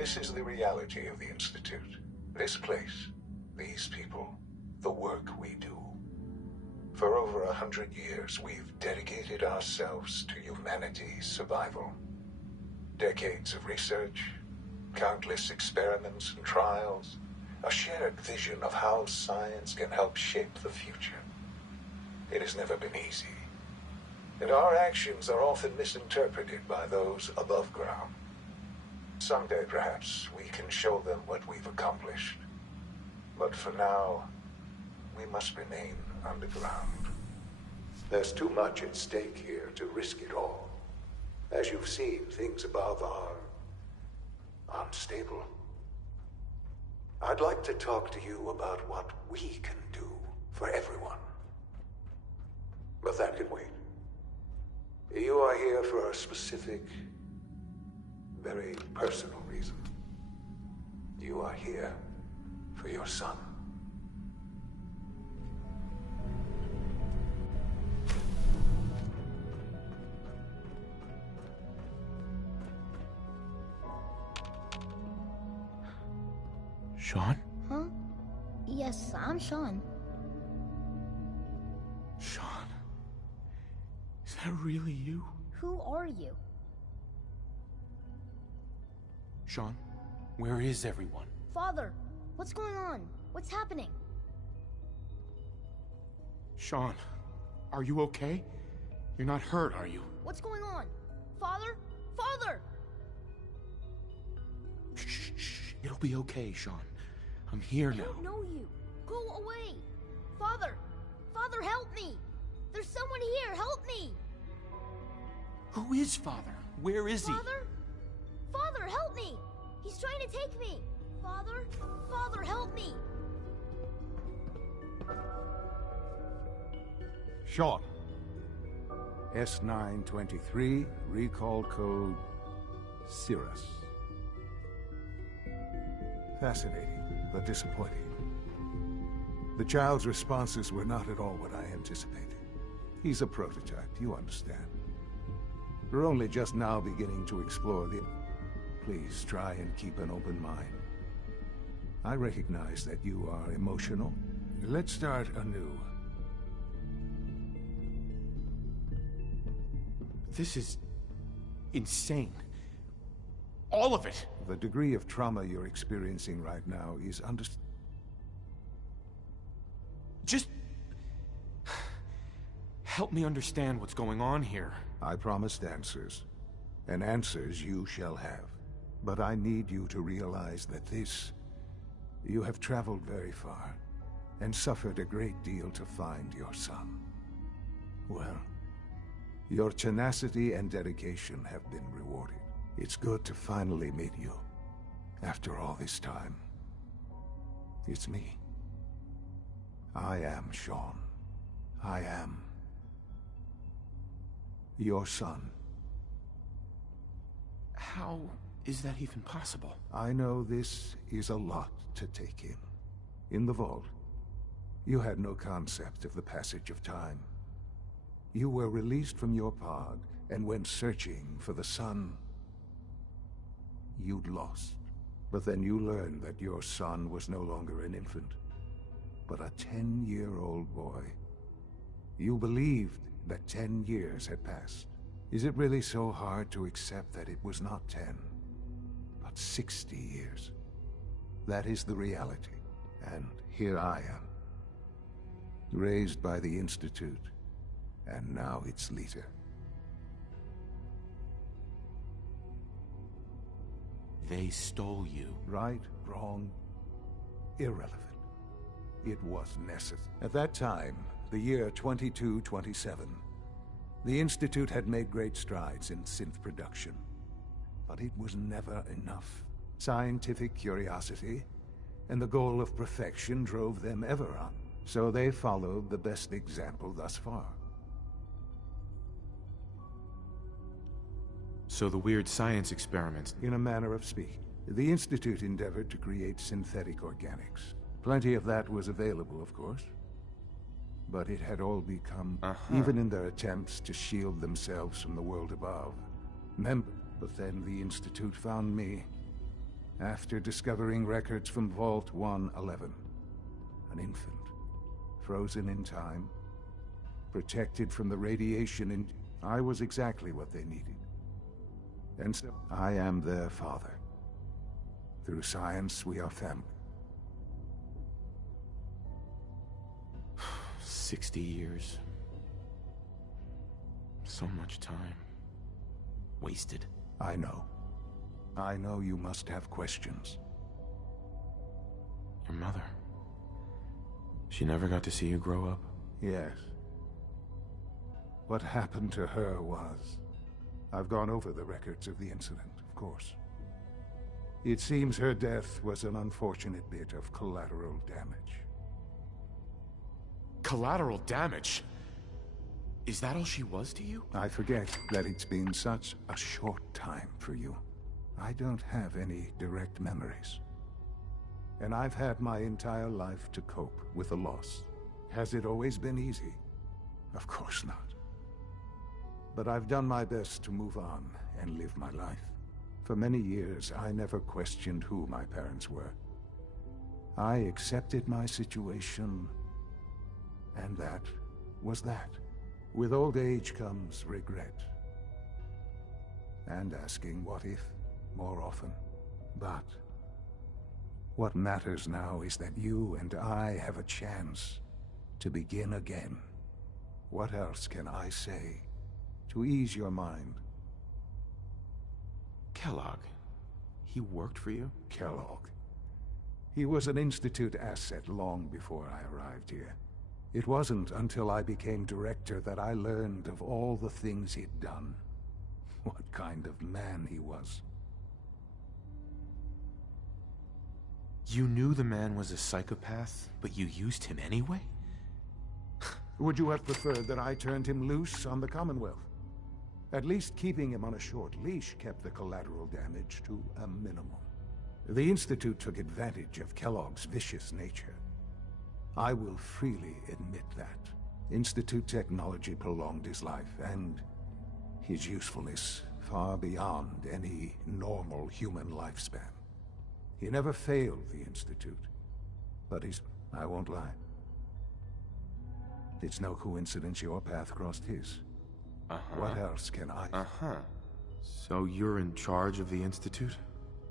This is the reality of the Institute. This place, these people, the work we do. For over 100 years, we've dedicated ourselves to humanity's survival. Decades of research, countless experiments and trials, a shared vision of how science can help shape the future. It has never been easy, and our actions are often misinterpreted by those above ground. Someday, perhaps, we can show them what we've accomplished. But for now, we must remain underground. There's too much at stake here to risk it all. As you've seen, things above are unstable. I'd like to talk to you about what we can do for everyone. But that can wait. You are here for a specific, very personal reason. You are here for your son. Sean? Huh? Yes, I'm Sean. Sean? Is that really you? Who are you? Sean, where is everyone? Father, what's going on? What's happening? Sean, are you okay? You're not hurt, are you? What's going on? Father? Father! Shh, shh. It'll be okay, Sean. I'm here now. I don't know you. Go away. Father! Father, help me! There's someone here, help me! Who is Father? Where is he? Father? Father, help me! He's trying to take me! Father? Father, help me! Sean. S923, recall code Cirrus. Fascinating, but disappointing. The child's responses were not at all what I anticipated. He's a prototype, you understand. We're only just now beginning to explore the... Please try and keep an open mind. I recognize that you are emotional. Let's start anew. This is insane. All of it. The degree of trauma you're experiencing right now is Just help me understand what's going on here. I promised answers, and answers you shall have. But I need you to realize that you have traveled very far, and suffered a great deal to find your son. Well, your tenacity and dedication have been rewarded. It's good to finally meet you, after all this time. It's me. I am Sean. I am your son. How is that even possible? I know this is a lot to take in. In the vault, you had no concept of the passage of time. You were released from your pod and went searching for the son you'd lost. But then you learned that your son was no longer an infant, but a 10-year-old boy. You believed that 10 years had passed. Is it really so hard to accept that it was not 10, but 60 years? That is the reality, and here I am. Raised by the Institute, and now its leader. They stole you. Right, wrong, irrelevant. It was necessary. At that time, the year 2227, the Institute had made great strides in synth production. But it was never enough. Scientific curiosity and the goal of perfection drove them ever on. So they followed the best example thus far. So the weird science experiments... In a manner of speaking, the Institute endeavored to create synthetic organics. Plenty of that was available, of course. But it had all become, even in their attempts to shield themselves from the world above. But then the Institute found me, after discovering records from Vault 111. An infant, frozen in time, protected from the radiation, and I was exactly what they needed. And so, I am their father. Through science, we are family. 60 years. So much time. Wasted. I know. I know you must have questions. Your mother. She never got to see you grow up? Yes. What happened to her was... I've gone over the records of the incident, of course. It seems her death was an unfortunate bit of collateral damage. Collateral damage? Is that all she was to you? I forget that it's been such a short time for you. I don't have any direct memories. And I've had my entire life to cope with the loss. Has it always been easy? Of course not. But I've done my best to move on and live my life. For many years, I never questioned who my parents were. I accepted my situation, and that was that. With old age comes regret. And asking what if more often. But what matters now is that you and I have a chance to begin again. What else can I say to ease your mind? Kellogg. He worked for you? Kellogg. He was an Institute asset long before I arrived here. It wasn't until I became director that I learned of all the things he'd done. What kind of man he was. You knew the man was a psychopath, but you used him anyway? Would you have preferred that I turned him loose on the Commonwealth? At least keeping him on a short leash kept the collateral damage to a minimum. The Institute took advantage of Kellogg's vicious nature. I will freely admit that. Institute technology prolonged his life, and his usefulness far beyond any normal human lifespan. He never failed the Institute, but I won't lie. It's no coincidence your path crossed his. What else can I... So you're in charge of the Institute?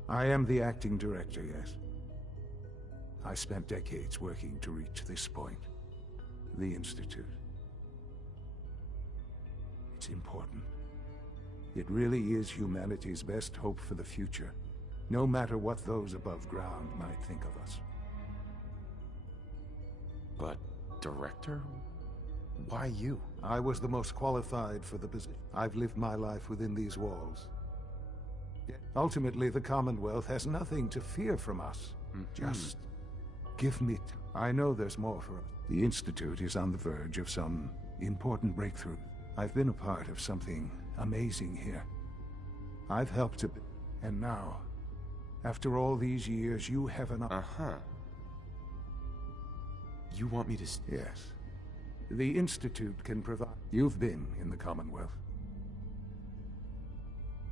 I am the acting director, yes. I spent decades working to reach this point. The Institute. It's important. It really is humanity's best hope for the future, no matter what those above ground might think of us. But, director? Why you? I was the most qualified for the position. I've lived my life within these walls. Ultimately, the Commonwealth has nothing to fear from us. Just give me I know there's more for us. The Institute is on the verge of some important breakthrough. I've been a part of something amazing here. I've helped to... And now, after all these years, you have an... You want me to... Yes. The Institute can provide... You've been in the Commonwealth.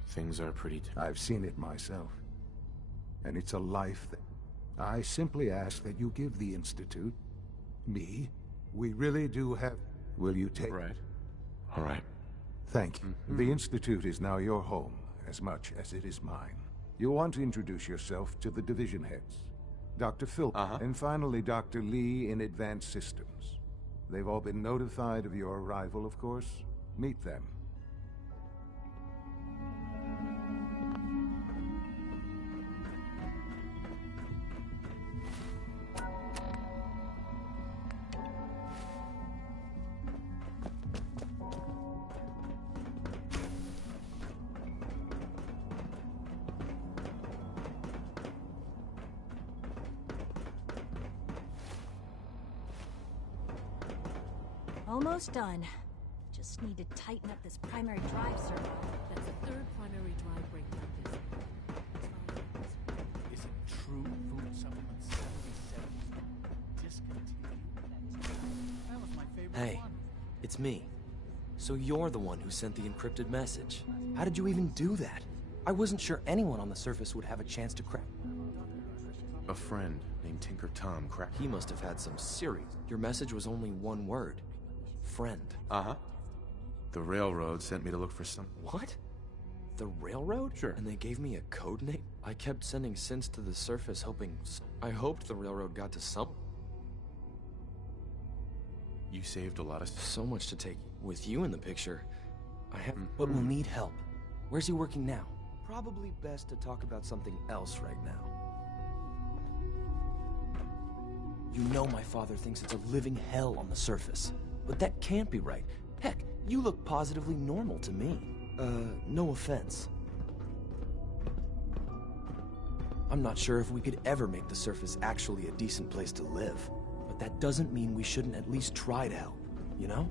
Things are pretty... I've seen it myself. And it's a life that... I simply ask that you give the Institute... me... We really do have... Will you take... Right. All right. Thank you. The Institute is now your home, as much as it is mine. You'll want to introduce yourself to the division heads. Dr. Phil, and finally Dr. Lee in Advanced Systems. They've all been notified of your arrival, of course. Meet them. Almost done. Just need to tighten up this primary drive servo. That's the third primary drive breakdown this. Is it true food supplement 77 discontinued? That was my favorite Hey, one. it's me. So you're the one who sent the encrypted message. How did you even do that? I wasn't sure anyone on the surface would have a chance to crack. A friend named Tinker Tom cracked. He must have had some serious. Your message was only one word. Friend. Uh-huh. The railroad sent me to look for some... What? The railroad? Sure. And they gave me a code name? I kept sending synths to the surface hoping... I hoped the railroad got to some... You saved a lot of... So much to take. With you in the picture, I have... But we'll need help. Where's he working now? Probably best to talk about something else right now. You know my father thinks it's a living hell on the surface. But that can't be right. Heck, you look positively normal to me. No offense. I'm not sure if we could ever make the surface actually a decent place to live. But that doesn't mean we shouldn't at least try to help, you know?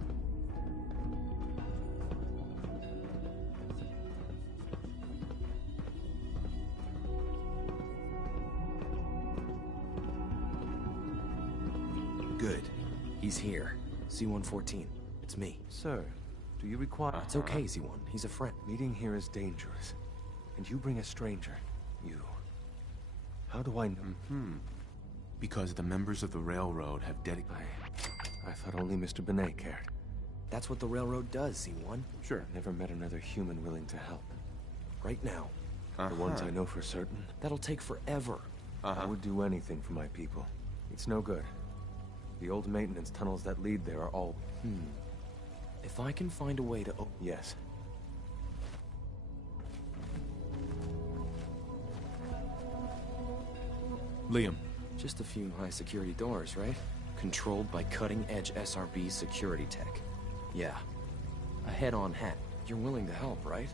Good. He's here. C-114. It's me. Sir, do you require... It's okay, Z1. He's a friend. Meeting here is dangerous. And you bring a stranger. You... How do I know? Because the members of the railroad have dedicated... I thought only Mr. Benet cared. That's what the railroad does, Z1. Sure. Never met another human willing to help. Right now. The ones I know for certain. That'll take forever. I would do anything for my people. It's no good. The old maintenance tunnels that lead there are all... If I can find a way to open... Yes. Liam. Just a few high-security doors, right? Controlled by cutting-edge SRB security tech. Yeah. A head-on hat. You're willing to help, right?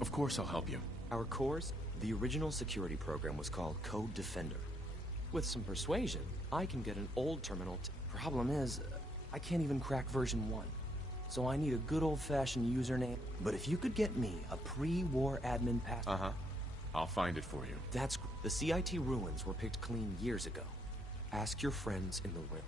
Of course I'll help you. Our course, the original security program was called Code Defender. With some persuasion, I can get an old terminal Problem is, I can't even crack version 1. So I need a good old-fashioned username. But if you could get me a pre-war admin password... I'll find it for you. That's... The CIT ruins were picked clean years ago. Ask your friends in the rail.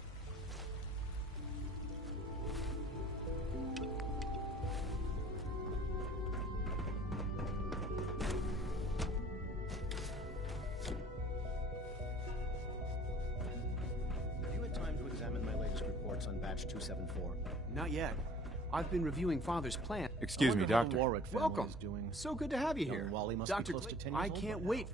Have you had time to examine my latest reports on Batch 274? Not yet. I've been reviewing Father's plan. Excuse me, Doctor. Welcome. So good to have you here. Dr. I can't wait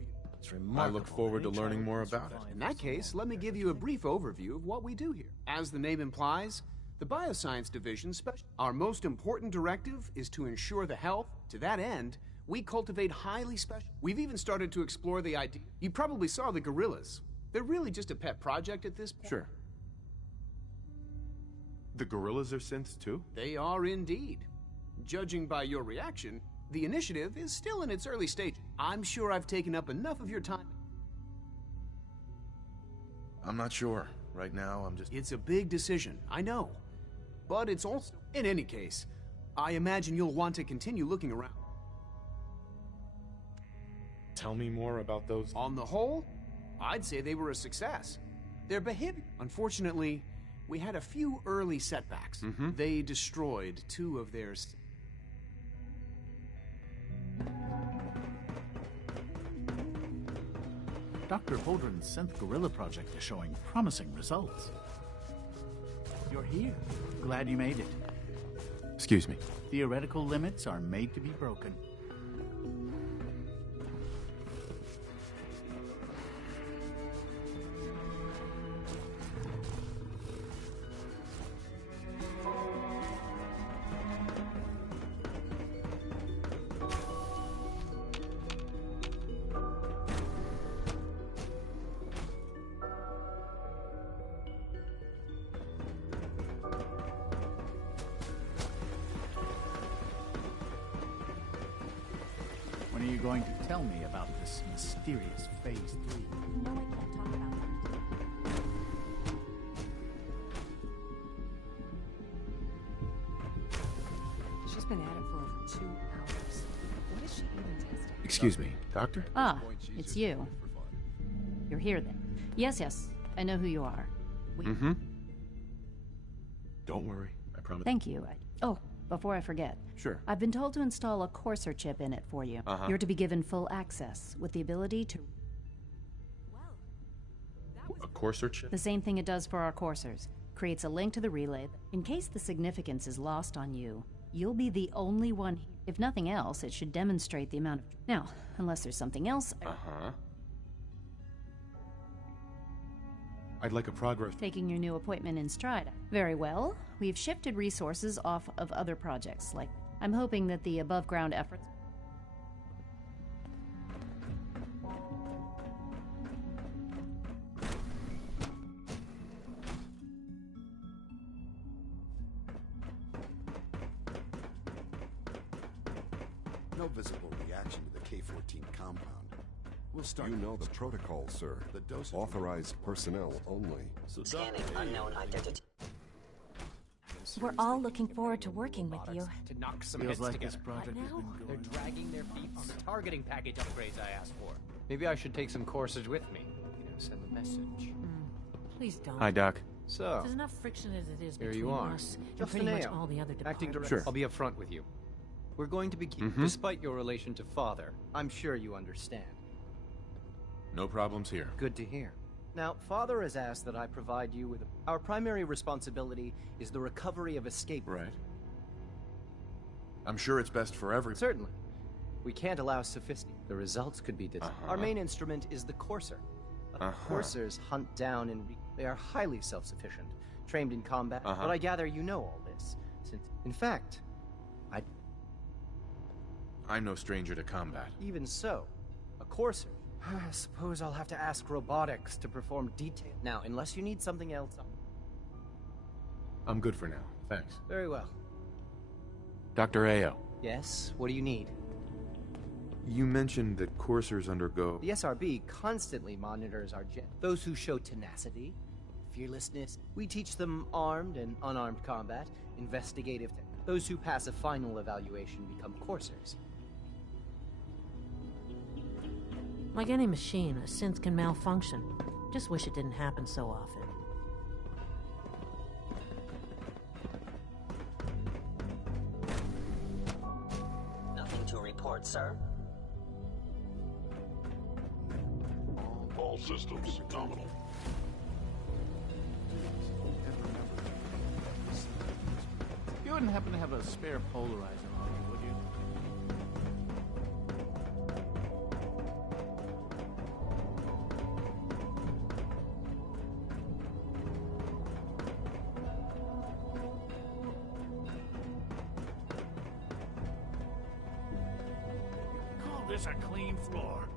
for you. I look forward to learning more about it. In that case, let me give you a brief overview of what we do here. As the name implies, the Bioscience Division Our most important directive is to ensure the health. To that end, we cultivate highly special... We've even started to explore the idea... You probably saw the gorillas. They're really just a pet project at this point. Sure. The gorillas are synths too? They are indeed. Judging by your reaction, the initiative is still in its early stages. I'm sure I've taken up enough of your time. I'm not sure. Right now, I'm just... It's a big decision, I know. But it's also... In any case, I imagine you'll want to continue looking around. Tell me more about those... On the whole, I'd say they were a success. Their behavior... Unfortunately, we had a few early setbacks. They destroyed 2 of their... Dr. Holdren's Synth Gorilla project is showing promising results. You're here. Glad you made it. Excuse me. Theoretical limits are made to be broken. When are you going to tell me about this mysterious Phase 3? No, I can't talk about that. She's been at it for over 2 hours. What is she even testing? Excuse me, Doctor? Ah, it's you. You're here then. Yes, I know who you are. Don't worry, I promise. Thank you. before I forget. Sure. I've been told to install a Courser chip in it for you. You're to be given full access, with the ability to... A Courser chip? The same thing it does for our coursers. Creates a link to the relay. In case the significance is lost on you, you'll be the only one. If nothing else, it should demonstrate the amount of... Now, unless there's something else... I'd like a progress... Taking your new appointment in stride. Very well. We've shifted resources off of other projects, like... I'm hoping that the above-ground efforts... No visible reaction to the K-14 compound. We'll start. You know the protocol, sir. The dosage. Authorized personnel only. Scanning unknown identity. We're all looking forward to working with you. To knock some Feels heads like together. this project has been They're going dragging their feet on the targeting package upgrades I asked for. Maybe I should take some courses with me. Send the message. Please don't. Hi, Doc. So, There's enough friction as it is here between you are. us and Just pretty an much AO. all the other departments. Acting director. I'll be upfront with you. We're going to be despite your relation to Father. I'm sure you understand. No problems here. Good to hear. Now, Father has asked that I provide you with... Our primary responsibility is the recovery of escape. Right. I'm sure it's best for everyone. Certainly. We can't allow sophisticated... The results could be Our main instrument is the Courser. Coursers hunt down and... They are highly self-sufficient, trained in combat. But I gather you know all this. Since, in fact, I'm no stranger to combat. Even so, a Courser... I suppose I'll have to ask robotics to perform detail. Now, unless you need something else... I'm good for now. Thanks. Very well. Dr. Ayo. Yes? What do you need? You mentioned that coursers undergo... The SRB constantly monitors our those who show tenacity, fearlessness. We teach them armed and unarmed combat, investigative... Those who pass a final evaluation become coursers. Like any machine, a synth can malfunction. Just wish it didn't happen so often. Nothing to report, sir. All systems nominal. You wouldn't happen to have a spare polarizer on you, would you? Call this a clean floor.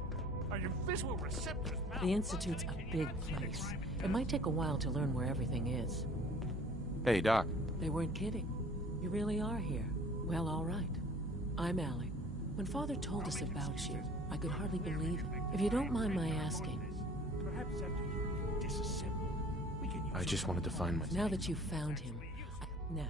Are your visual receptors The Institute's a big place. It might take a while to learn where everything is. Hey, Doc. They weren't kidding. You really are here. Well, all right. I'm Allie. When Father told us about you, I could hardly believe it. If you don't mind my asking. Perhaps after you disassemble, we can use I just wanted to find my... Now that you've found him... Now,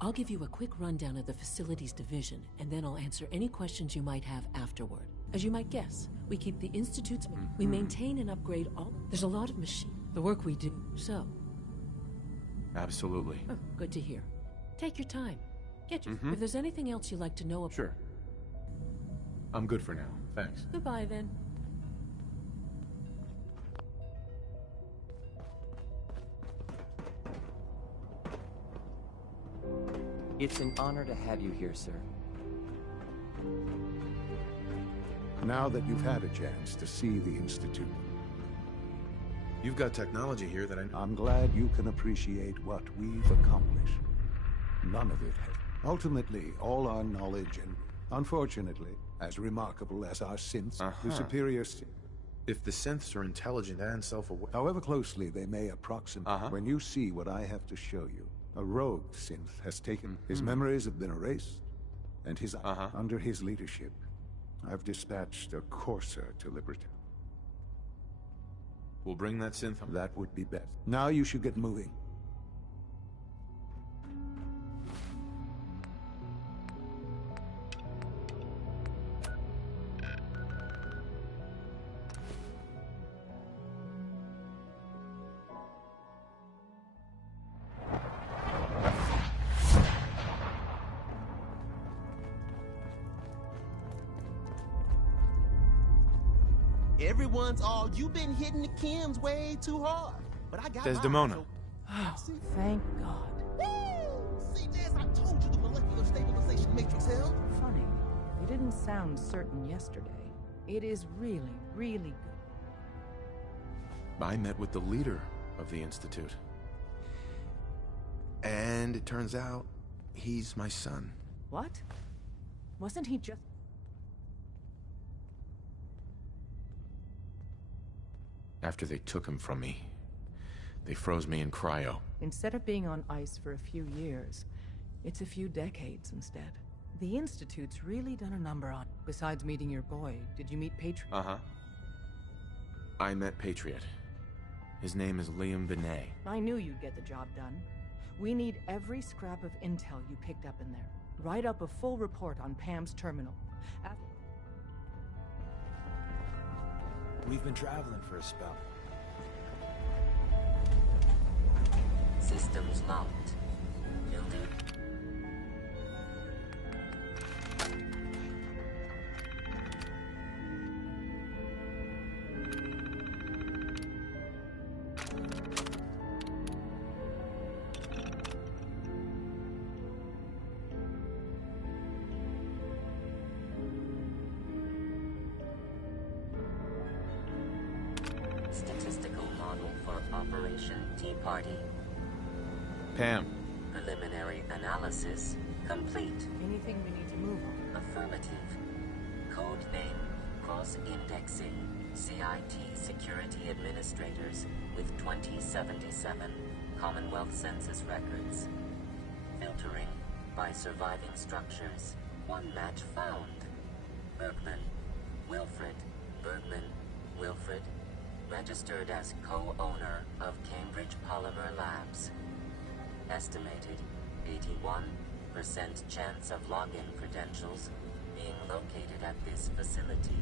I'll give you a quick rundown of the facilities division, and then I'll answer any questions you might have afterward. As you might guess, we keep the Institute's... We maintain and upgrade all... There's a lot of machine... The work we do, so... Absolutely. Oh, good to hear. Take your time. Get your... If there's anything else you'd like to know about... Sure. I'm good for now. Thanks. Goodbye, then. It's an honor to have you here, sir. Now that you've had a chance to see the Institute, you've got technology here that I'm glad you can appreciate what we've accomplished. None of it has. Ultimately, all our knowledge and, unfortunately, as remarkable as our synths, the superior... If the synths are intelligent and self-aware... However closely they may approximate, when you see what I have to show you, a rogue synth has taken... His memories have been erased, and his... Under his leadership, I've dispatched a Courser to Liberty. We'll bring that synth... That would be best. Now you should get moving. Everyone's all, you've been hitting the chems way too hard. But I got Desdemona. Thank God. Woo! CJ, as I told you, the molecular stabilization matrix held. Funny. You didn't sound certain yesterday. It is really, really good. I met with the leader of the Institute. And it turns out, he's my son. What? Wasn't he just... After they took him from me, they froze me in cryo. Instead of being on ice for a few years, it's a few decades instead. The Institute's really done a number on... Besides meeting your boy, did you meet Patriot? Uh-huh. I met Patriot. His name is Liam Benet. I knew you'd get the job done. We need every scrap of intel you picked up in there. Write up a full report on Pam's terminal. We've been traveling for a spell. Systems locked. Building. Statistical model for Operation Tea Party. Pam. Preliminary analysis complete. Anything we need to move on? Affirmative. Code name cross-indexing. CIT Security Administrators with 2077 Commonwealth Census records. Filtering by surviving structures. One match found. Bergman. Wilfred. Bergman. Wilfred. Registered as co-owner of Cambridge Polymer Labs. Estimated 81% chance of login credentials being located at this facility.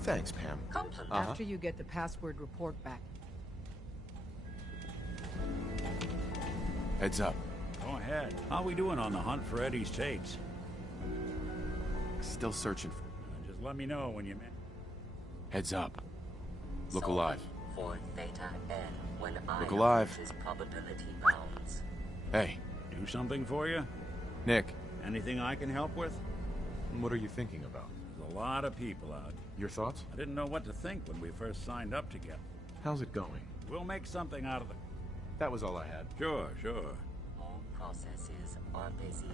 Thanks, Pam. Compliment. After you get the password report back. Heads up. Go ahead. How we doing on the hunt for Eddie's tapes? Still searching for... Just let me know when you... Heads up. Look alive. For Theta N when Look alive. His probability bounds. Hey. Do something for you? Nick. Anything I can help with? What are you thinking about? There's a lot of people out. Your thoughts? I didn't know what to think when we first signed up together. How's it going? We'll make something out of it. That was all I had. Sure. All processes are busy.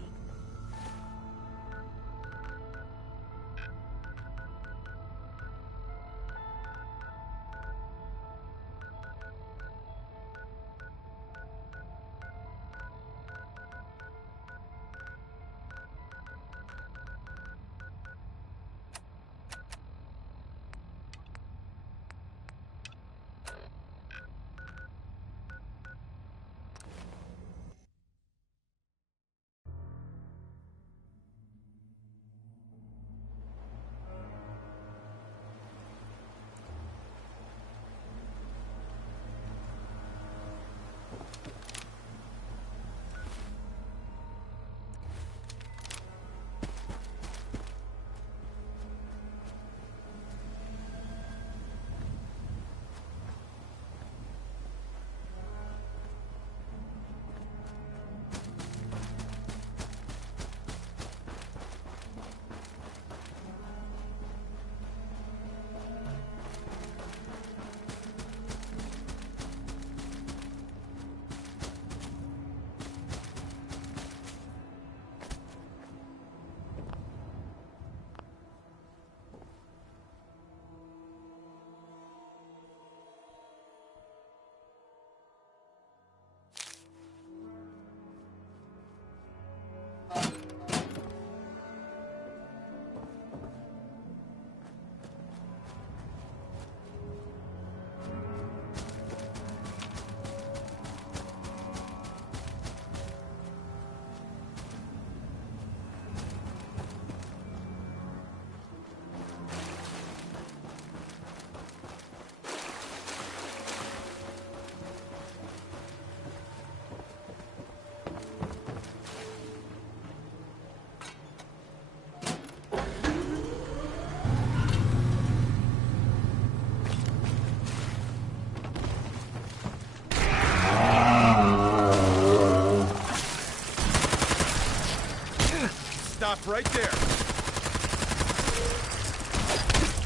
there!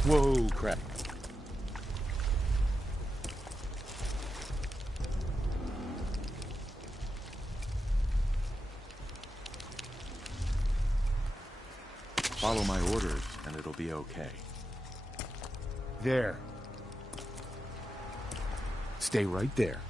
Whoa, crap. Follow my orders, and it'll be okay. There. Stay right there.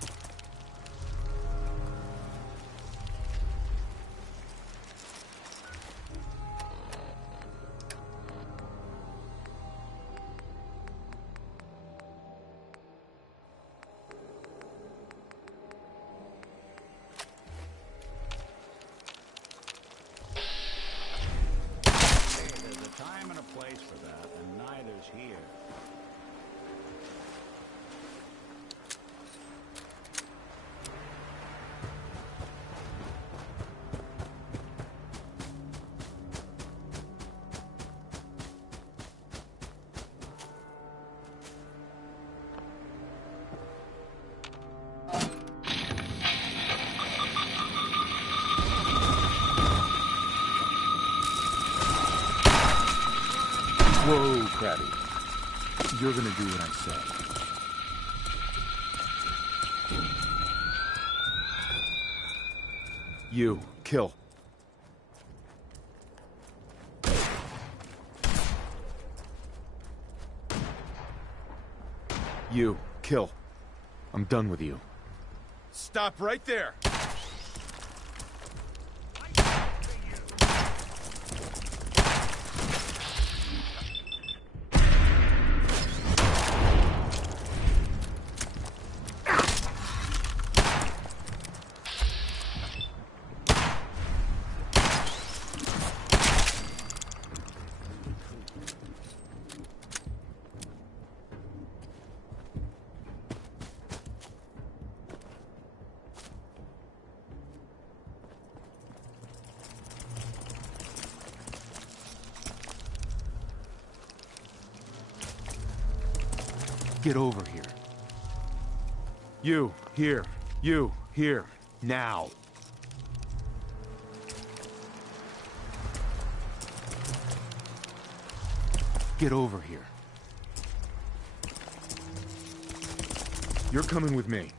Time and a place for that, and neither's here. Whoa, Krabby. You're gonna do what I say. You, kill. You, kill. I'm done with you. Stop right there! Get over here. You, here. You, here. Now. Get over here. You're coming with me.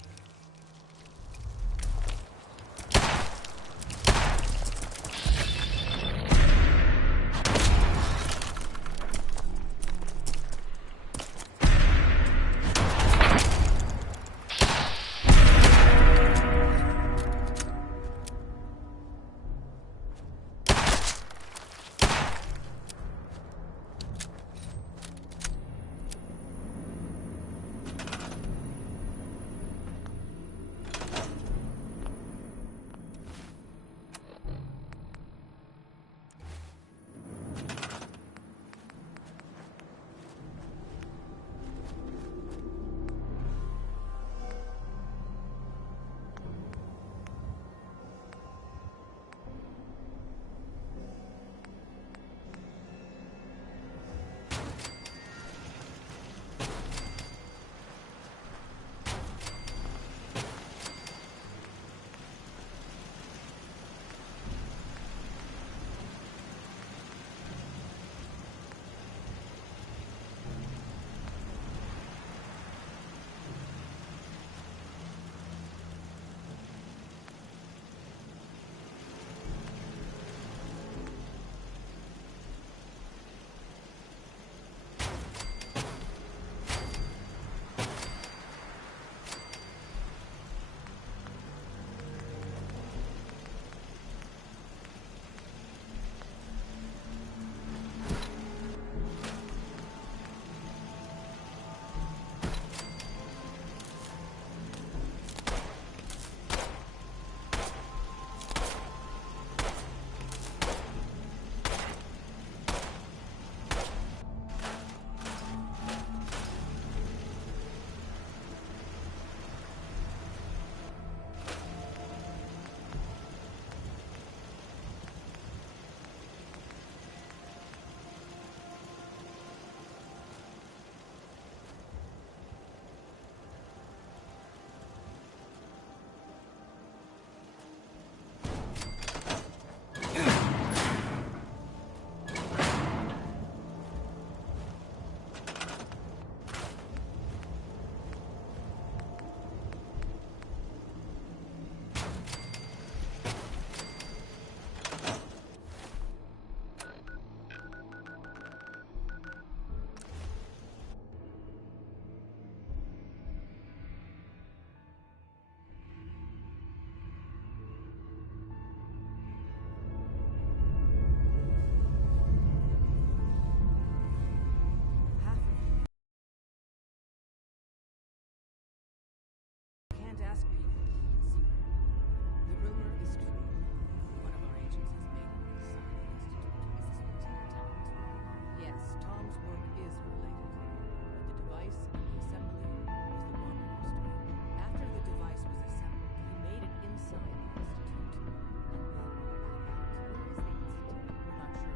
Yes, Tom's work is related, but the device and the assembly was the one Bruce did. After the device was assembled, he made it inside the Institute. And then where is the Institute? We're not sure exactly.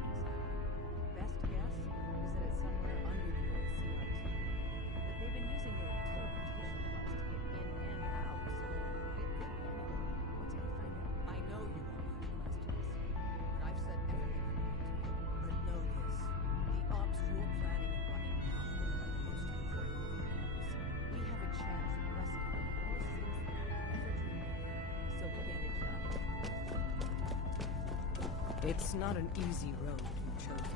Best guess is that it's somewhere under the old CRT. But they've been using their teleportation device to get in and out, so it could be anywhere. What did he find out? I know you won't know the rest of this, but I've said everything I can to you. But know this, the ops you're planning and running now are the most important of your lives. We have a chance of rescuing more cities than you ever dreamed of, so get it done. It's not an easy road you've chosen.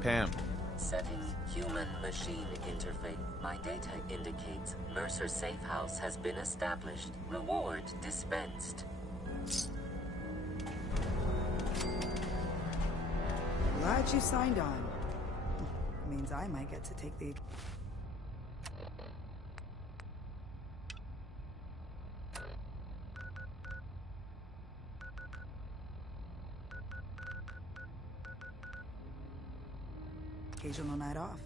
Pam. Setting human-machine interface. My data indicates Mercer Safe House has been established. Reward dispensed. Glad you signed on. Means I might get to take the... occasional night off.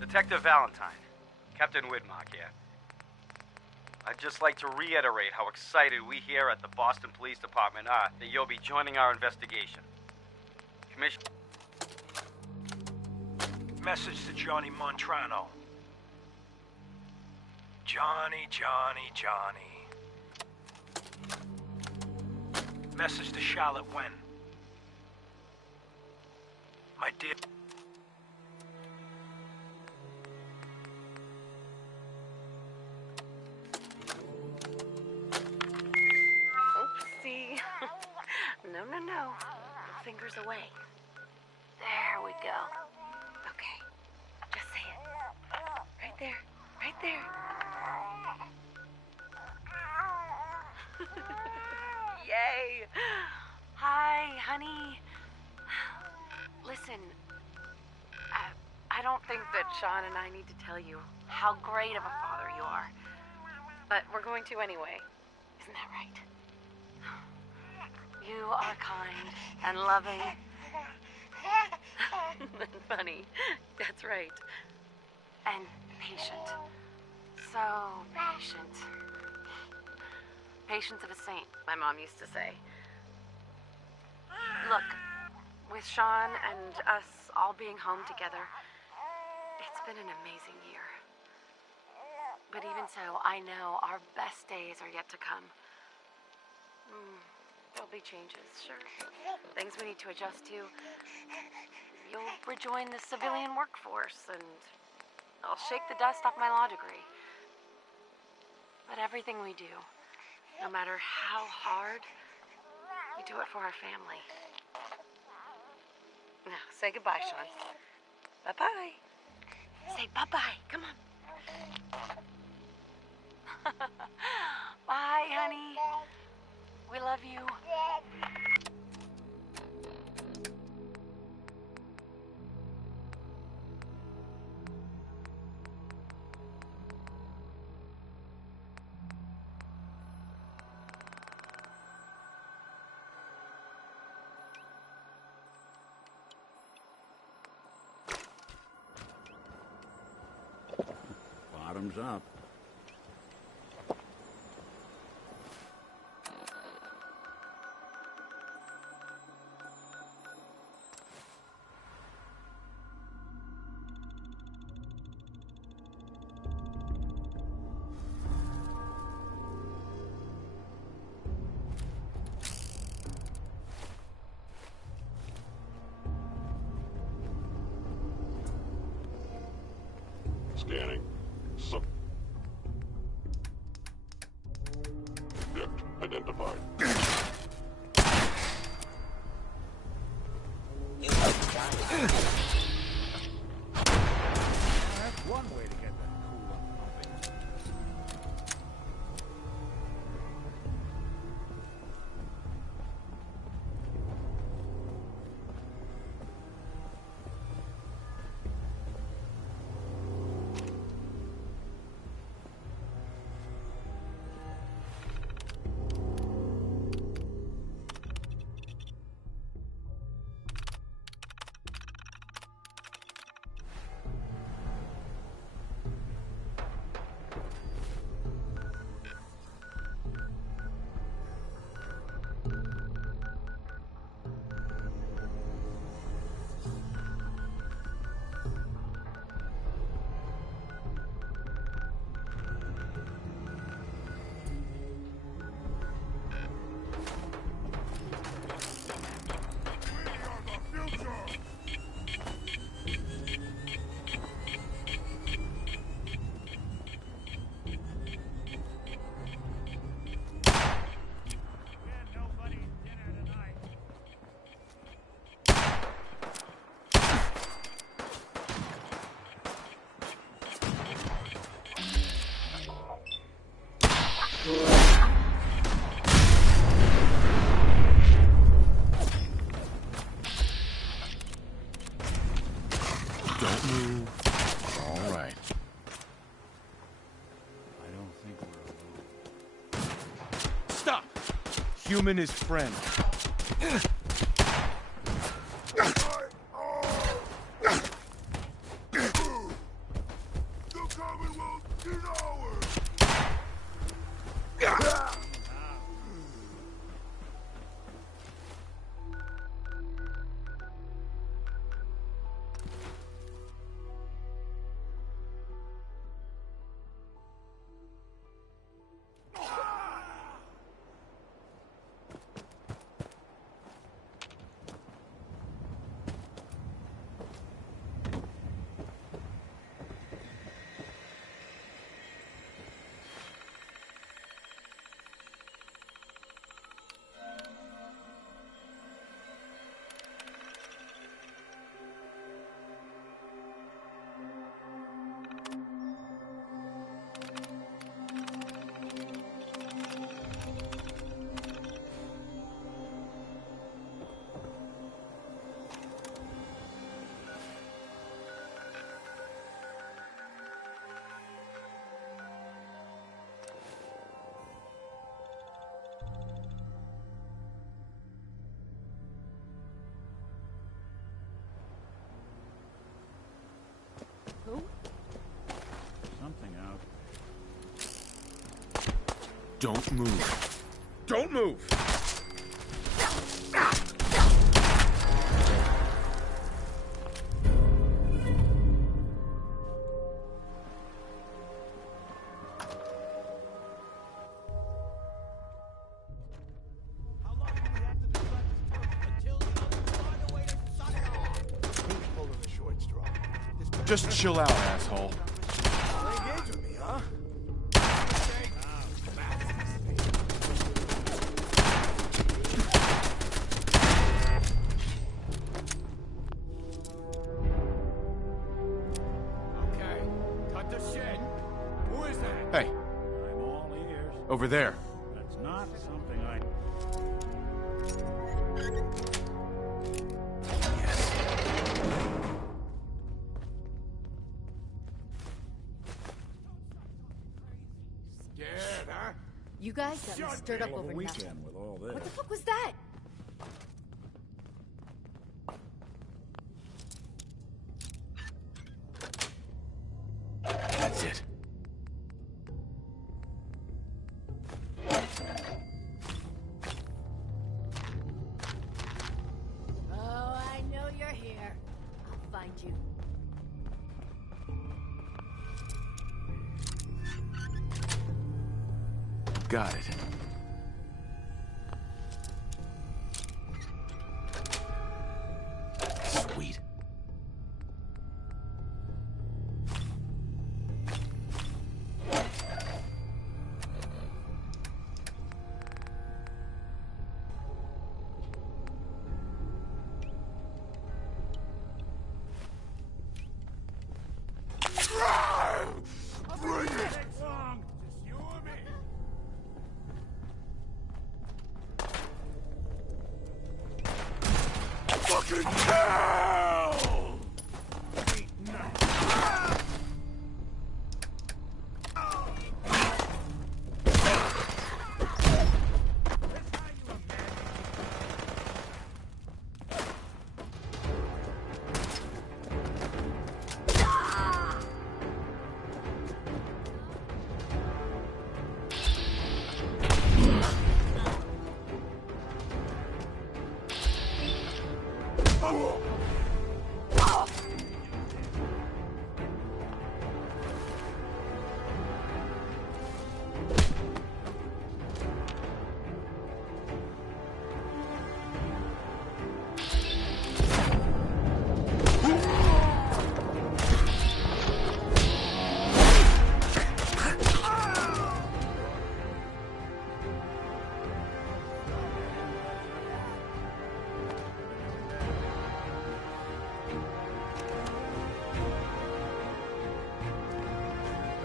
Detective Valentine, Captain Widmark here. I'd just like to reiterate how excited we here at the Boston Police Department are that you'll be joining our investigation. Commission... Message to Johnny Montrano. Johnny. Message to Charlotte Wen. My dear... Oopsie. No. Fingers away. There we go. Okay. Just say it. Right there. Yay! Hi, honey. Listen, I don't think that Sean and I need to tell you how great of a father you are. But we're going to anyway. Isn't that right? You are kind and loving. And funny. That's right. And patient. So patient. Patience of a saint, my mom used to say. Look, with Sean and us all being home together, it's been an amazing year. But even so, I know our best days are yet to come. There'll be changes, sure. Things we need to adjust to. You'll rejoin the civilian workforce, and I'll shake the dust off my law degree. But everything we do, no matter how hard, we do it for our family. Now, say goodbye, Sean. Bye-bye. Say bye-bye. Come on. Bye, honey. We love you. Bottoms up. Scanning. Subject identified. That's one way to get that cool up pumping. Don't move. All right. I don't think we're alone. Stop! Human is friend. The Commonwealth is ours! Who? Something out. Don't move. Don't move! Just chill out, asshole. Engage with me, huh? Okay, cut the shit. Who is that? Hey, I'm all ears. over there. That's not something I... Scared, huh? You guys got me stirred up Hell of a over nothing. weekend with all this. What the fuck was that? That's it. Oh, I know you're here. I'll find you. Got it. Sweet.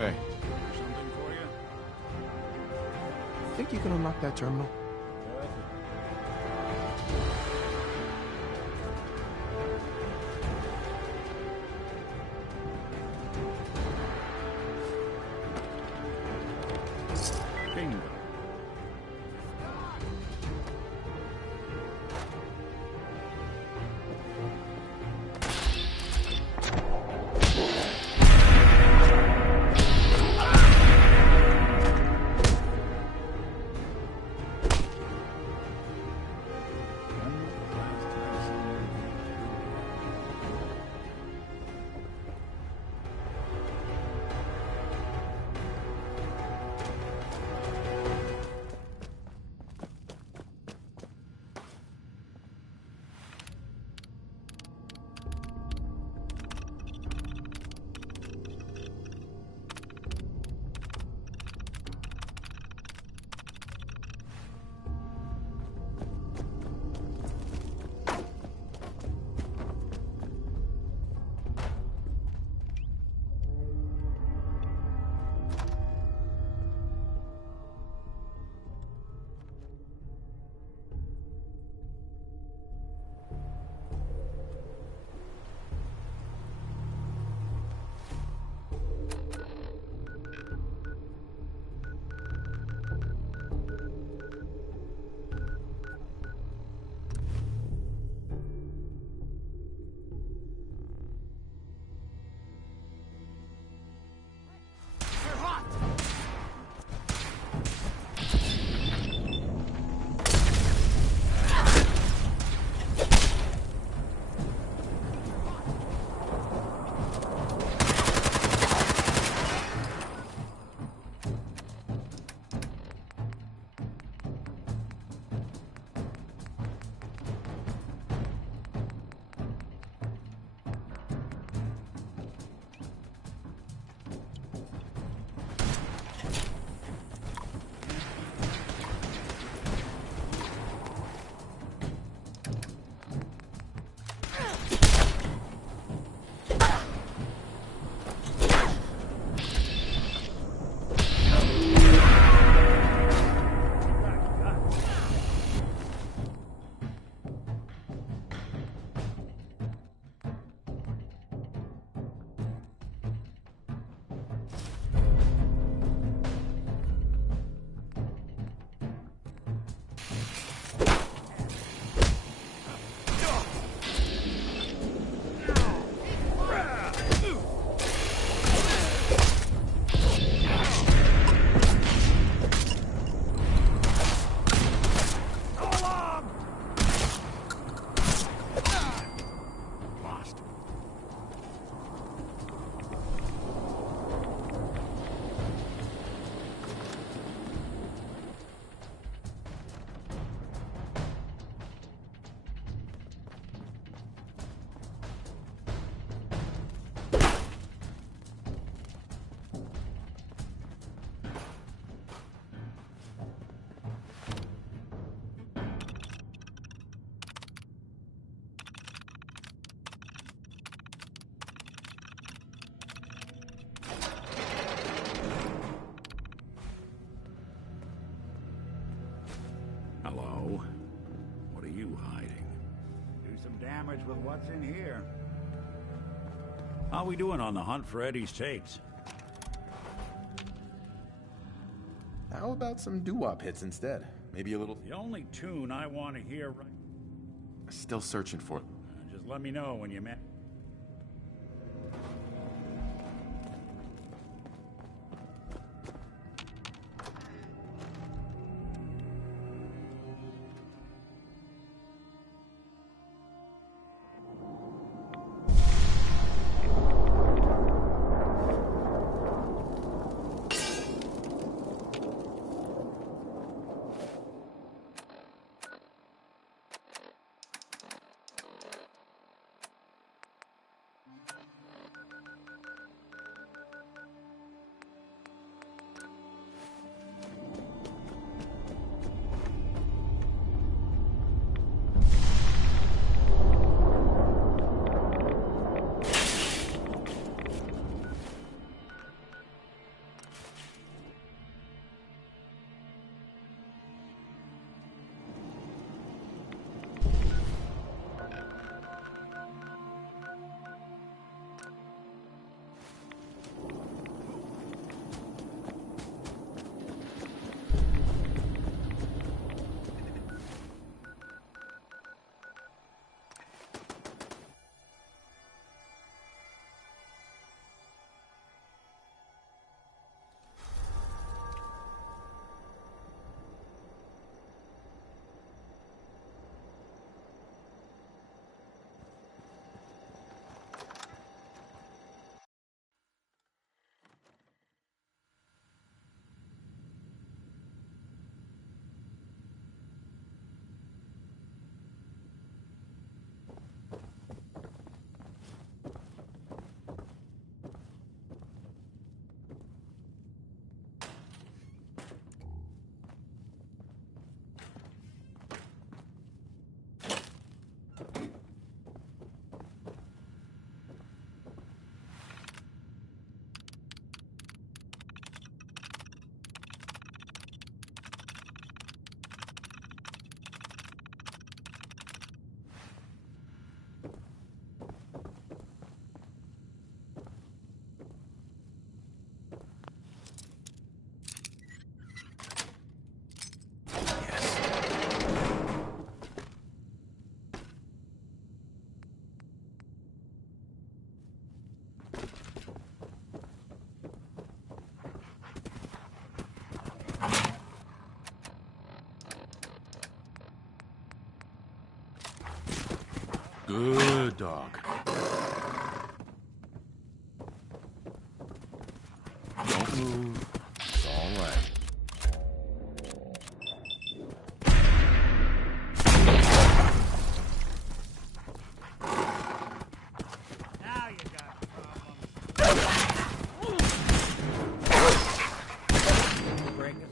Hey. Something for you? Think you can unlock that terminal? Bingo. Hello? What are you hiding? Do some damage with what's in here. How we doing on the hunt for Eddie's tapes? How about some doo-wop hits instead? Maybe a little... The only tune I want to hear right... Still searching for it. Just let me know when you met. Good dog. Don't move. It's all right. Now you got a problem. Break it.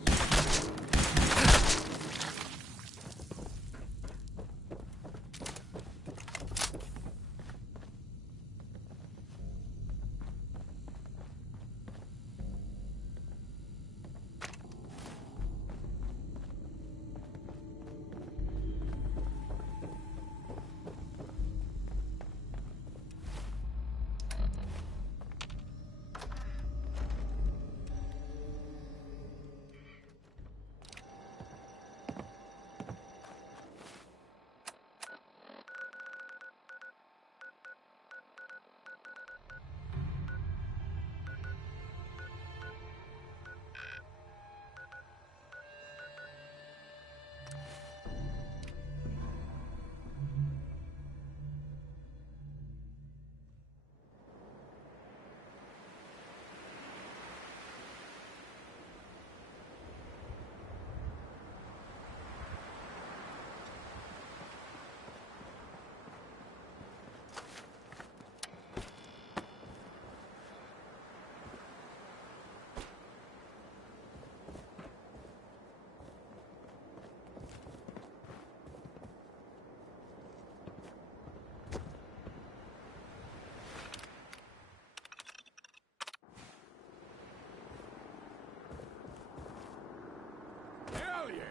Hell yeah!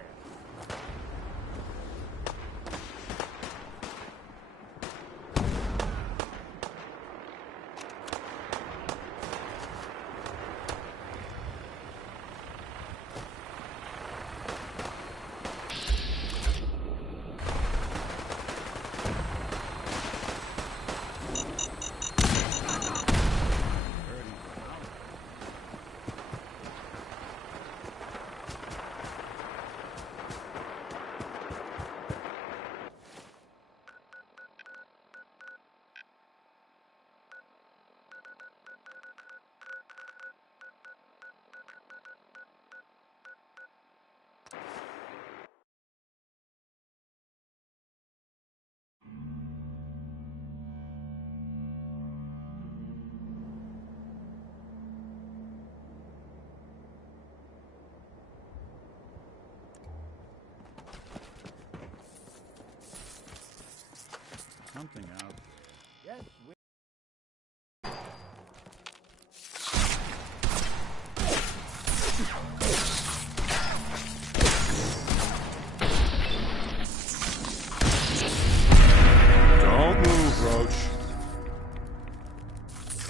Something out. Yes, we... Don't move, Roach.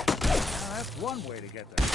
Now, that's one way to get there.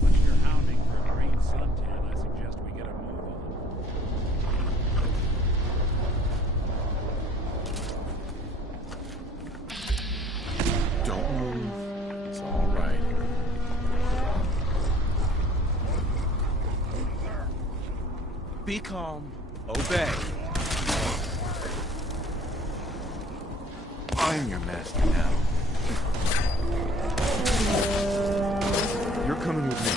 Once you're hounding for a green suntan, I suggest we get a move on. Don't move. It's all right. Be calm. Obey. I'm your master now. You're coming with me.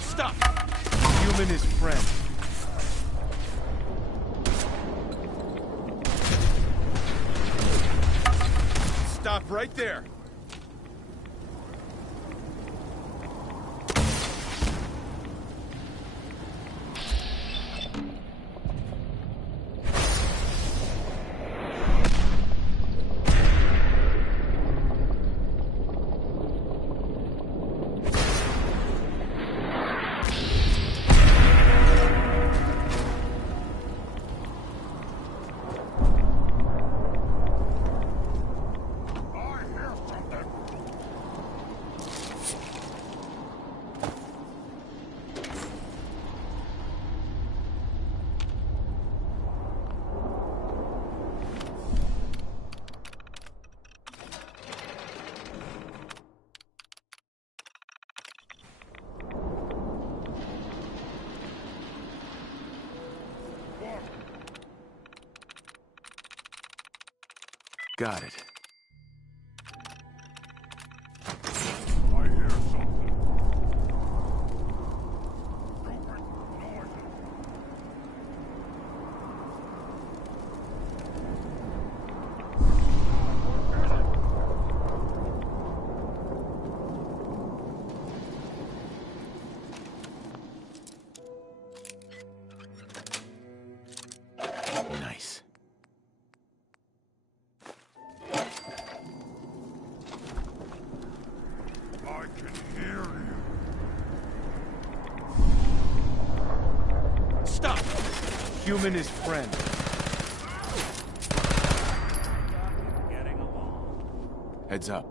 Stop! Human is friend. Stop right there. Got it. I hear something. Nice. I can hear you. Stop! Human is friend. Getting along. Heads up.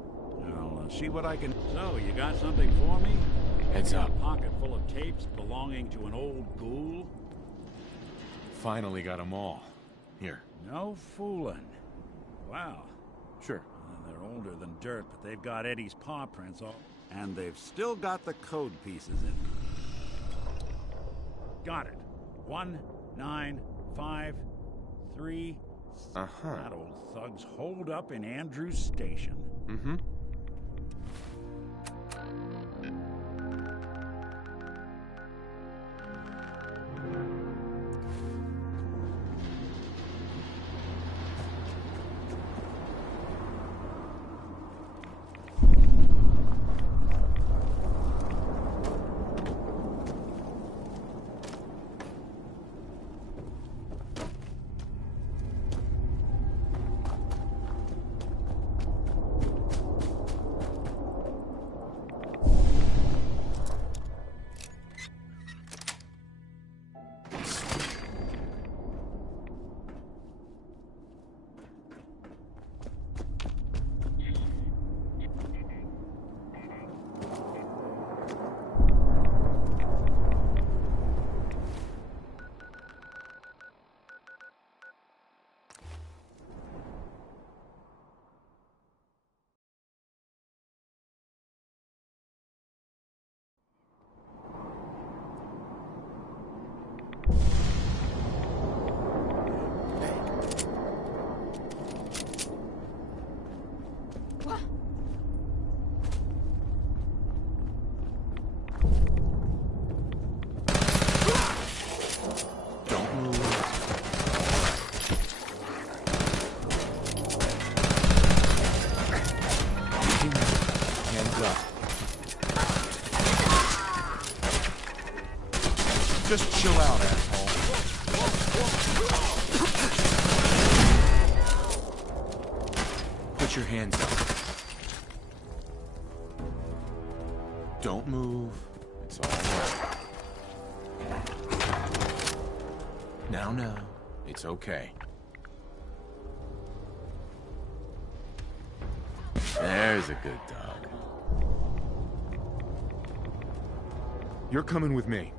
I'll see what I can... So, you got something for me? Heads You got up. A pocket full of tapes belonging to an old ghoul? Finally got them all. Here. No fooling. Wow. Sure. They're older than dirt, but they've got Eddie's paw prints all... And they've still got the code pieces in. Got it. 1953. That old thug's holed up in Andrews Station. Mm-hmm. Just chill out, asshole. Put your hands up. Don't move. It's all right. Now. It's okay. There's a good dog. You're coming with me.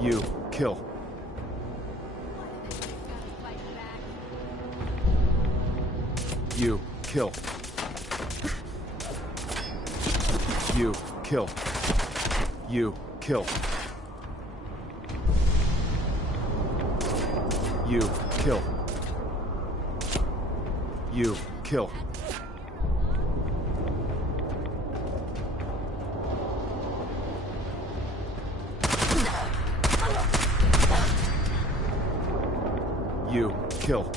You, kill. You, kill. You, kill. You, kill. You, kill. You, kill. You, kill.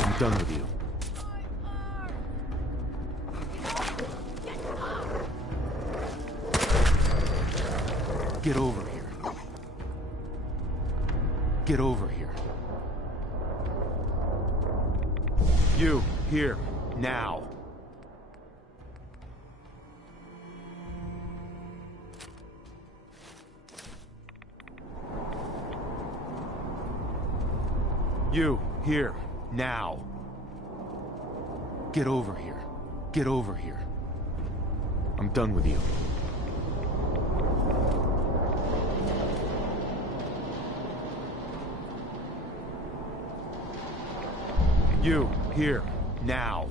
I'm done with you. Get over here. Get over here. You, here, now. You, here, now. Get over here. Get over here. I'm done with you. You, here, now.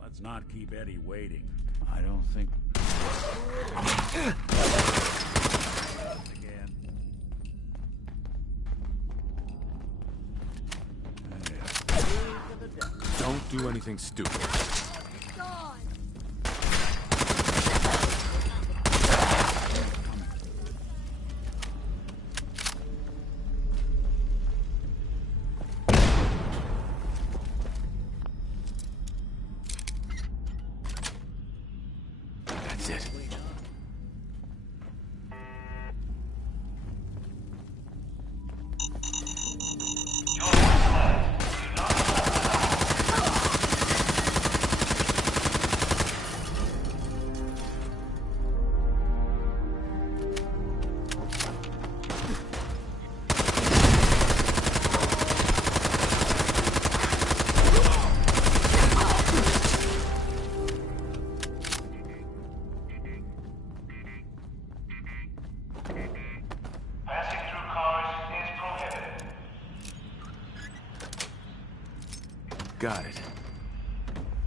Let's not keep Eddie waiting. I don't think... Again. Don't do anything stupid. That's it. Got it.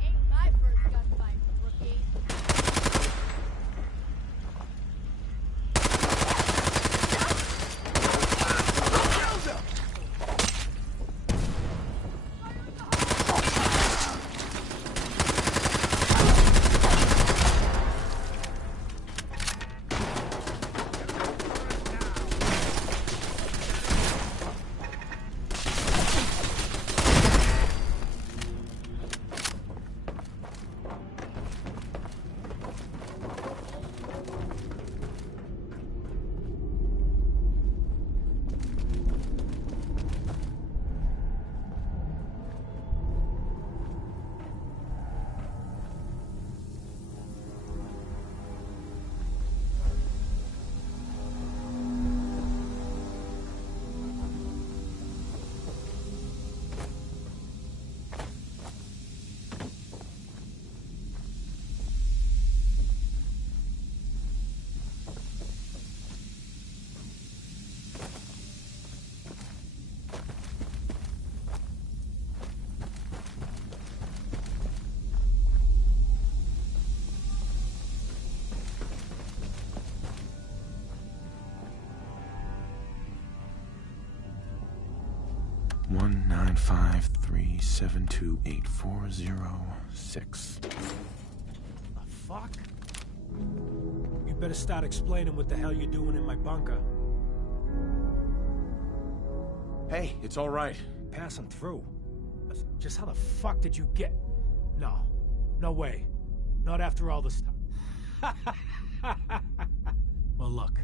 Ain't my first gunfight, rookie. One 953728406. The fuck? You better start explaining what the hell you're doing in my bunker. Hey, it's all right. Passing through. Just how the fuck did you get... No. No way. Not after all this time. Well, look.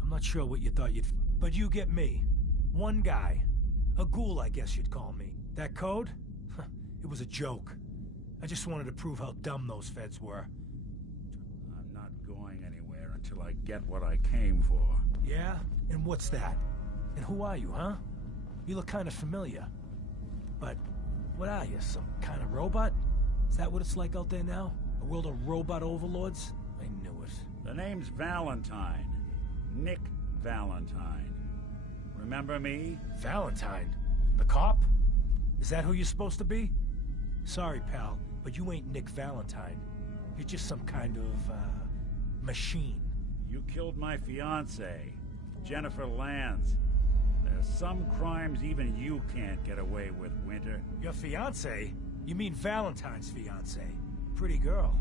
I'm not sure what you thought you'd... But you get me. One guy. A ghoul, I guess you'd call me. That code? It was a joke. I just wanted to prove how dumb those feds were. I'm not going anywhere until I get what I came for. Yeah? And what's that? And who are you, huh? You look kind of familiar. But what are you, some kind of robot? Is that what it's like out there now? A world of robot overlords? I knew it. The name's Valentine. Nick Valentine. Remember me? Valentine? The cop? Is that who you're supposed to be? Sorry, pal, but you ain't Nick Valentine. You're just some kind of, machine. You killed my fiancée, Jennifer Lands. There's some crimes even you can't get away with, Winter. Your fiancée? You mean Valentine's fiancée? Pretty girl.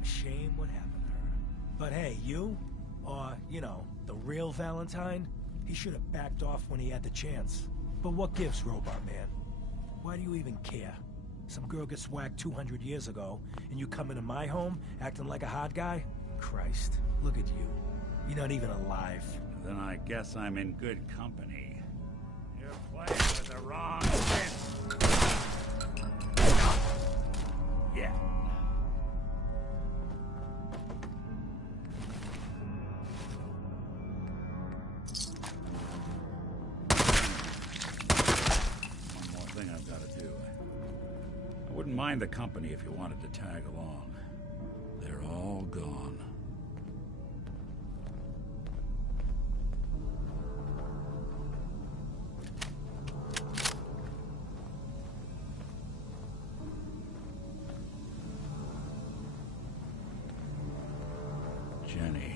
A shame what happened to her. But hey, you? Or, you know, the real Valentine? He should have backed off when he had the chance. But what gives, Robot Man? Why do you even care? Some girl gets whacked 200 years ago, and you come into my home acting like a hot guy? Christ, look at you. You're not even alive. Then I guess I'm in good company. You're playing with the wrong fence. Yeah. Wouldn't mind the company if you wanted to tag along. They're all gone. Jenny.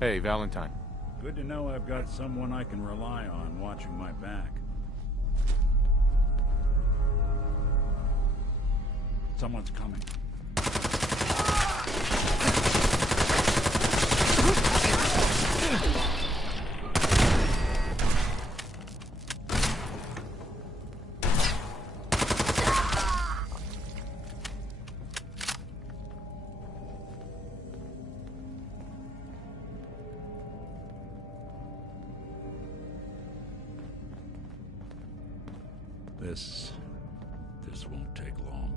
Hey, Valentine. Good to know I've got someone I can rely on watching my back. Someone's coming. This won't take long.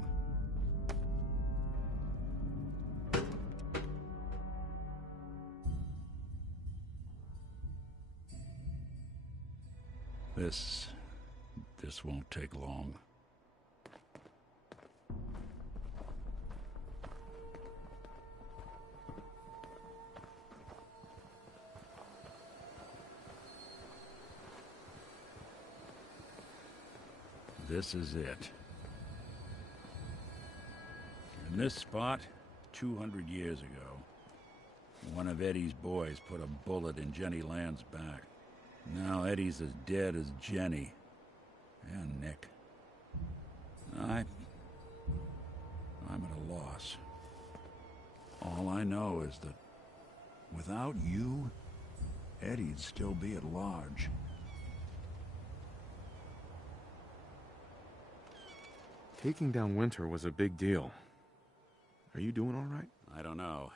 This won't take long. This is it. In this spot, 200 years ago, one of Eddie's boys put a bullet in Jenny Land's back. Now Eddie's as dead as Jenny. And Nick. I'm at a loss. All I know is that without you, Eddie'd still be at large. Taking down Winter was a big deal. Are you doing all right? I don't know.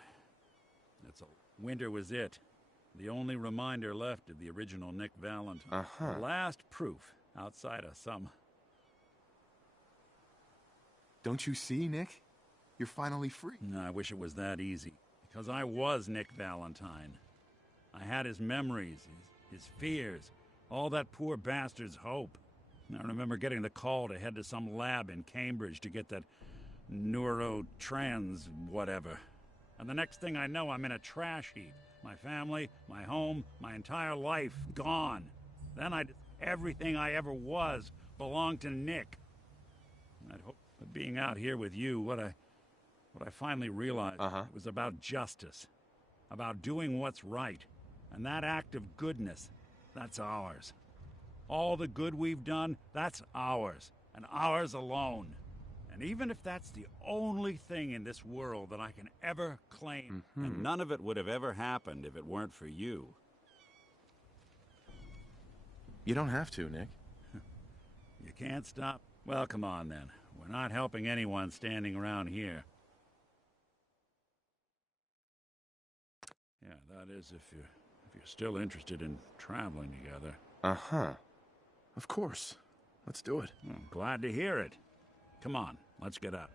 Winter was it. The only reminder left of the original Nick Valentine. The last proof outside of some... Don't you see, Nick? You're finally free. No, I wish it was that easy. Because I was Nick Valentine. I had his memories, his fears, all that poor bastard's hope. I remember getting the call to head to some lab in Cambridge to get that neurotrans whatever. And the next thing I know, I'm in a trash heap. My family, my home, my entire life gone. Then everything I ever was belonged to Nick. I'd hope that being out here with you, what I finally realized was about justice, about doing what's right. And that act of goodness, that's ours. All the good we've done, that's ours, and ours alone. And even if that's the only thing in this world that I can ever claim... And none of it would have ever happened if it weren't for you. You don't have to, Nick. You can't stop? Well, come on then. We're not helping anyone standing around here. Yeah, that is if you're still interested in traveling together. Of course. Let's do it. Well, glad to hear it. Come on, let's get up.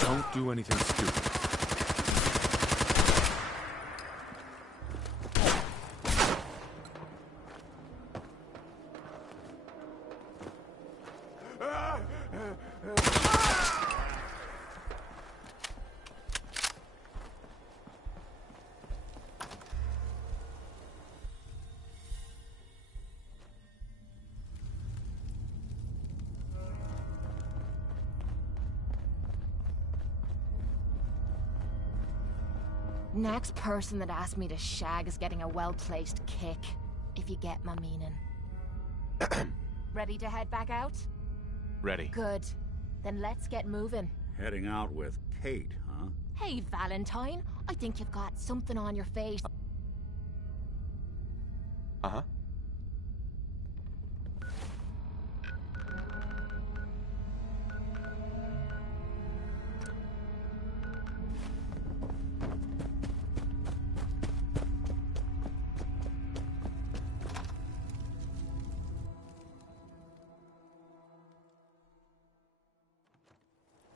Don't do anything stupid. Next person that asks me to shag is getting a well-placed kick, if you get my meaning. Ready to head back out? Ready. Good. Then let's get moving. Heading out with Kate, huh? Hey, Valentine. I think you've got something on your face. Uh-huh.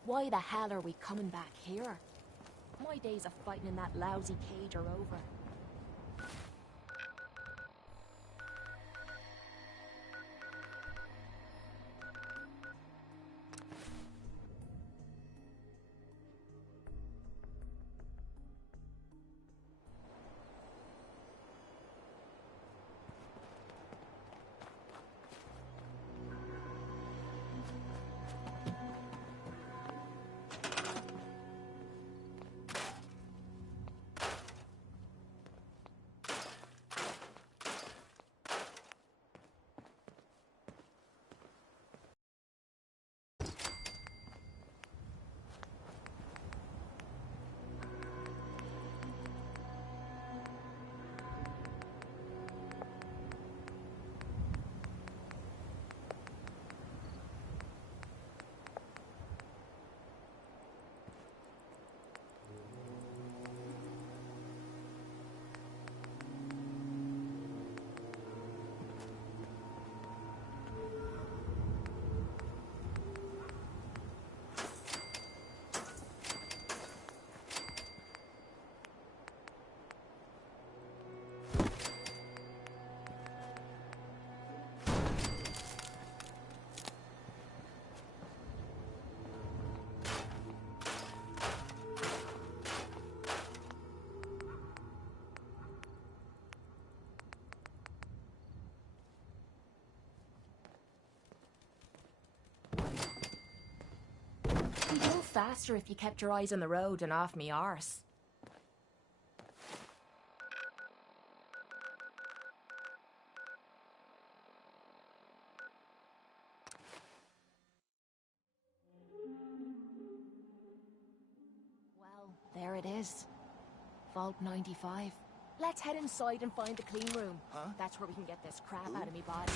Why the hell are we coming back here? My days of fighting in that lousy cage are over. You'd move faster if you kept your eyes on the road and off me arse. Well, there it is. Vault 95. Let's head inside and find the clean room. Huh? That's where we can get this crap out of me body.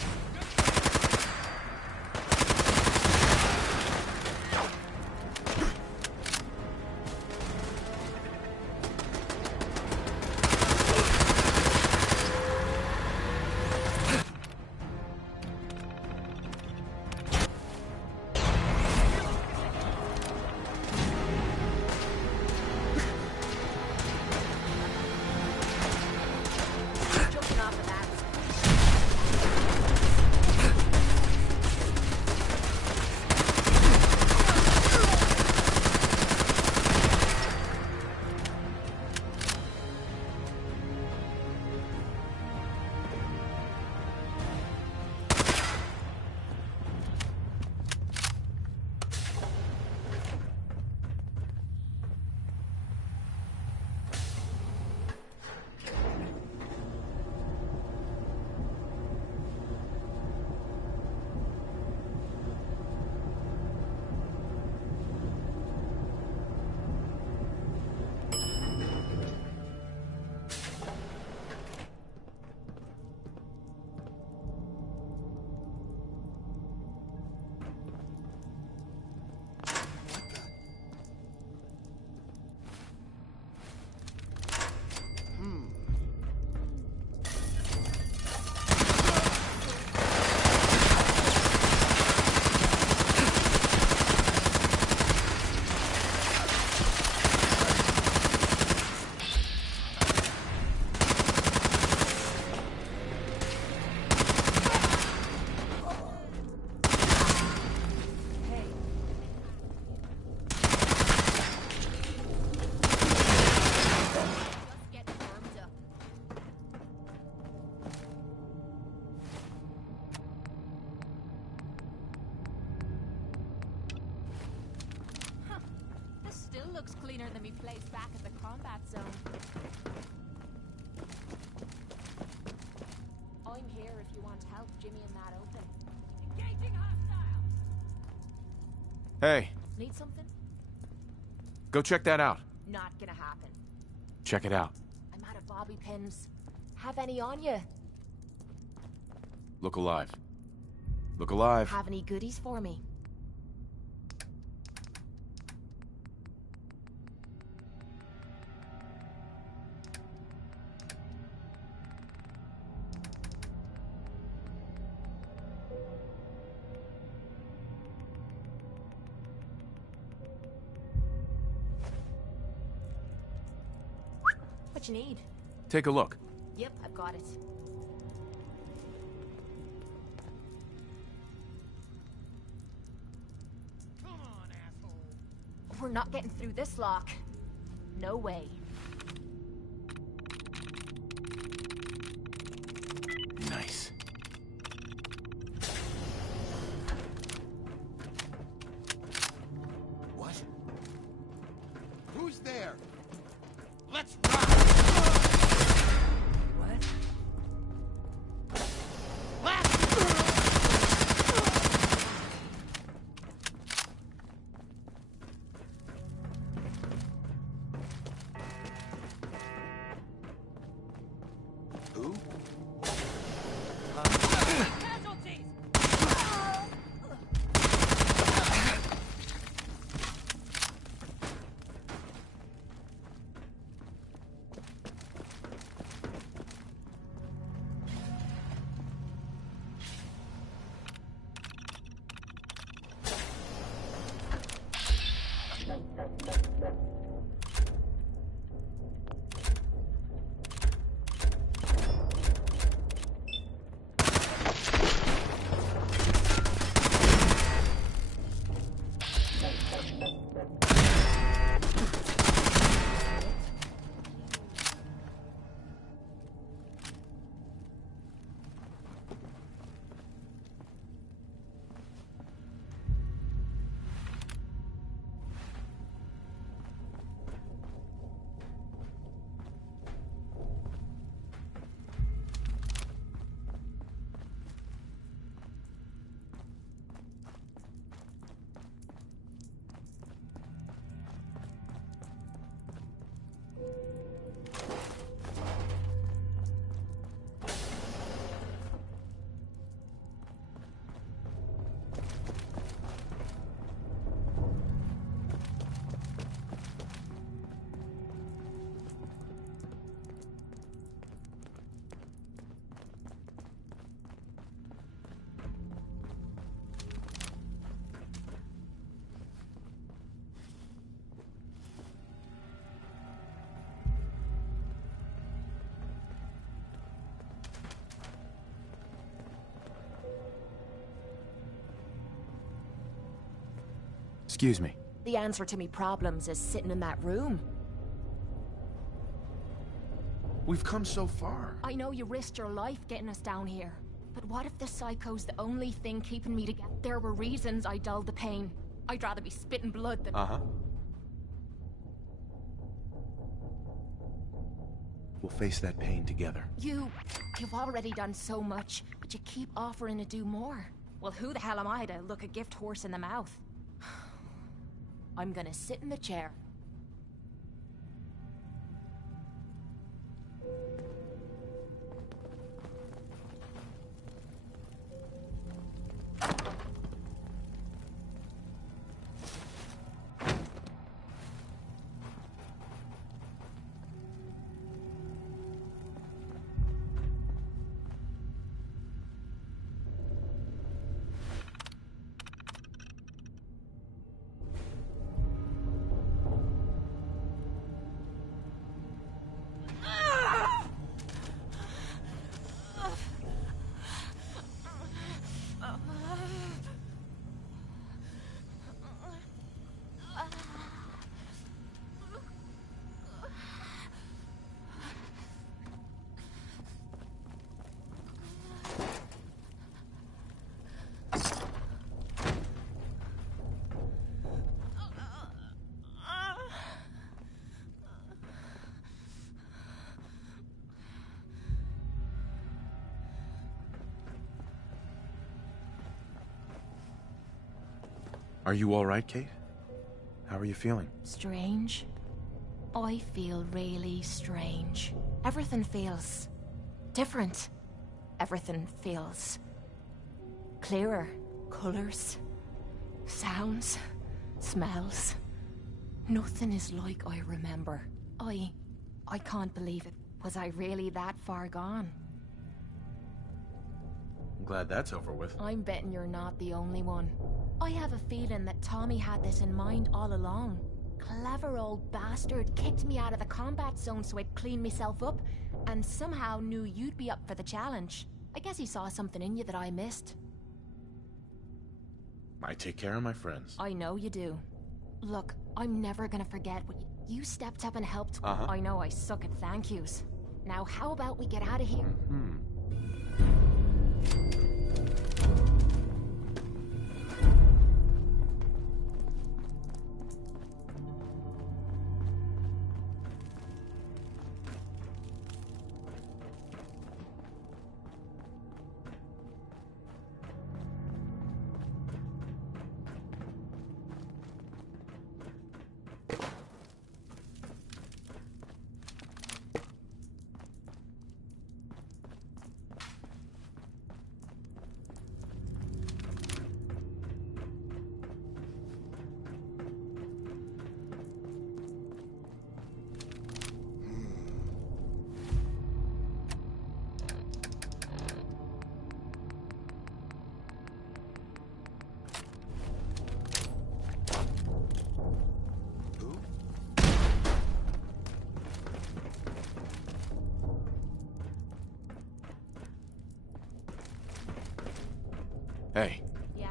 place back at the combat zone. I'm here if you want help, Jimmy and that open. Engaging hostile! Hey, Need something? go check that out. Not gonna happen. Check it out. I'm out of bobby pins. Have any on you? Look alive. Look alive. Have any goodies for me? What you need? Take a look. Yep, I've got it. Come on, asshole. We're not getting through this lock. No way. Nice. What? Who's there? Let's What? Who? Casualties! Excuse me. The answer to me problems is sitting in that room. We've come so far. I know you risked your life getting us down here. But what if the psycho's the only thing keeping me together? There were reasons I dulled the pain. I'd rather be spitting blood than... Uh-huh. We'll face that pain together. You've already done so much, but you keep offering to do more. Well, who the hell am I to look a gift horse in the mouth? I'm gonna sit in the chair. Are you all right, Kate? How are you feeling? Strange. I feel really strange. Everything feels different. Everything feels clearer. Colors, sounds, smells. Nothing is like I remember. I can't believe it. Was I really that far gone? I'm glad that's over with. I'm betting you're not the only one. I have a feeling that Tommy had this in mind all along. Clever old bastard kicked me out of the combat zone so I'd clean myself up, and somehow knew you'd be up for the challenge. I guess he saw something in you that I missed. I take care of my friends. I know you do. Look, I'm never gonna forget what you stepped up and helped. Uh-huh. I know I suck at thank yous. Now how about we get out of here? Hey. Yeah?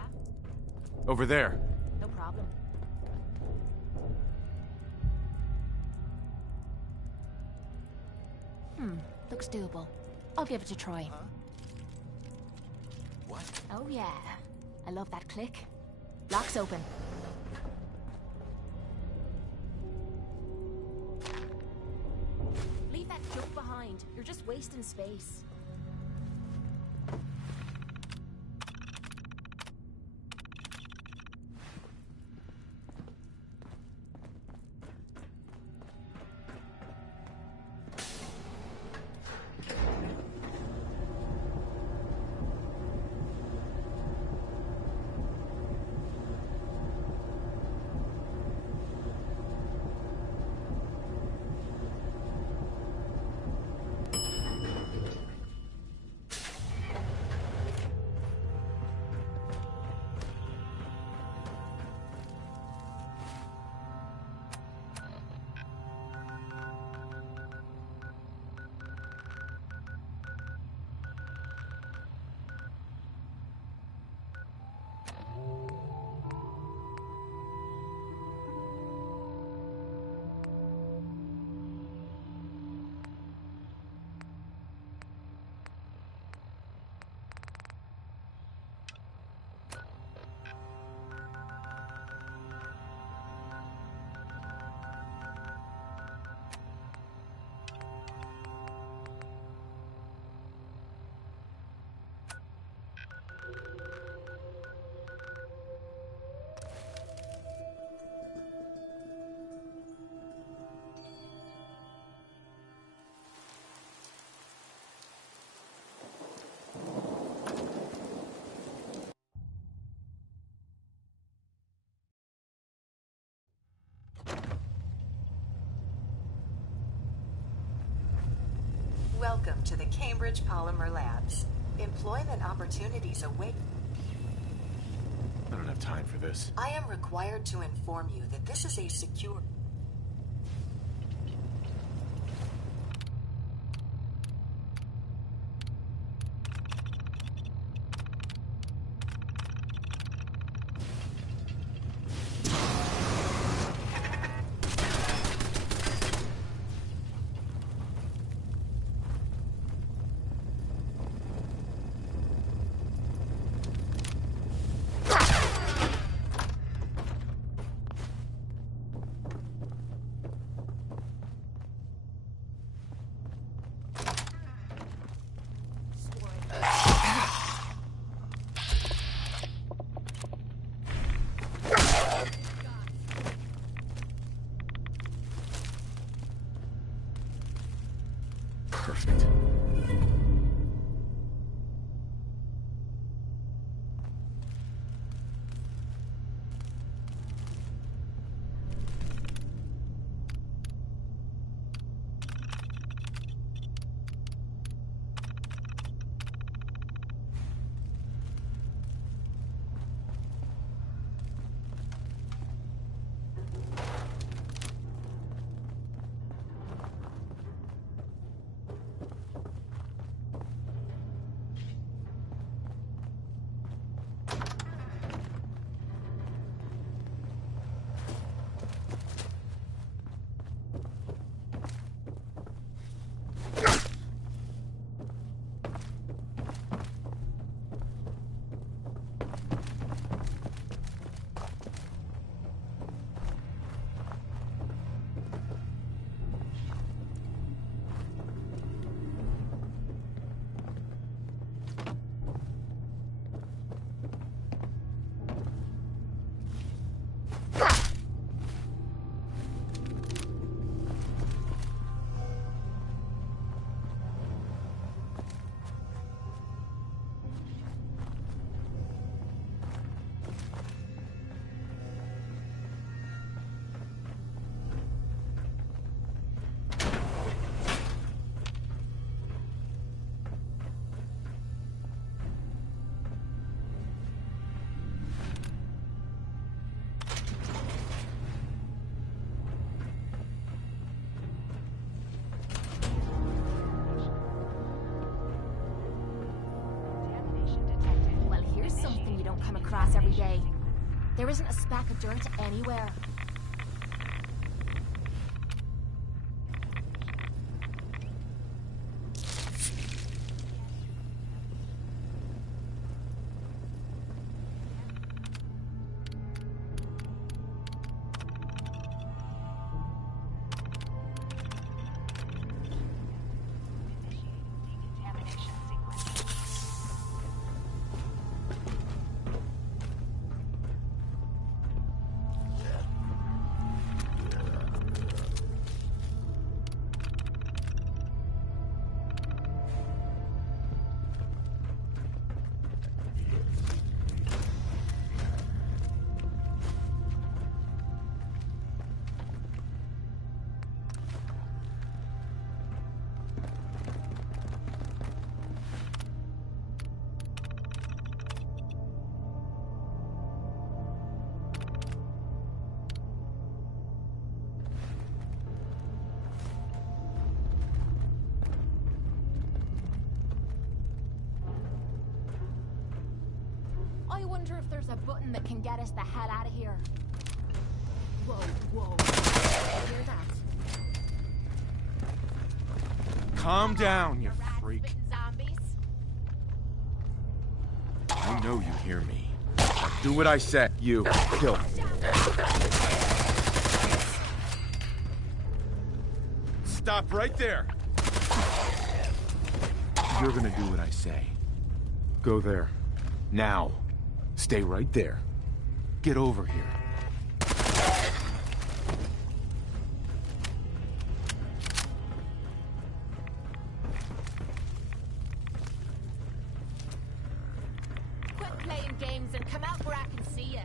Over there. No problem. Looks doable. I'll give it a try. What? Oh yeah. I love that click. Lock's open. Leave that junk behind. You're just wasting space. Welcome to the Cambridge Polymer Labs. Employment opportunities await. I don't have time for this. I am required to inform you that this is a secure... Perfect. Well, here's something you don't come across every day. There isn't a speck of dirt anywhere. I wonder if there's a button that can get us the hell out of here. Whoa, whoa. Hear that? Calm down, you freak. Zombies? I know you hear me. Do what I said. You, kill him. Stop right there. You're gonna do what I say. Go there. Now. Stay right there. Get over here. Quit playing games and come out where I can see you.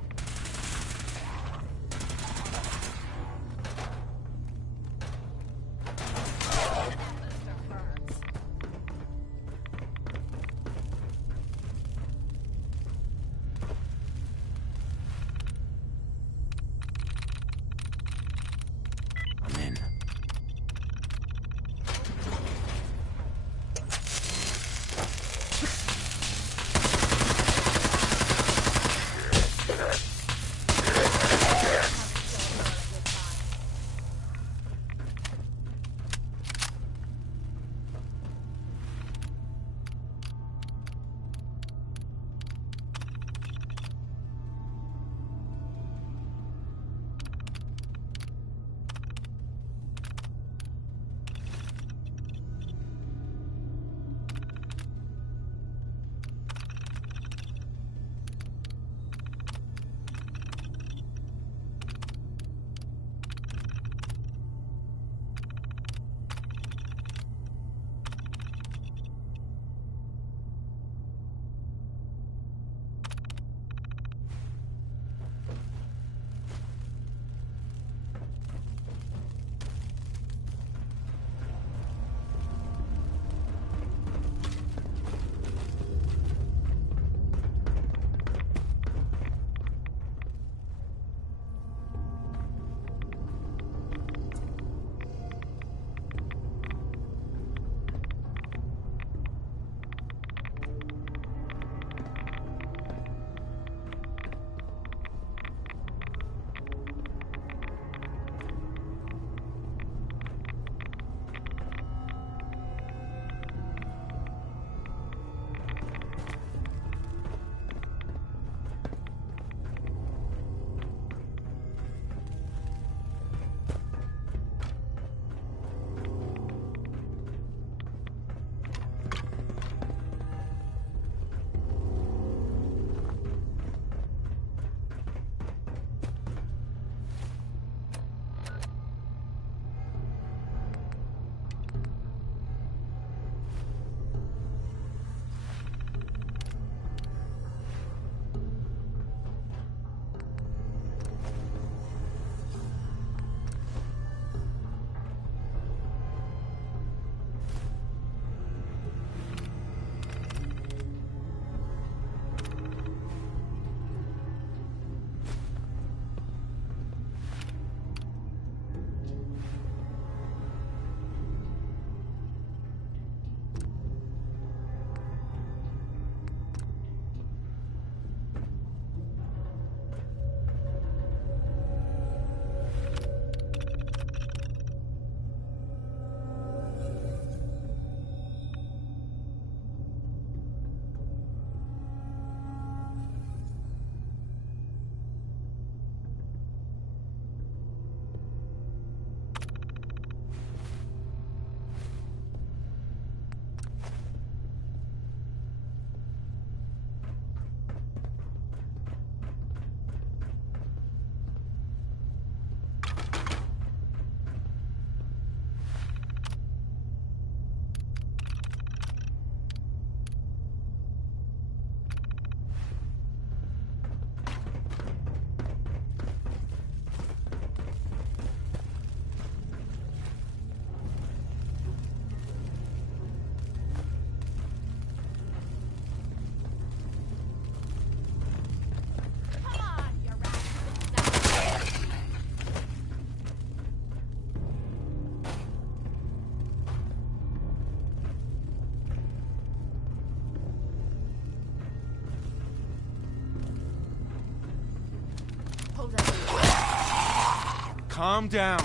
Calm down.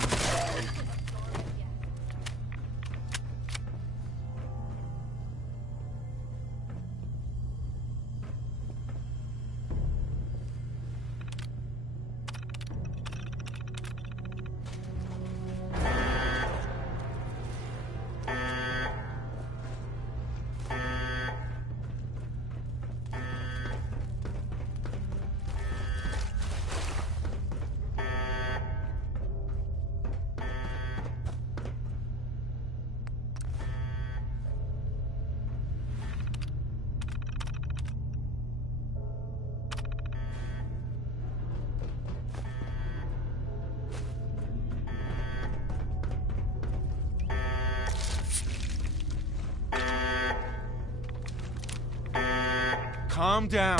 Calm down.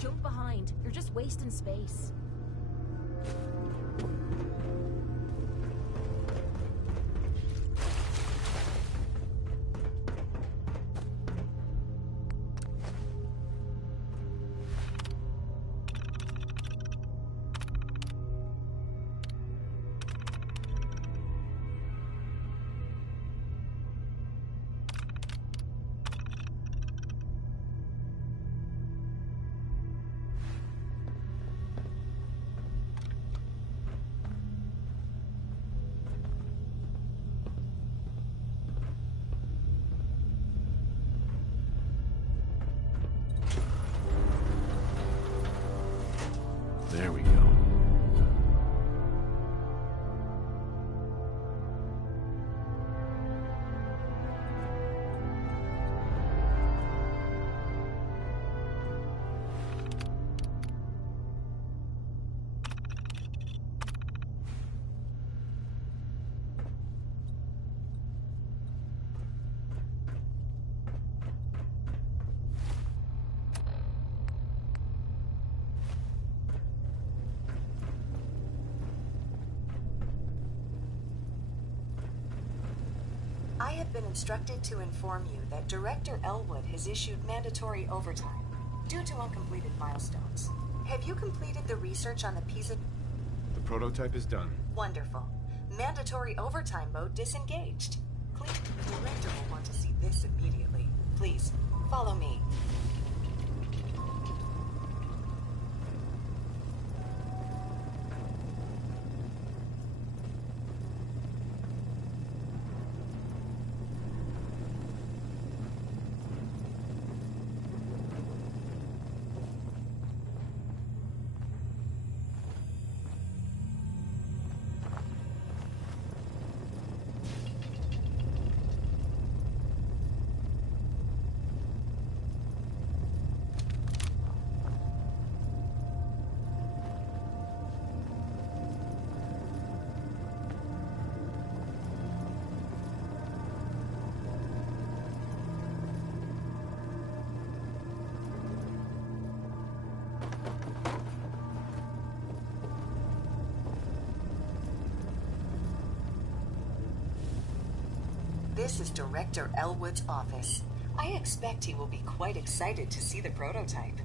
Jump behind. You're just wasting space. have been instructed to inform you that Director Elwood has issued mandatory overtime due to uncompleted milestones. Have you completed the research on the Pisa? The prototype is done. Wonderful. Mandatory overtime mode disengaged. Clean. The director will want to see this immediately. Please, follow me. This is Director Elwood's office. I expect he will be quite excited to see the prototype.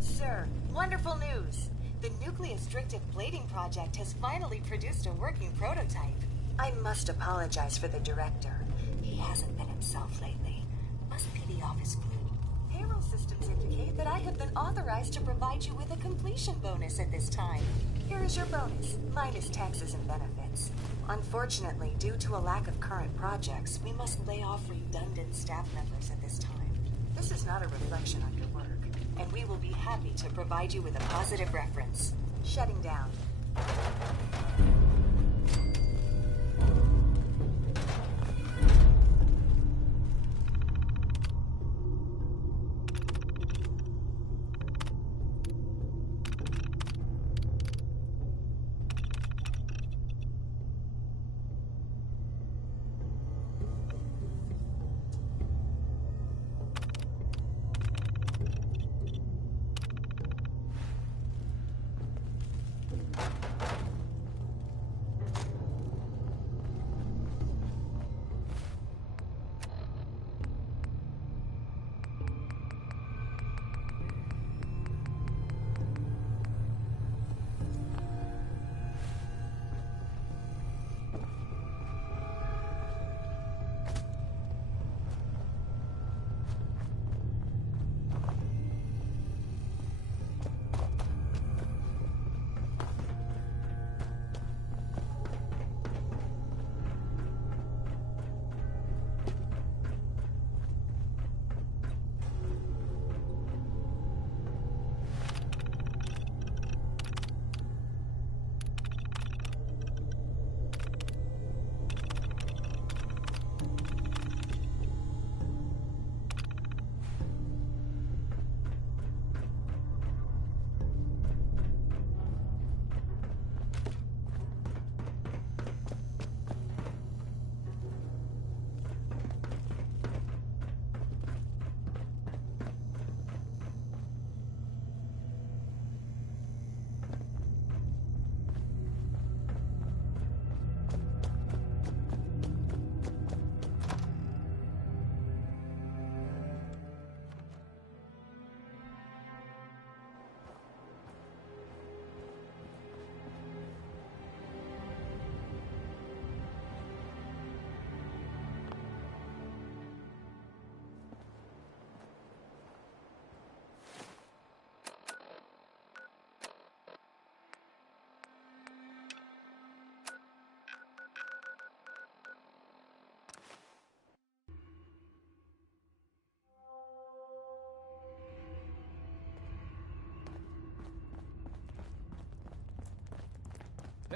Sir, wonderful news! The Nucleus-Strictive Blading Project has finally produced a working prototype. I must apologize for the director. He hasn't been himself lately. Must be the office flu. Payroll systems indicate that I have been authorized to provide you with a completion bonus at this time. Here is your bonus, minus taxes and benefits. Unfortunately, due to a lack of current projects, we must lay off redundant staff members at this time. This is not a reflection on your work, and we will be happy to provide you with a positive reference. Shutting down.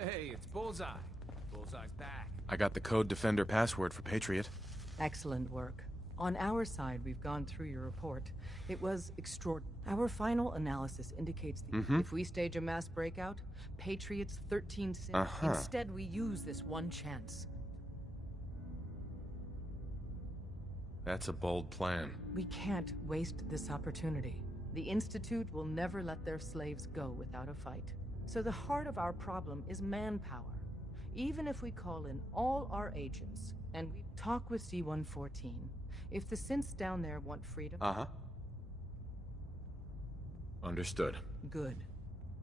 Hey, it's Bullseye. Bullseye's back. I got the Code Defender password for Patriot. Excellent work. On our side, we've gone through your report. It was extraordinary. Our final analysis indicates that if we stage a mass breakout, Patriot's 13 sin. Instead, we use this one chance. That's a bold plan. We can't waste this opportunity. The Institute will never let their slaves go without a fight. So the heart of our problem is manpower. Even if we call in all our agents and we talk with C-114, if the synths down there want freedom... Uh-huh. Understood. Good.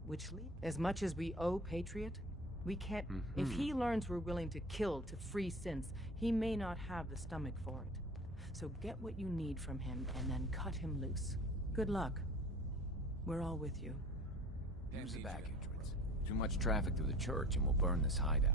Which leads... As much as we owe Patriot, we can't... If he learns we're willing to kill to free synths, he may not have the stomach for it. So get what you need from him and then cut him loose. Good luck. We're all with you. Use the back entrance. Too much traffic through the church and we'll burn this hideout.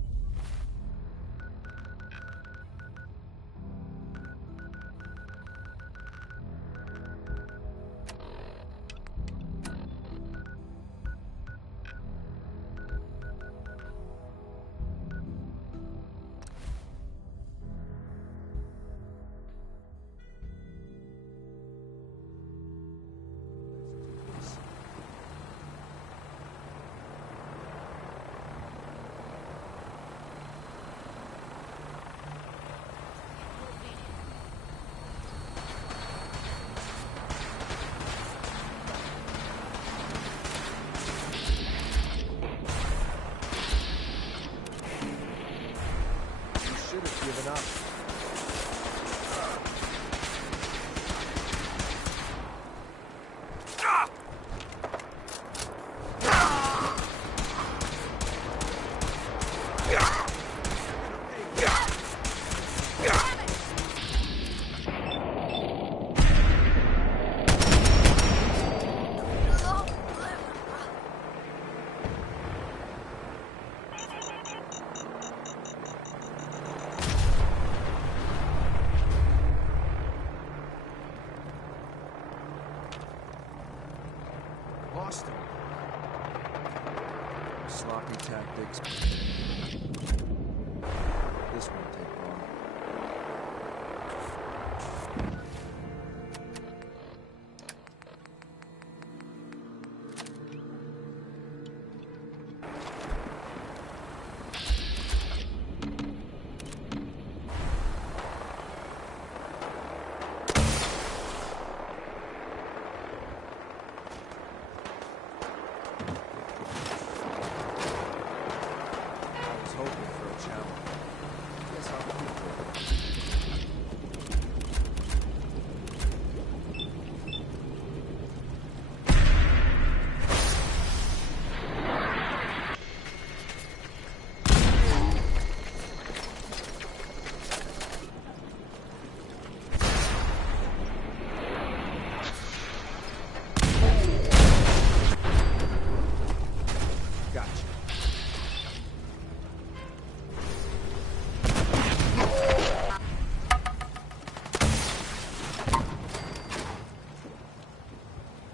Given up. Boston. Sloppy tactics. This won't take long.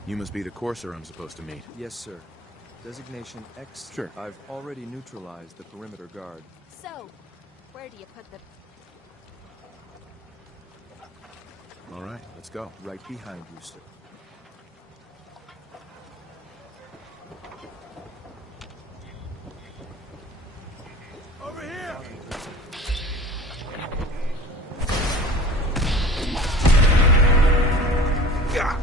You must be the courser I'm supposed to meet. Yes, sir. Designation X. Sure. I've already neutralized the perimeter guard. So, where do you put the... All right, let's go. Right behind you, sir. Over here! Yeah.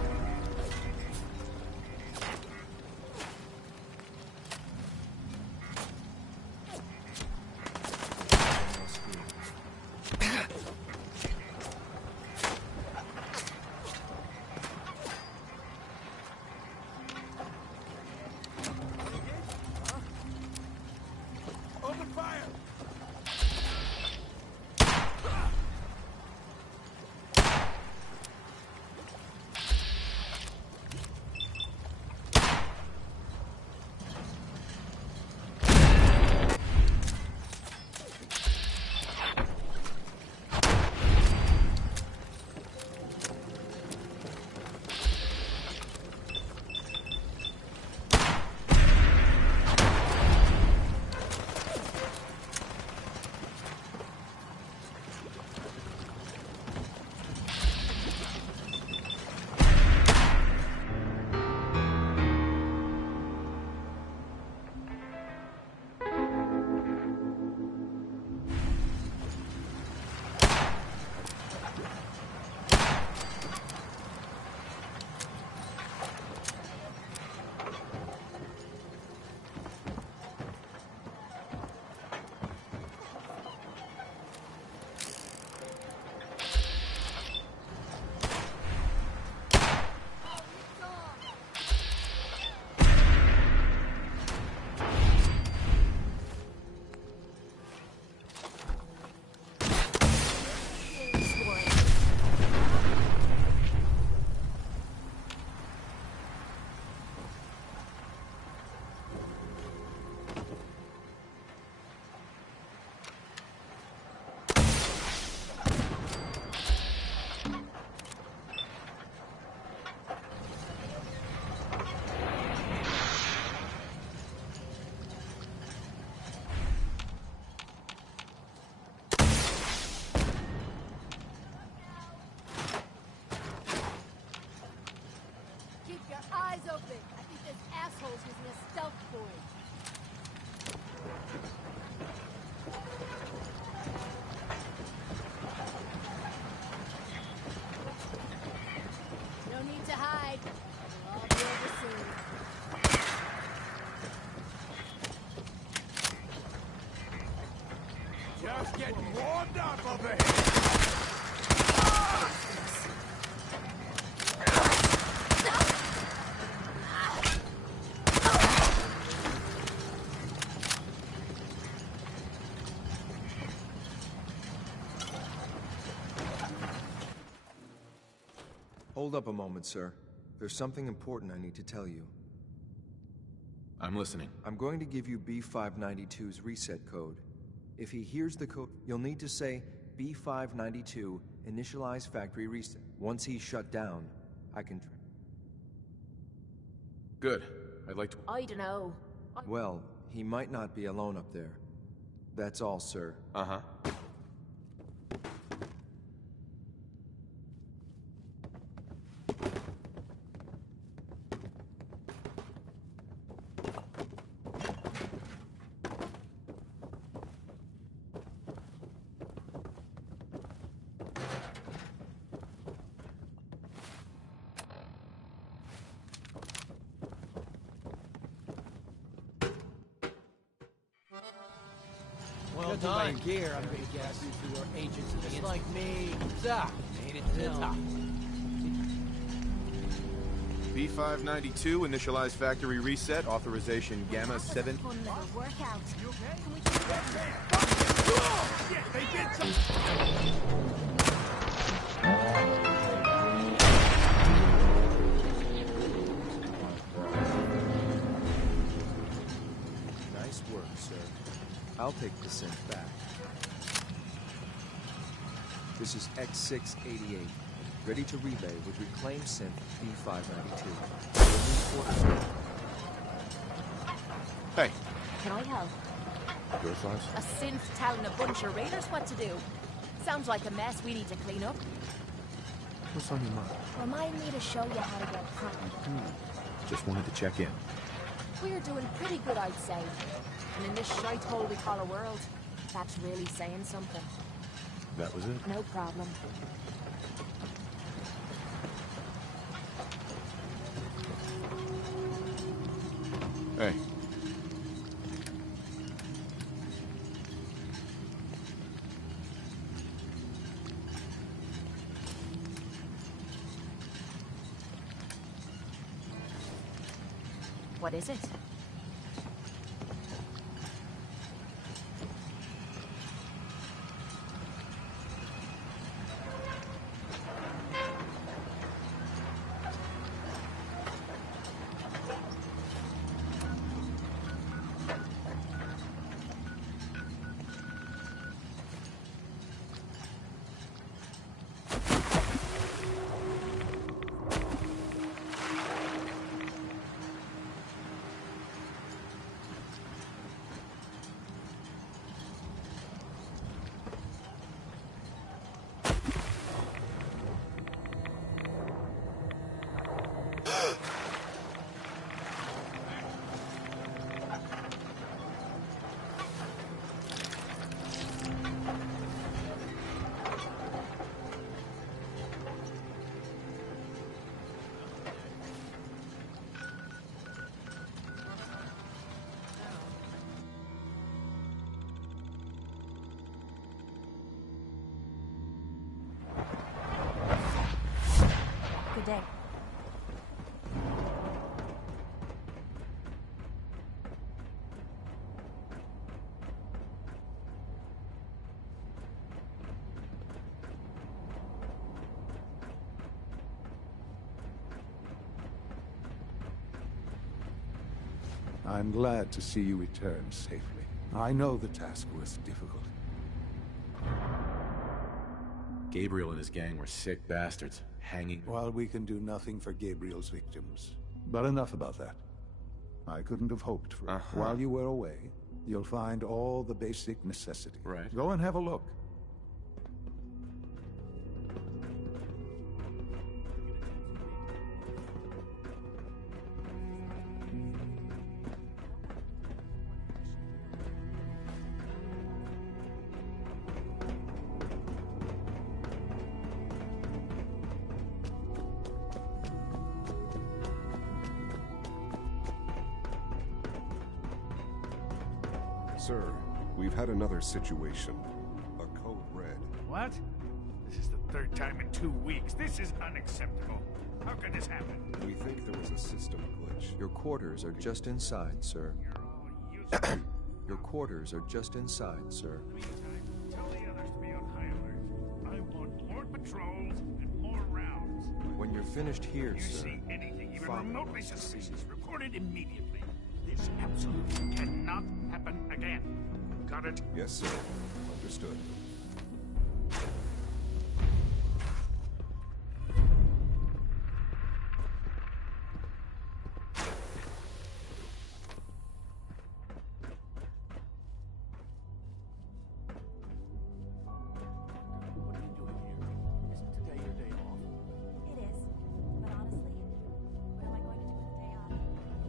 Just getting warmed up over here. Hold up a moment, sir. There's something important I need to tell you. I'm listening. I'm going to give you B592's reset code. If he hears the code, you'll need to say B592 initialize factory reset. Once he's shut down, I can... Good. I'd like to... I don't know. Well, he might not be alone up there. That's all, sir. Uh-huh. Well done. Gear, I'm gonna guess. You are agents of the just like me. Zah, made it to the top. B592, initialize factory reset, authorization Gamma 7. Fun little workout. You okay? Can we just get there? Yeah, they did Nice work, sir. I'll take the synth back. This is X688, ready to relay with reclaimed synth B592. Hey. Can I help? Your thoughts? A synth telling a bunch of raiders what to do. Sounds like a mess we need to clean up. What's on your mind? Remind me to show you how to get primed. Just wanted to check in. We're doing pretty good, I'd say. And in this shite hole we call a world, that's really saying something. That was it? No problem. Hey. What is it? Good day. I'm glad to see you return safely. I know the task was difficult. Gabriel and his gang were sick bastards, hanging... While we can do nothing for Gabriel's victims. But enough about that. I couldn't have hoped for it. While you were away, you'll find all the basic necessities. Right. Go and have a look. Sir, we've had another situation. What? This is the third time in 2 weeks. This is unacceptable. How can this happen? We think there was a system glitch. Your quarters are just inside, sir. Your quarters are just inside, sir. Tell the others to be on high alert. I want more patrols and more rounds. When you're finished here, You sir. see anything even follow remotely suspicious, report it immediately. This absolutely cannot happen again. Got it? Yes, sir. Understood. It is. But honestly, what am I going to do with the day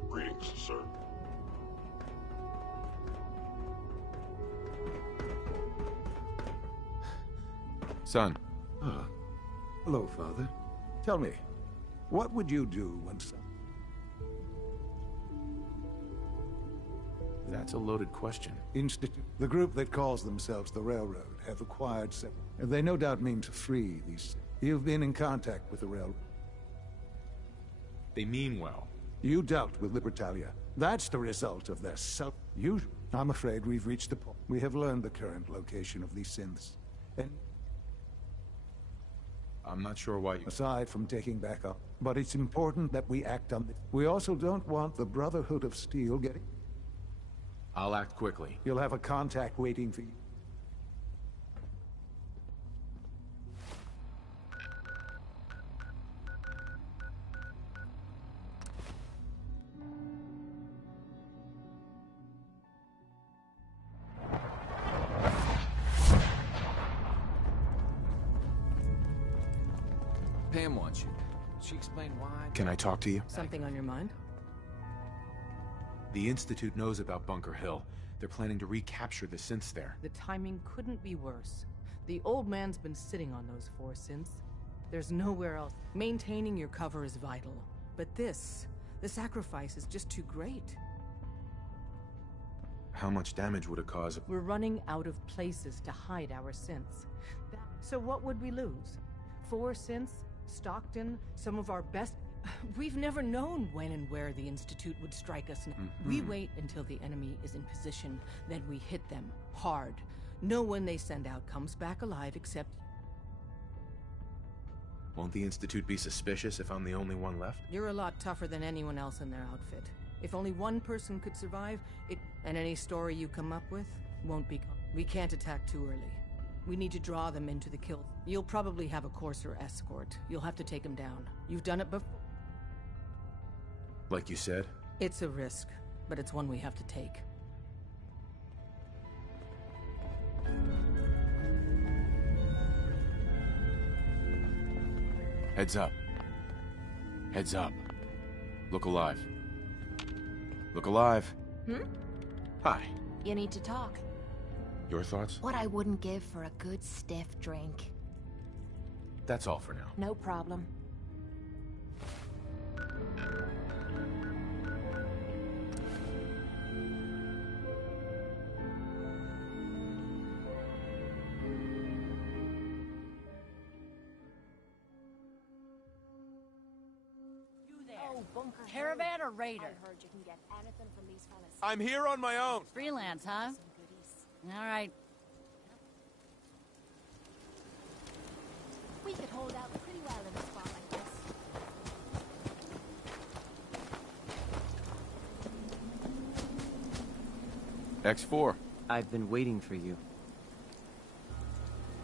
off? Greetings, sir. Son. Ah. Hello, Father. Tell me, what would you do when some... That's a loaded question. Institute, the group that calls themselves the Railroad, have acquired several... They no doubt mean to free these... You've been in contact with the Railroad. They mean well. You dealt with Libertalia. That's the result of their self-usual. I'm afraid we've reached the point. We have learned the current location of these synths. And I'm not sure why you... aside from taking back up, but it's important that we act on it. We also don't want the Brotherhood of Steel getting... I'll act quickly. You'll have a contact waiting for you. Pam wants you. She explained why. Can I talk to you? Something on your mind? The Institute knows about Bunker Hill. They're planning to recapture the synths there. The timing couldn't be worse. The old man's been sitting on those 4 synths. There's nowhere else. Maintaining your cover is vital. But the sacrifice is just too great. How much damage would it cause? We're running out of places to hide our synths. So what would we lose? 4 synths? Stockton? Some of our best... We've never known when and where the Institute would strike us. We wait until the enemy is in position, then we hit them hard. No one they send out comes back alive except... Won't the Institute be suspicious if I'm the only one left? You're a lot tougher than anyone else in their outfit. If only one person could survive, and any story you come up with won't be... We can't attack too early. We need to draw them into the kill. You'll probably have a Courser escort. You'll have to take them down. You've done it before. Like you said? It's a risk, but it's one we have to take. Heads up. Heads up. Look alive. Look alive. Hi. You need to talk. Your thoughts? What I wouldn't give for a good stiff drink. That's all for now. No problem. Caravan or Raider? I heard you can get anything from these fellas. I'm here on my own. Freelance, huh? All right. We could hold out pretty well in a spot like this. X4. I've been waiting for you.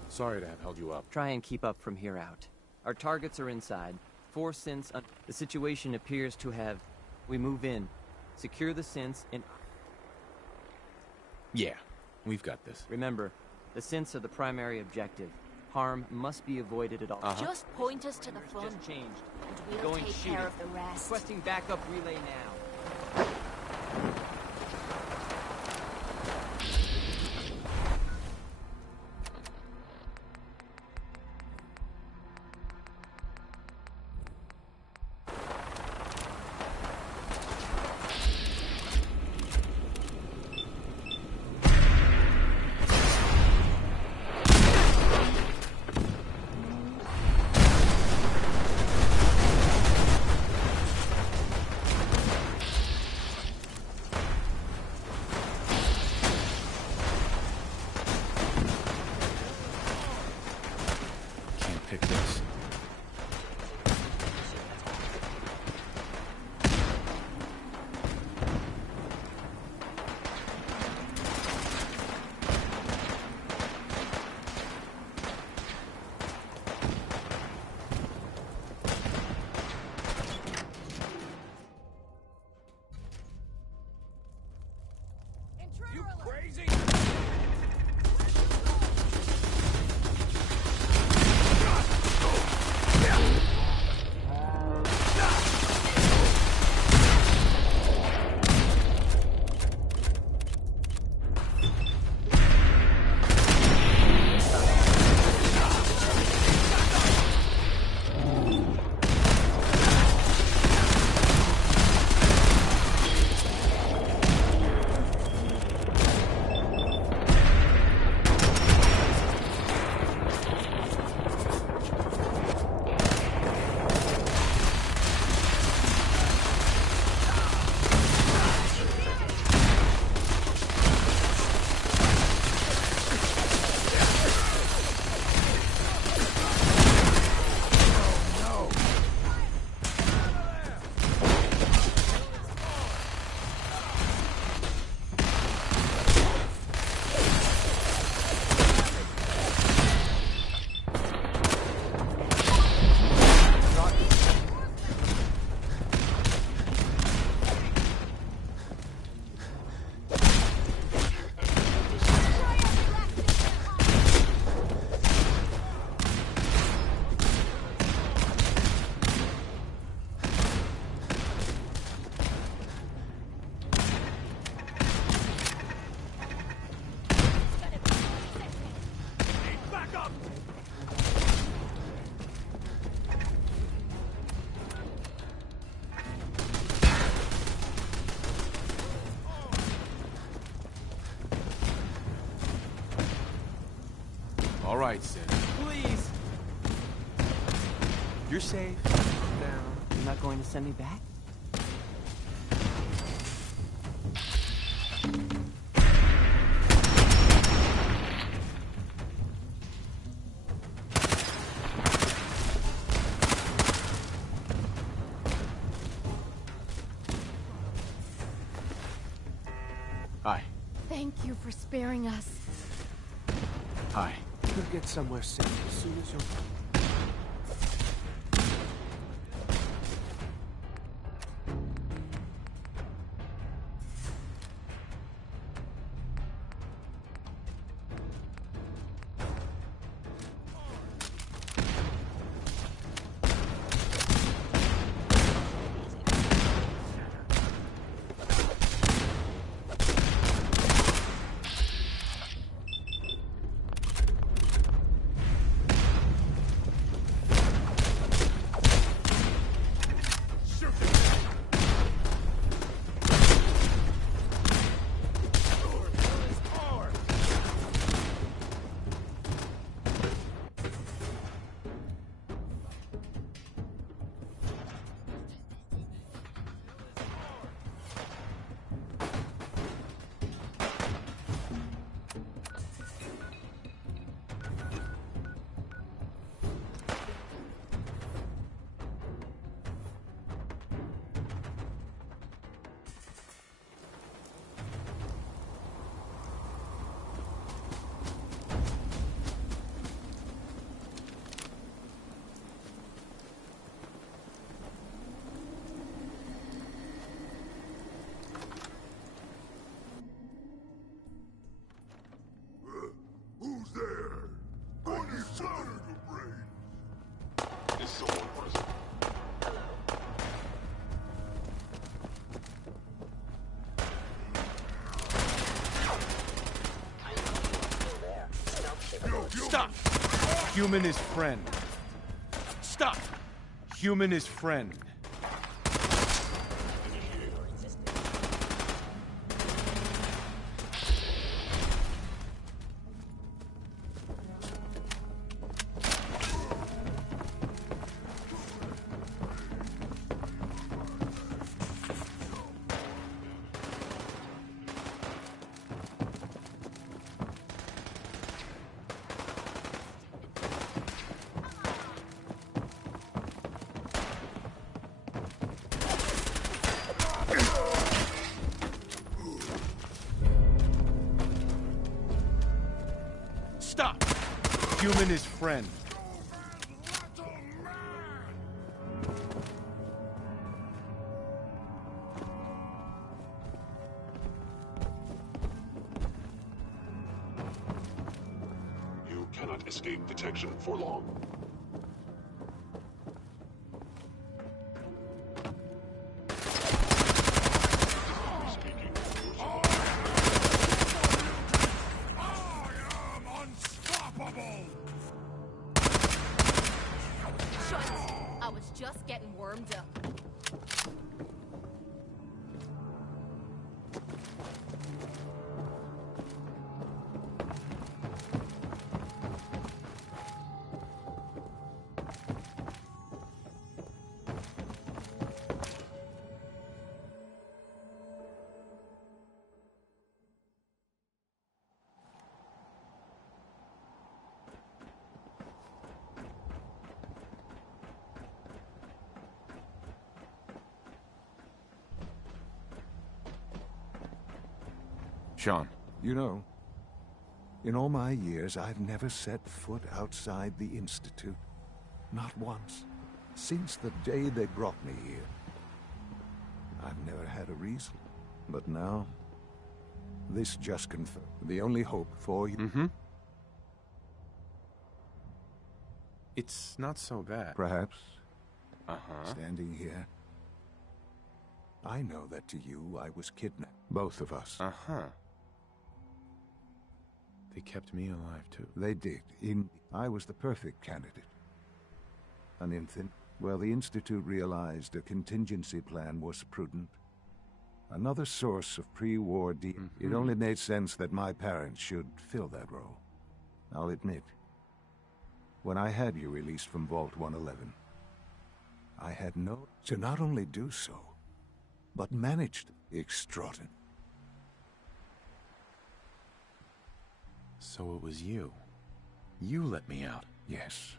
Sorry to have held you up. Try and keep up from here out. Our targets are inside. 4 synths. The situation appears to have... We move in. Secure the synths and... Yeah, we've got this. Remember, the synths are the primary objective. Harm must be avoided at all. Just point us to the front. Just changed. And we'll Going take shooting. care of the rest. Requesting backup relay now. Pick this. You crazy? All right, Sid. Please! You're safe. Now, you're not going to send me back? Hi. Thank you for sparing us. Hi. You'll get somewhere safe as soon as you're... Stop! Human is friend. Stop! Human is friend. Stop! Human is friend. You cannot escape detection for long. I was just getting warmed up. Sean. You know, in all my years, I've never set foot outside the Institute. Not once. Since the day they brought me here. I've never had a reason. But now, this just confirmed the only hope for you. Mm-hmm. It's not so bad. Perhaps. Uh-huh. Standing here, I know that to you I was kidnapped. Both of us. Uh-huh. They kept me alive, too. They did. I was the perfect candidate. An infant. Well, the Institute realized a contingency plan was prudent. Another source of pre-war It only made sense that my parents should fill that role. I'll admit, when I had you released from Vault 111, I had no... to not only do so, but managed extraordinary. So it was you. You let me out. Yes.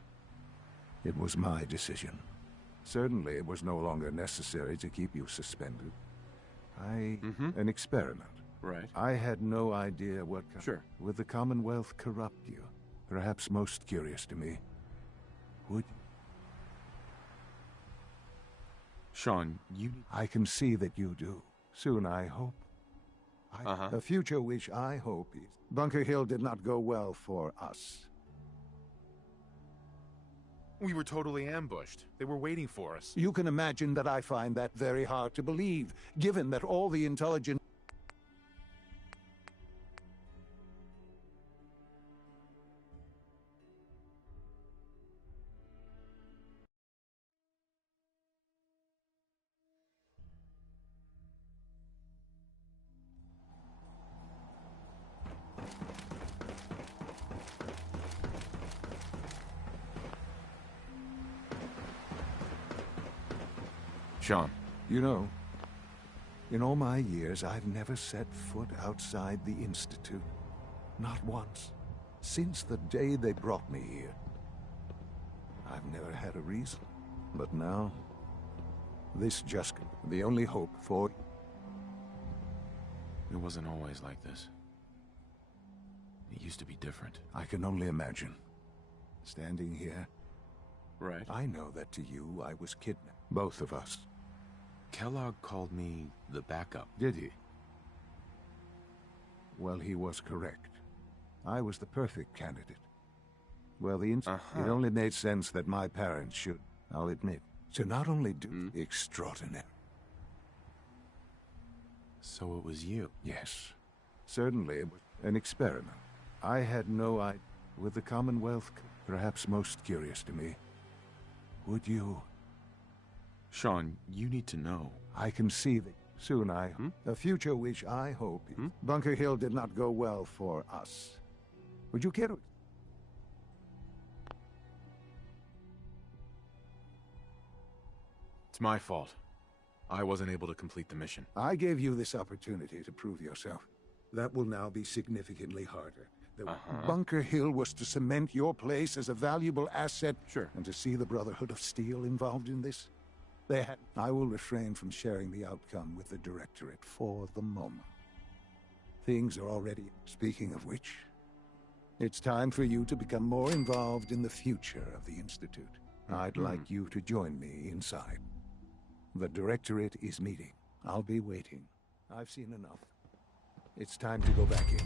It was my decision. Certainly it was no longer necessary to keep you suspended. An experiment. Right. I had no idea what... Sure. Would the Commonwealth corrupt you? Perhaps most curious to me. Would... Sean, you... I can see that you do. Soon, I hope. A future which I hope is... Bunker Hill did not go well for us. We were totally ambushed. They were waiting for us. You can imagine that I find that very hard to believe, given that all the intelligence... Sean. You know, in all my years, I've never set foot outside the Institute. Not once. Since the day they brought me here. I've never had a reason. But now, this just... the only hope for... It wasn't always like this. It used to be different. I can only imagine. Standing here... Right. I know that to you, I was kidnapped. Both of us. Kellogg called me the backup. Did he? Well, he was correct. I was the perfect candidate. Well, it only made sense that my parents should... I'll admit, to not only do extraordinary. So it was you? Yes. Certainly, it was an experiment. I had no idea. With the Commonwealth, perhaps most curious to me. Would you... Sean, you need to know. I can see that soon a future which I hope... Bunker Hill did not go well for us. Would you care to... It's my fault. I wasn't able to complete the mission. I gave you this opportunity to prove yourself. That will now be significantly harder. Bunker Hill was to cement your place as a valuable asset. Sure. And to see the Brotherhood of Steel involved in this. I will refrain from sharing the outcome with the Directorate for the moment. Things are already... Speaking of which, it's time for you to become more involved in the future of the Institute. I'd like you to join me inside. The Directorate is meeting. I'll be waiting. I've seen enough. It's time to go back in.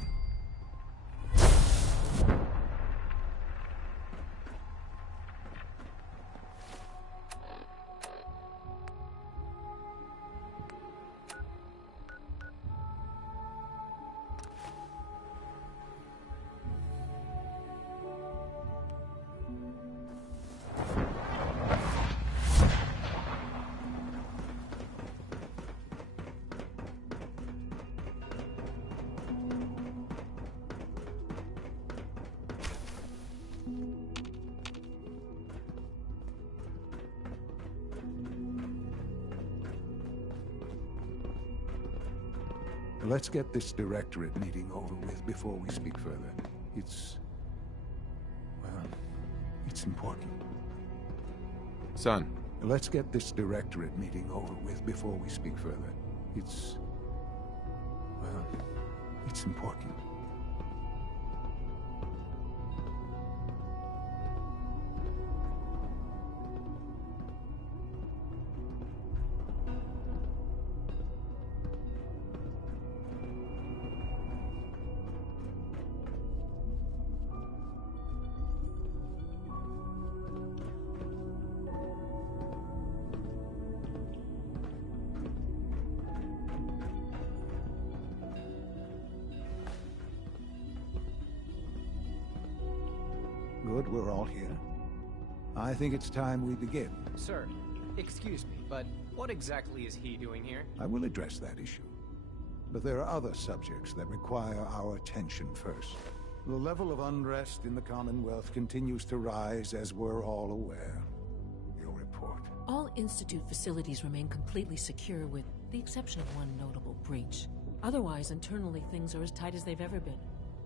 Let's get this Directorate meeting over with before we speak further. It's important. Son. Let's get this Directorate meeting over with before we speak further. It's important. Good, we're all here. I think it's time we begin. Sir, excuse me, but what exactly is he doing here? I will address that issue. But there are other subjects that require our attention first. The level of unrest in the Commonwealth continues to rise, as we're all aware. Your report. All Institute facilities remain completely secure, with the exception of one notable breach. Otherwise, internally, things are as tight as they've ever been.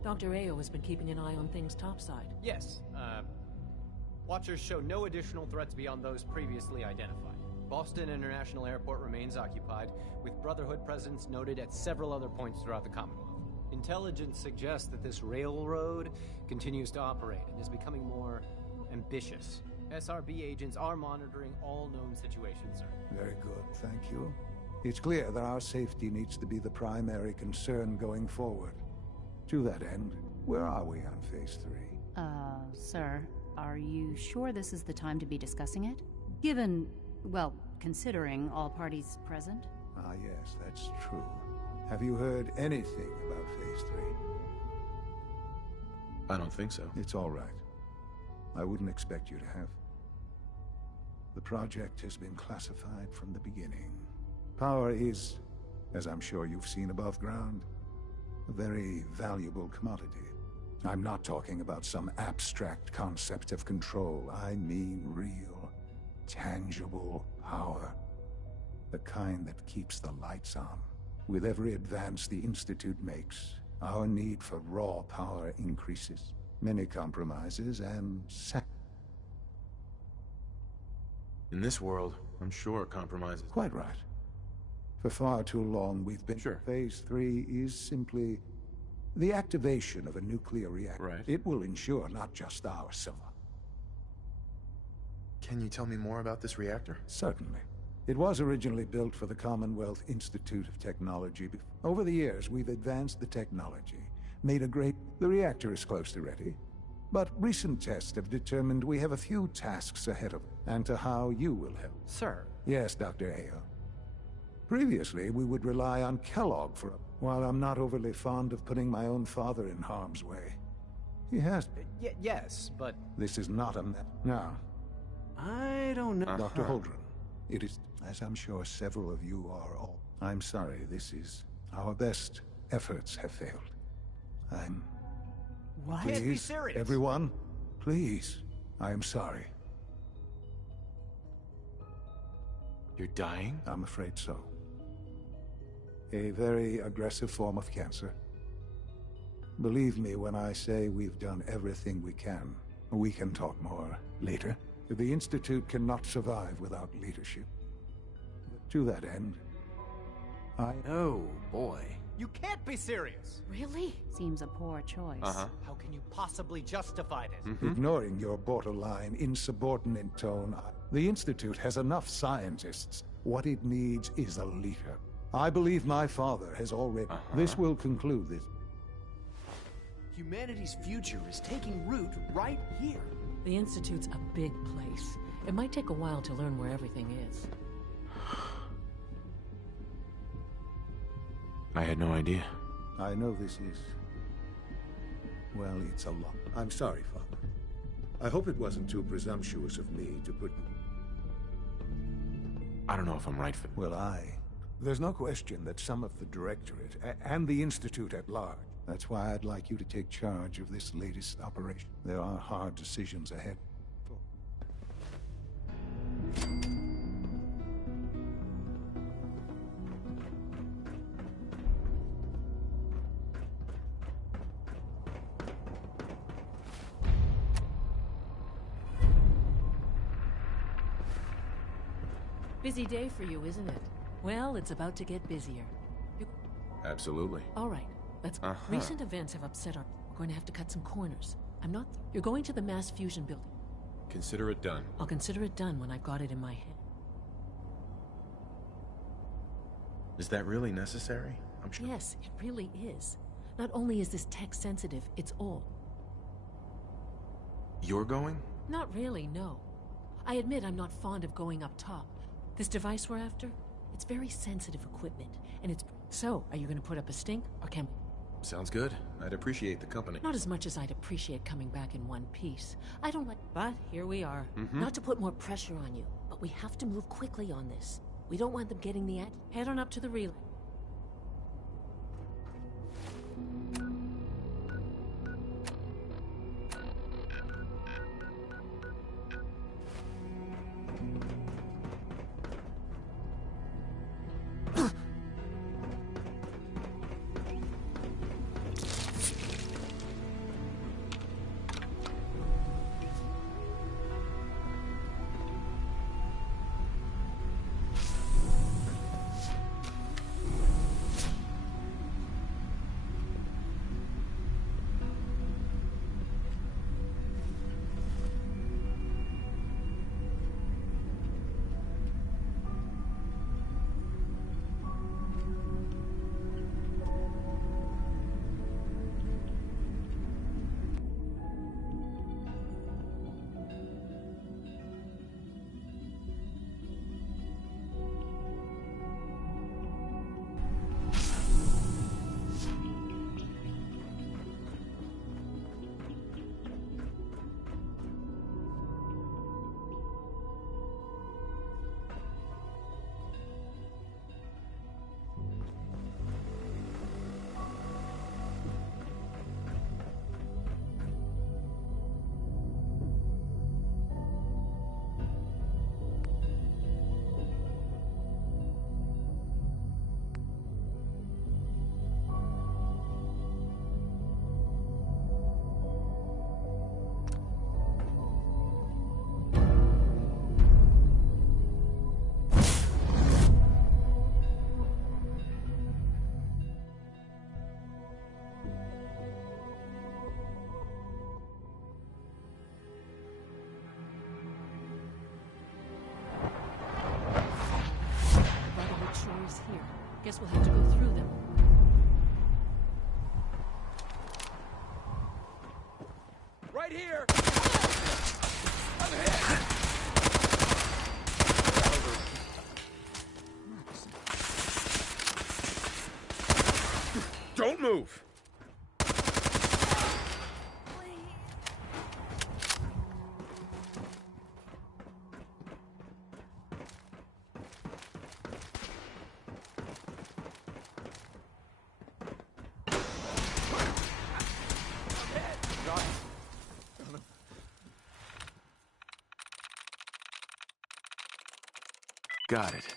Dr. Ayo has been keeping an eye on things topside. Yes, Watchers show no additional threats beyond those previously identified. Boston International Airport remains occupied, with Brotherhood presence noted at several other points throughout the Commonwealth. Intelligence suggests that this railroad continues to operate and is becoming more ambitious. SRB agents are monitoring all known situations, sir. Very good, thank you. It's clear that our safety needs to be the primary concern going forward. To that end, where are we on Phase 3? Sir, are you sure this is the time to be discussing it? Given, well, considering all parties present? Ah, yes, that's true. Have you heard anything about Phase 3? I don't think so. It's all right. I wouldn't expect you to have. The project has been classified from the beginning. Power is, as I'm sure you've seen above ground, a very valuable commodity. I'm not talking about some abstract concept of control. I mean real, tangible power. The kind that keeps the lights on. With every advance the Institute makes, our need for raw power increases. Many compromises and In this world, I'm sure compromises. Quite right. For far too long we've been... Sure. Phase 3 is simply the activation of a nuclear reactor. Right. It will ensure not just our silver. Can you tell me more about this reactor? Certainly. It was originally built for the Commonwealth Institute of Technology. Over the years, we've advanced the technology, made a great... The reactor is close to ready, But recent tests have determined we have a few tasks ahead of us, and to how you will help. Sir. Yes, Dr. Ayo. Previously, we would rely on Kellogg for... While I'm not overly fond of putting my own father in harm's way, he has... Yes, but... This is not a... Now, I don't know... Dr. Holdren, it is, as I'm sure several of you are all... I'm sorry, this is... Our best efforts have failed. I'm... What? Please, Can't be serious. Everyone, please. I am sorry. You're dying? I'm afraid so. A very aggressive form of cancer. Believe me when I say we've done everything we can. We can talk more later. The Institute cannot survive without leadership. To that end, Oh, boy. You can't be serious! Really? Seems a poor choice. How can you possibly justify this? Ignoring your borderline, insubordinate tone, the Institute has enough scientists. What it needs is a leader. I believe my father has already... This will conclude this. Humanity's future is taking root right here. The Institute's a big place. It might take a while to learn where everything is. I had no idea. I know this is... Well, it's a lot. I'm sorry, Father. I hope it wasn't too presumptuous of me to put... I don't know if I'm right for... Well, There's no question that some of the Directorate, and the Institute at large... That's why I'd like you to take charge of this latest operation. There are hard decisions ahead. Busy day for you, isn't it? Well, it's about to get busier. Absolutely. All right, let's... Recent events have upset our... We're going to have to cut some corners. I'm not... You're going to the mass fusion building. Consider it done. I'll consider it done when I've got it in my head. Is that really necessary? I'm sure. Yes, it really is. Not only is this tech sensitive, it's all. You're going? Not really, no. I admit I'm not fond of going up top. This device we're after, it's very sensitive equipment, and it's... So, are you going to put up a stink, or can we... Sounds good. I'd appreciate the company. Not as much as I'd appreciate coming back in one piece. I don't like... But here we are. Not to put more pressure on you, but we have to move quickly on this. We don't want them getting the... Head on up to the relay. Here. Guess we'll have to go through them. Right here! Move! Got it.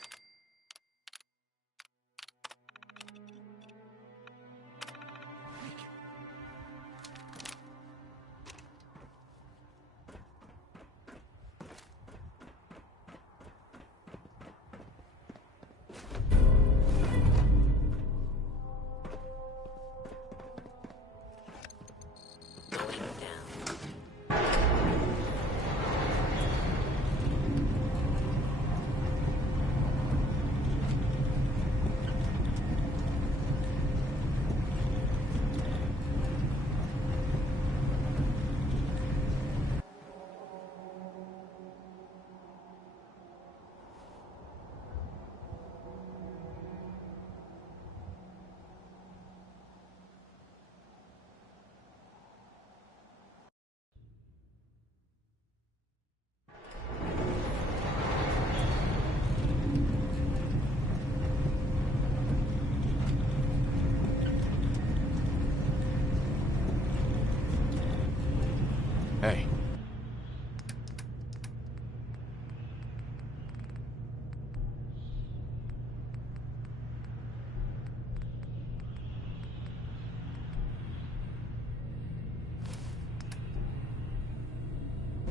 Hey.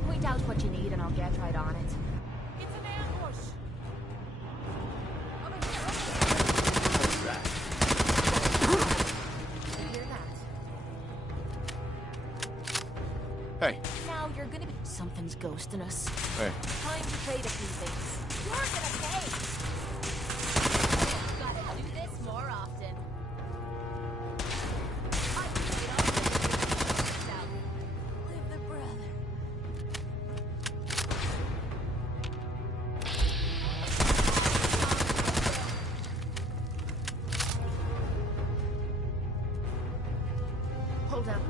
Point out what you need and I'll get right on it. It's an ambush! You hear that? Hey. Now you're gonna be... Something's ghosting us. Hey. Time to trade a few things. You're gonna pay! Gotta do this more often. Live the brother. Hold up.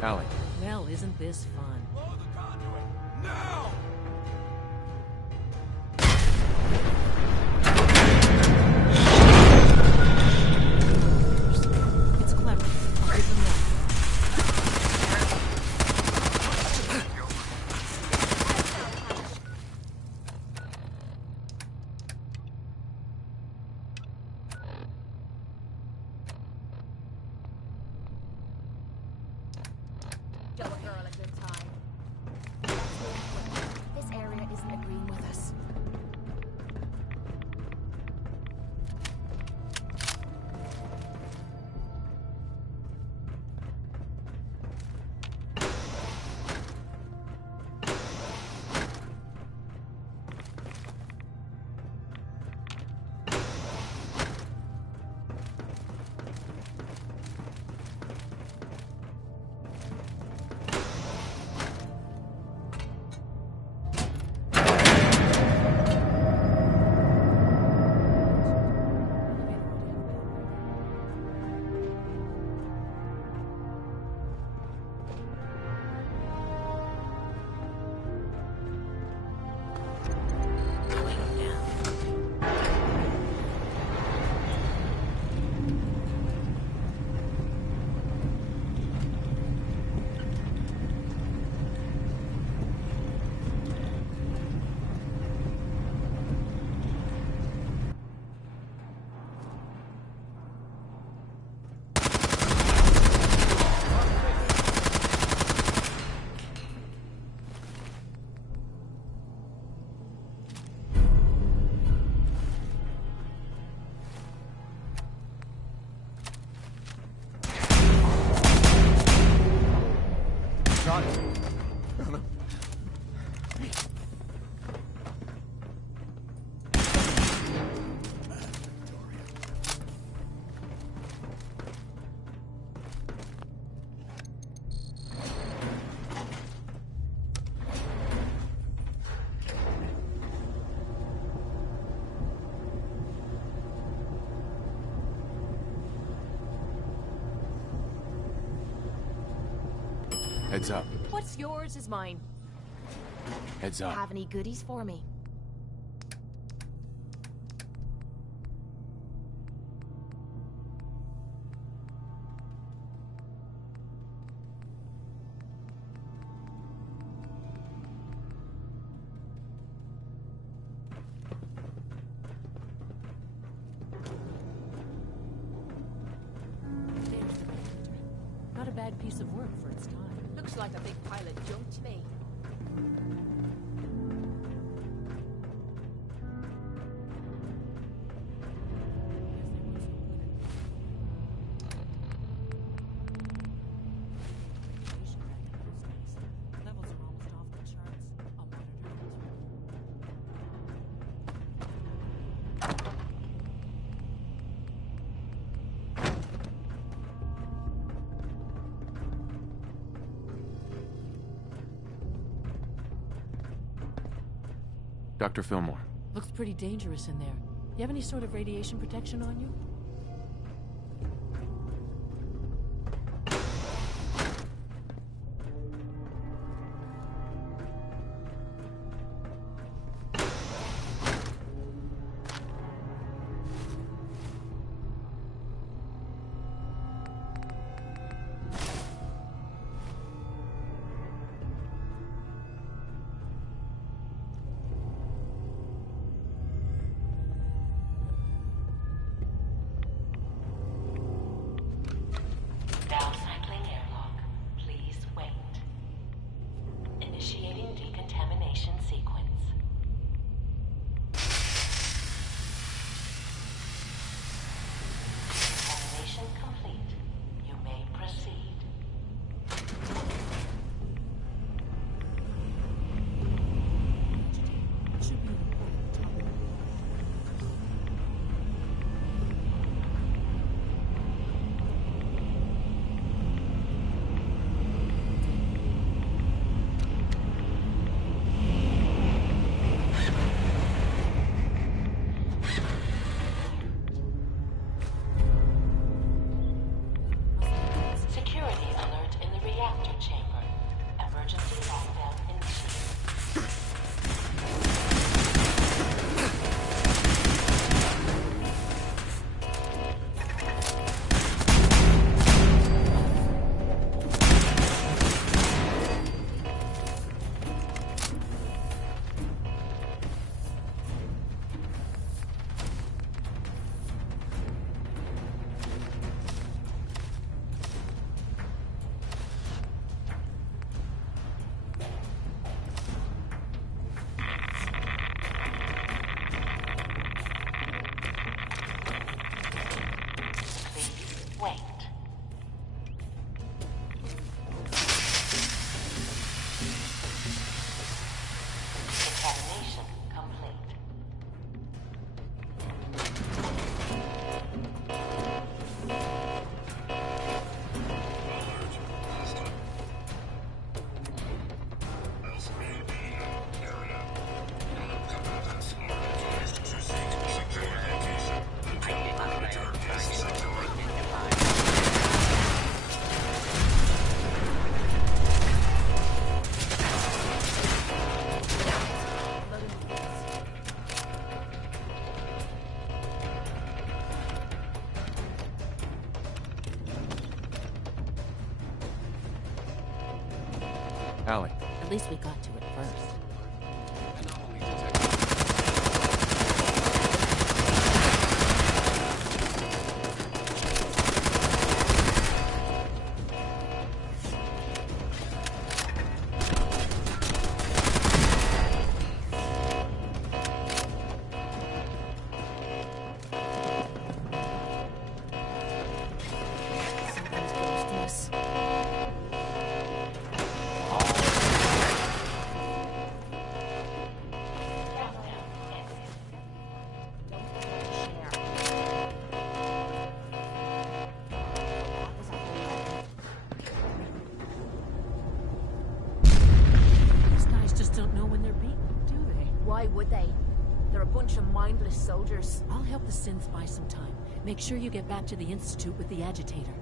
Allie. Well, isn't this fun? Blow the conduit! Now! It's clever. I'll give them that. Show a girl a good time. Heads up. What's yours is mine. Heads up. Have any goodies for me? Not a bad piece of work for its time. Looks like a big pile of junk to me. Levels are almost off the charts. I'll monitor Dr. Fillmore. Looks pretty dangerous in there. You have any sort of radiation protection on you? Down cycling airlock. Please wait. Initiating decontamination sequence. Decontamination complete. You may proceed. Should be important topic. Security alert in the reactor chamber. Emergency lockdown initiated. Please wait. Decontamination complete. Allie. At least we got to it first. Sometimes ghosts miss. These guys just don't know when they're beaten, do they? Why would they? They're a bunch of mindless soldiers. I'll help the synths buy some time. Make sure you get back to the Institute with the agitator.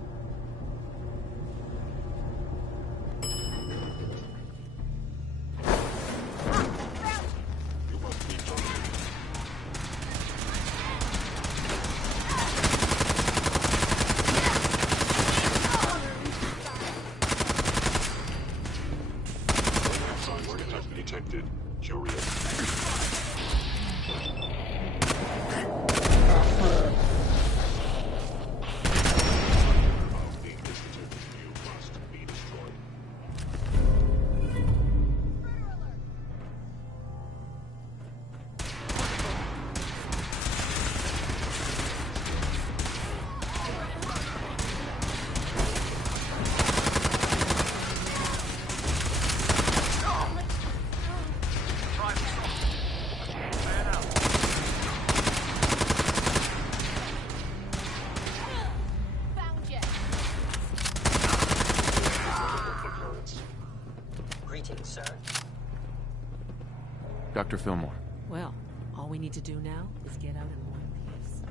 Dr. Fillmore. Well, all we need to do now is get out in one piece.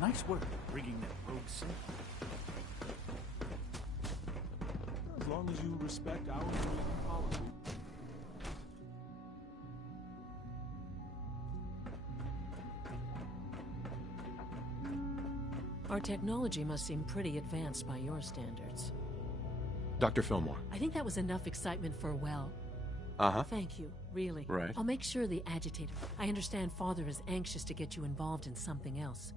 Nice work rigging that rogue safe. As long as you respect our policy. Our technology must seem pretty advanced by your standards. Dr. Fillmore. I think that was enough excitement for, well... Uh-huh. Thank you, really. Right. I'll make sure the agitator... I understand Father is anxious to get you involved in something else.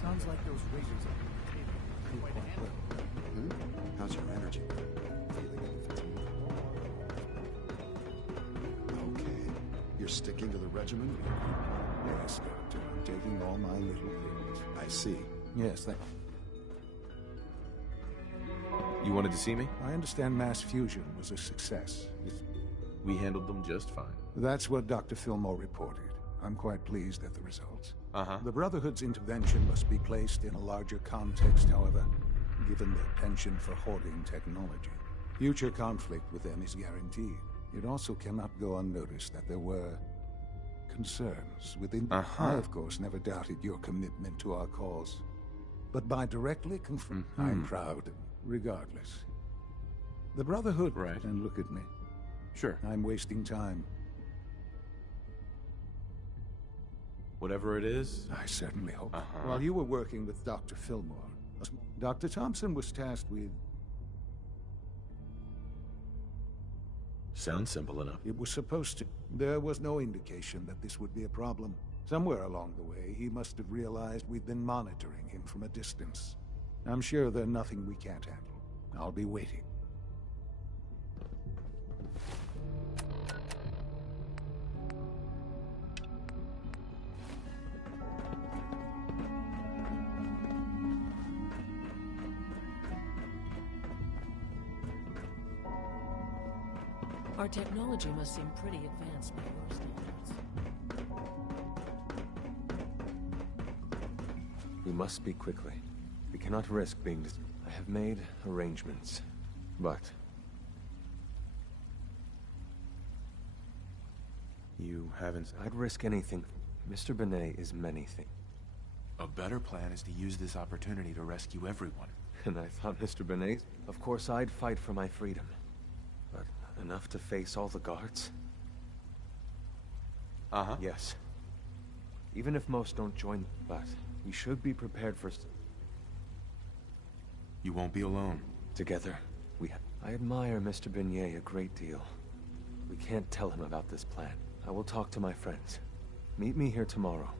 Sounds like those razors are quite a handle. How's your energy? Feeling any fatigue? Okay. You're sticking to the regimen? Yes, Doctor. I'm taking all my little things. I see. Yes, that... You wanted to see me? I understand mass fusion was a success. We handled them just fine. That's what Dr. Fillmore reported. I'm quite pleased at the results. Uh-huh. The Brotherhood's intervention must be placed in a larger context, however, given their penchant for hoarding technology. Future conflict with them is guaranteed. It also cannot go unnoticed that there were concerns within... I, of course, never doubted your commitment to our cause. But by directly I'm proud, regardless. The Brotherhood... Right. And look at me. Sure. I'm wasting time. Whatever it is... I certainly hope. While you were working with Dr. Fillmore, Dr. Thompson was tasked with... Sounds simple enough. It was supposed to. There was no indication that this would be a problem. Somewhere along the way, he must have realized we'd been monitoring him from a distance. I'm sure there's nothing we can't handle. I'll be waiting. Our technology must seem pretty advanced by your standards. We must speak quickly. We cannot risk being I have made arrangements, but... You haven't... I'd risk anything. Mr. Benet is many things. A better plan is to use this opportunity to rescue everyone. And I thought Mr. Benet... Of course I'd fight for my freedom. But enough to face all the guards? Uh-huh. Yes. Even if most don't join, but we should be prepared for... You won't be alone. Together, I admire Mr. Benet a great deal. We can't tell him about this plan. I will talk to my friends. Meet me here tomorrow.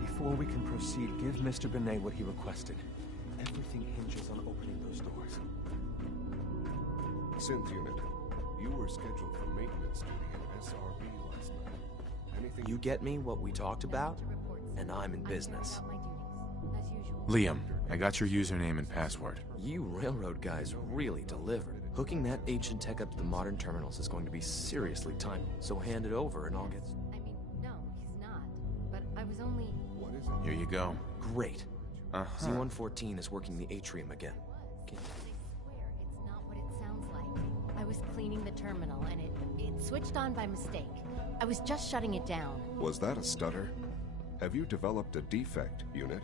Before we can proceed, give Mr. Benet what he requested. Everything hinges on opening those doors. Synth unit, you were scheduled for maintenance duty at SRB last night. Anything You get me what we talked about, and I'm in business. Liam, I got your username and password. You railroad guys really delivered. Hooking that ancient tech up to the modern terminals is going to be seriously time. So hand it over and I'll get... I mean, no, he's not. But I was only... What is it? Here you go. Great. Uh-huh. Z-114 is working the atrium again. I swear, it's not what it sounds like. I was cleaning the terminal, and it switched on by mistake. I was just shutting it down. Was that a stutter? Have you developed a defect, Unit?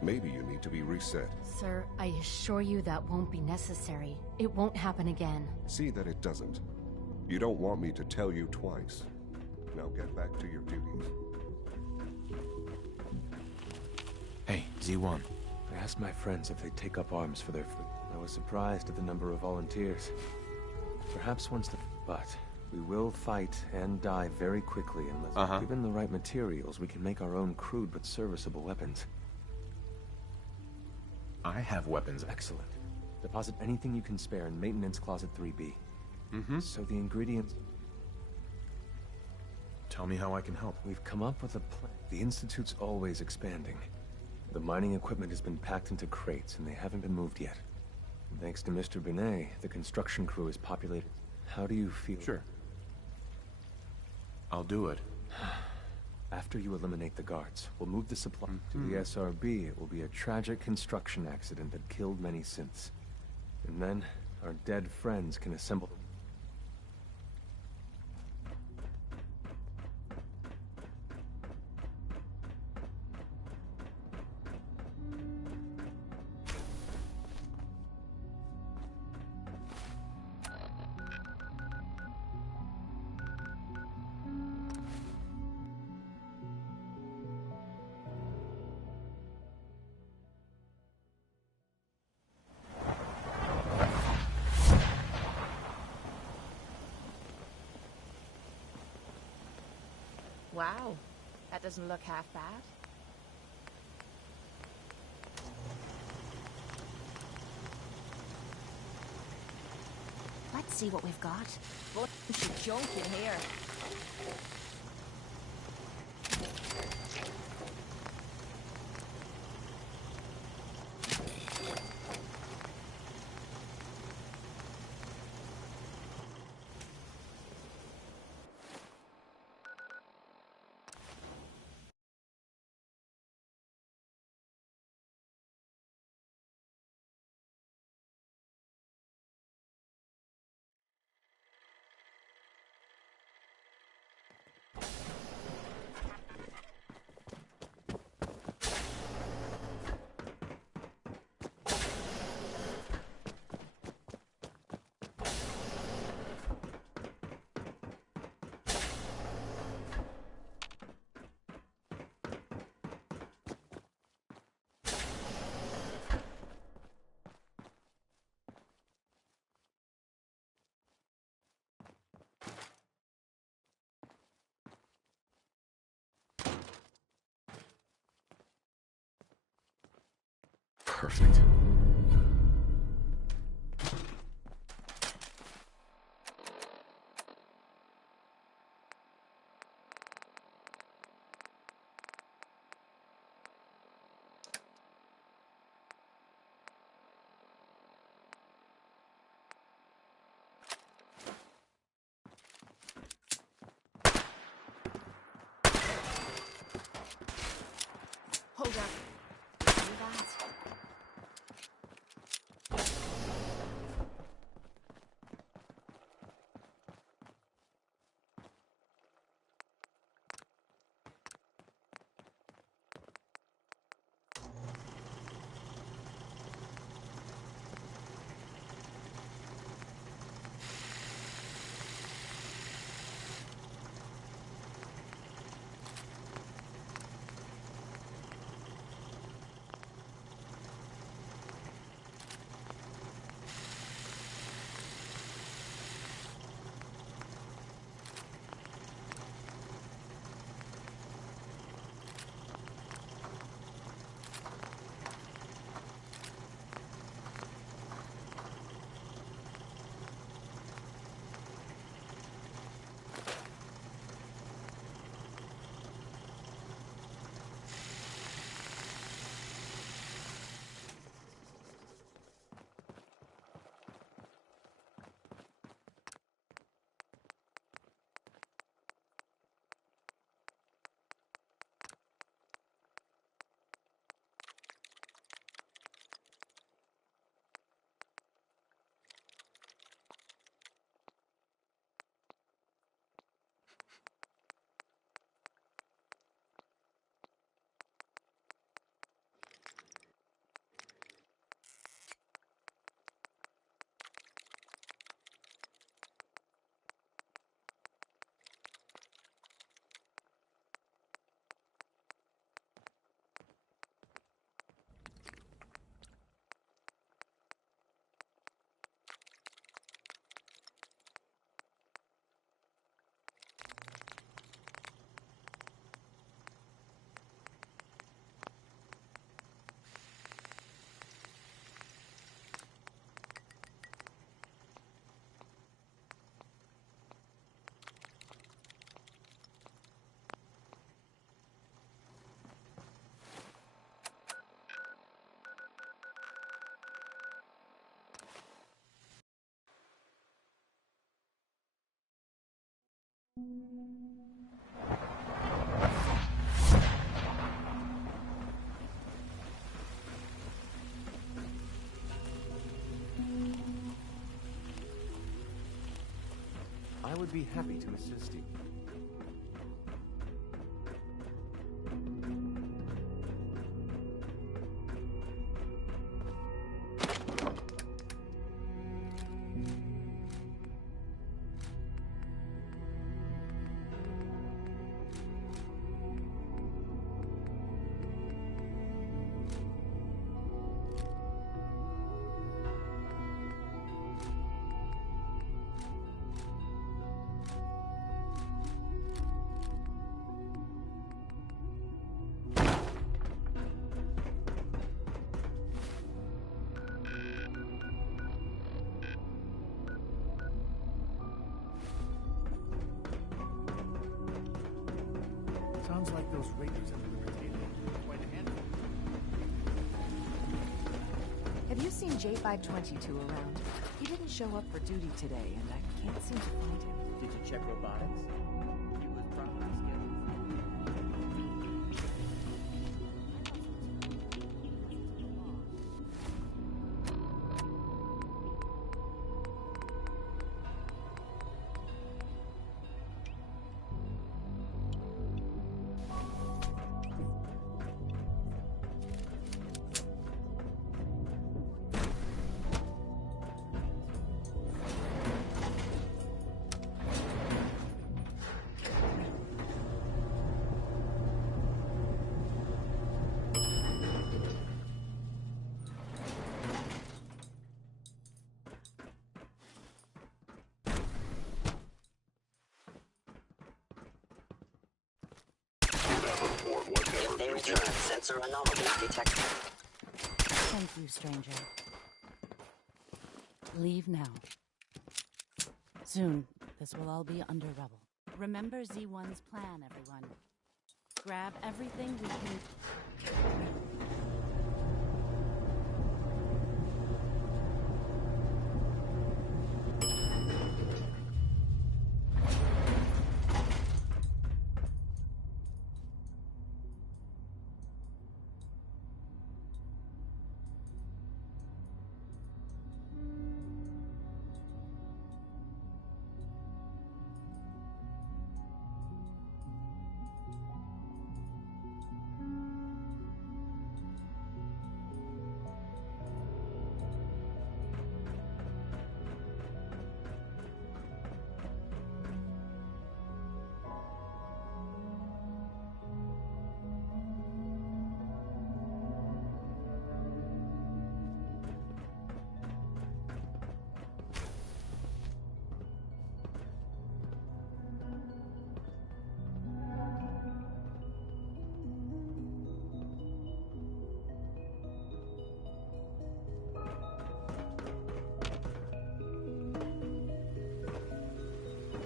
Maybe you need to be reset. Sir, I assure you that won't be necessary. It won't happen again. See that it doesn't. You don't want me to tell you twice. Now get back to your duties. Hey, Z1. I asked my friends if they'd take up arms for their food. I was surprised at the number of volunteers. Perhaps once the... But we will fight and die very quickly unless given the right materials, we can make our own crude but serviceable weapons. I have weapons. Excellent. Deposit anything you can spare in Maintenance Closet 3B. So the ingredients... Tell me how I can help. We've come up with a plan. The Institute's always expanding. The mining equipment has been packed into crates, and they haven't been moved yet. Thanks to Mr. Binet, the construction crew is populated. How do you feel? Sure. I'll do it. After you eliminate the guards, we'll move the supply to the SRB. It will be a tragic construction accident that killed many synths. And then, our dead friends can assemble... Wow, that doesn't look half bad. Let's see what we've got. Bunch of junk in here. Perfect. Hold up. Do that. would be happy to assist you. Sounds like those raiders at the river table are quite a handful. Have you seen J522 around? He didn't show up for duty today, and I can't seem to find him. Did you check robotics? He was probably If they return, sensor anomaly detected. Thank you, stranger. Leave now. Soon, this will all be under rubble. Remember Z1's plan, everyone. Grab everything we can...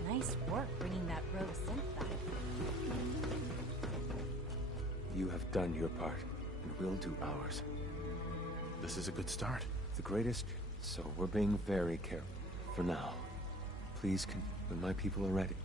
Nice work bringing that rogue synth back. You have done your part, and we'll do ours. This is a good start. The greatest, so we're being very careful. For now. Please, when my people are ready.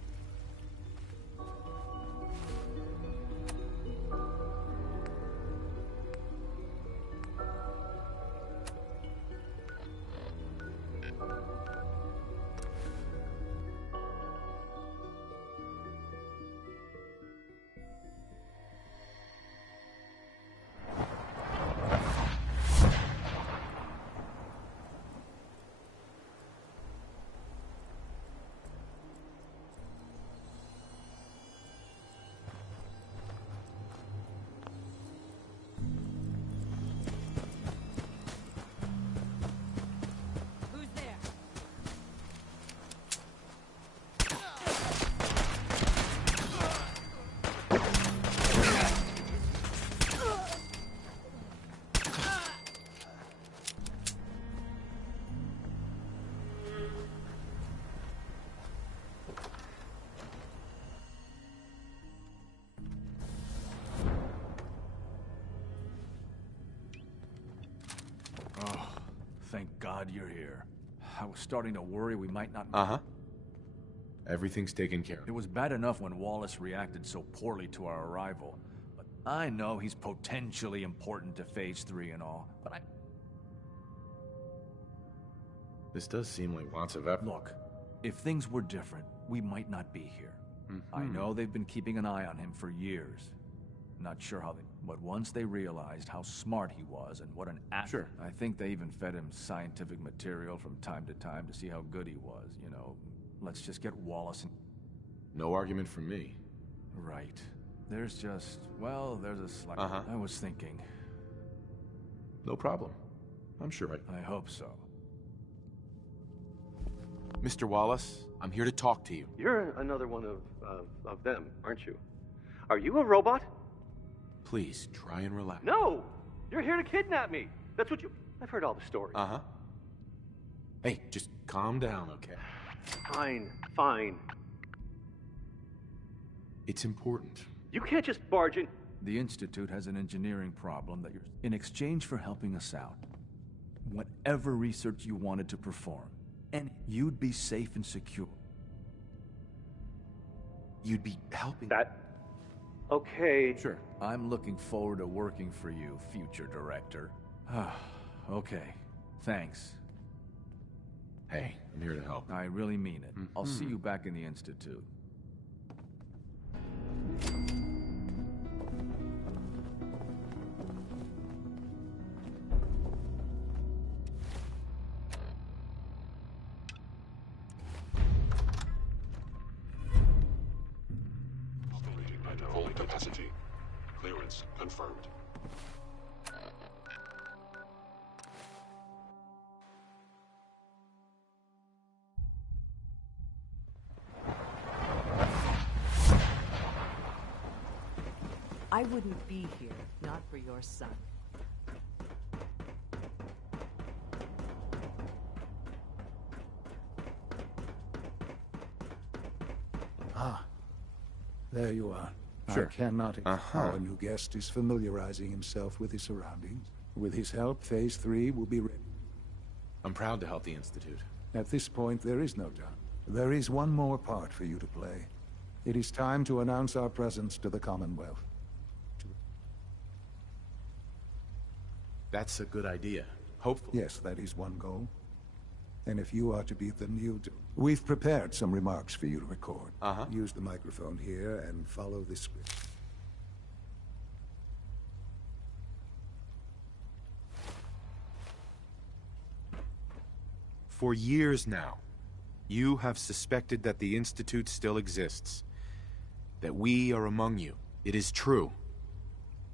Thank God you're here. I was starting to worry we might not... Uh-huh. Everything's taken care of. It was bad enough when Wallace reacted so poorly to our arrival. But I know he's potentially important to Phase 3 and all, but This does seem like lots of effort. Look, if things were different, we might not be here. I know they've been keeping an eye on him for years. Not sure how they... But once they realized how smart he was and what an asset... I think they even fed him scientific material from time to time to see how good he was, you know. Let's just get Wallace and... No argument from me. Right. There's just... Well, there's a slight... I was thinking... No problem. I'm sure I hope so. Mr. Wallace, I'm here to talk to you. You're another one of them, aren't you? Are you a robot? Please, try and relax. No! You're here to kidnap me! That's what you... I've heard all the stories. Hey, just calm down, okay? Fine. It's important. You can't just barge in... The Institute has an engineering problem that you're... In exchange for helping us out, whatever research you wanted to perform, and you'd be safe and secure. You'd be helping... That... Okay. Sure. I'm looking forward to working for you, future director. Okay. Thanks. Hey, I'm here to help. I really mean it. I'll see you back in the Institute. Full capacity. Clearance confirmed. I wouldn't be here, not for your son. There you are. Sure. I cannot... Our new guest is familiarizing himself with his surroundings. With his help, Phase 3 will be ready. I'm proud to help the Institute. At this point, there is no doubt. There is one more part for you to play. It is time to announce our presence to the Commonwealth. That's a good idea. Hopefully. Yes, that is one goal. And if you are to be the new... We've prepared some remarks for you to record. Use the microphone here and follow the script. For years now, you have suspected that the Institute still exists. That we are among you. It is true.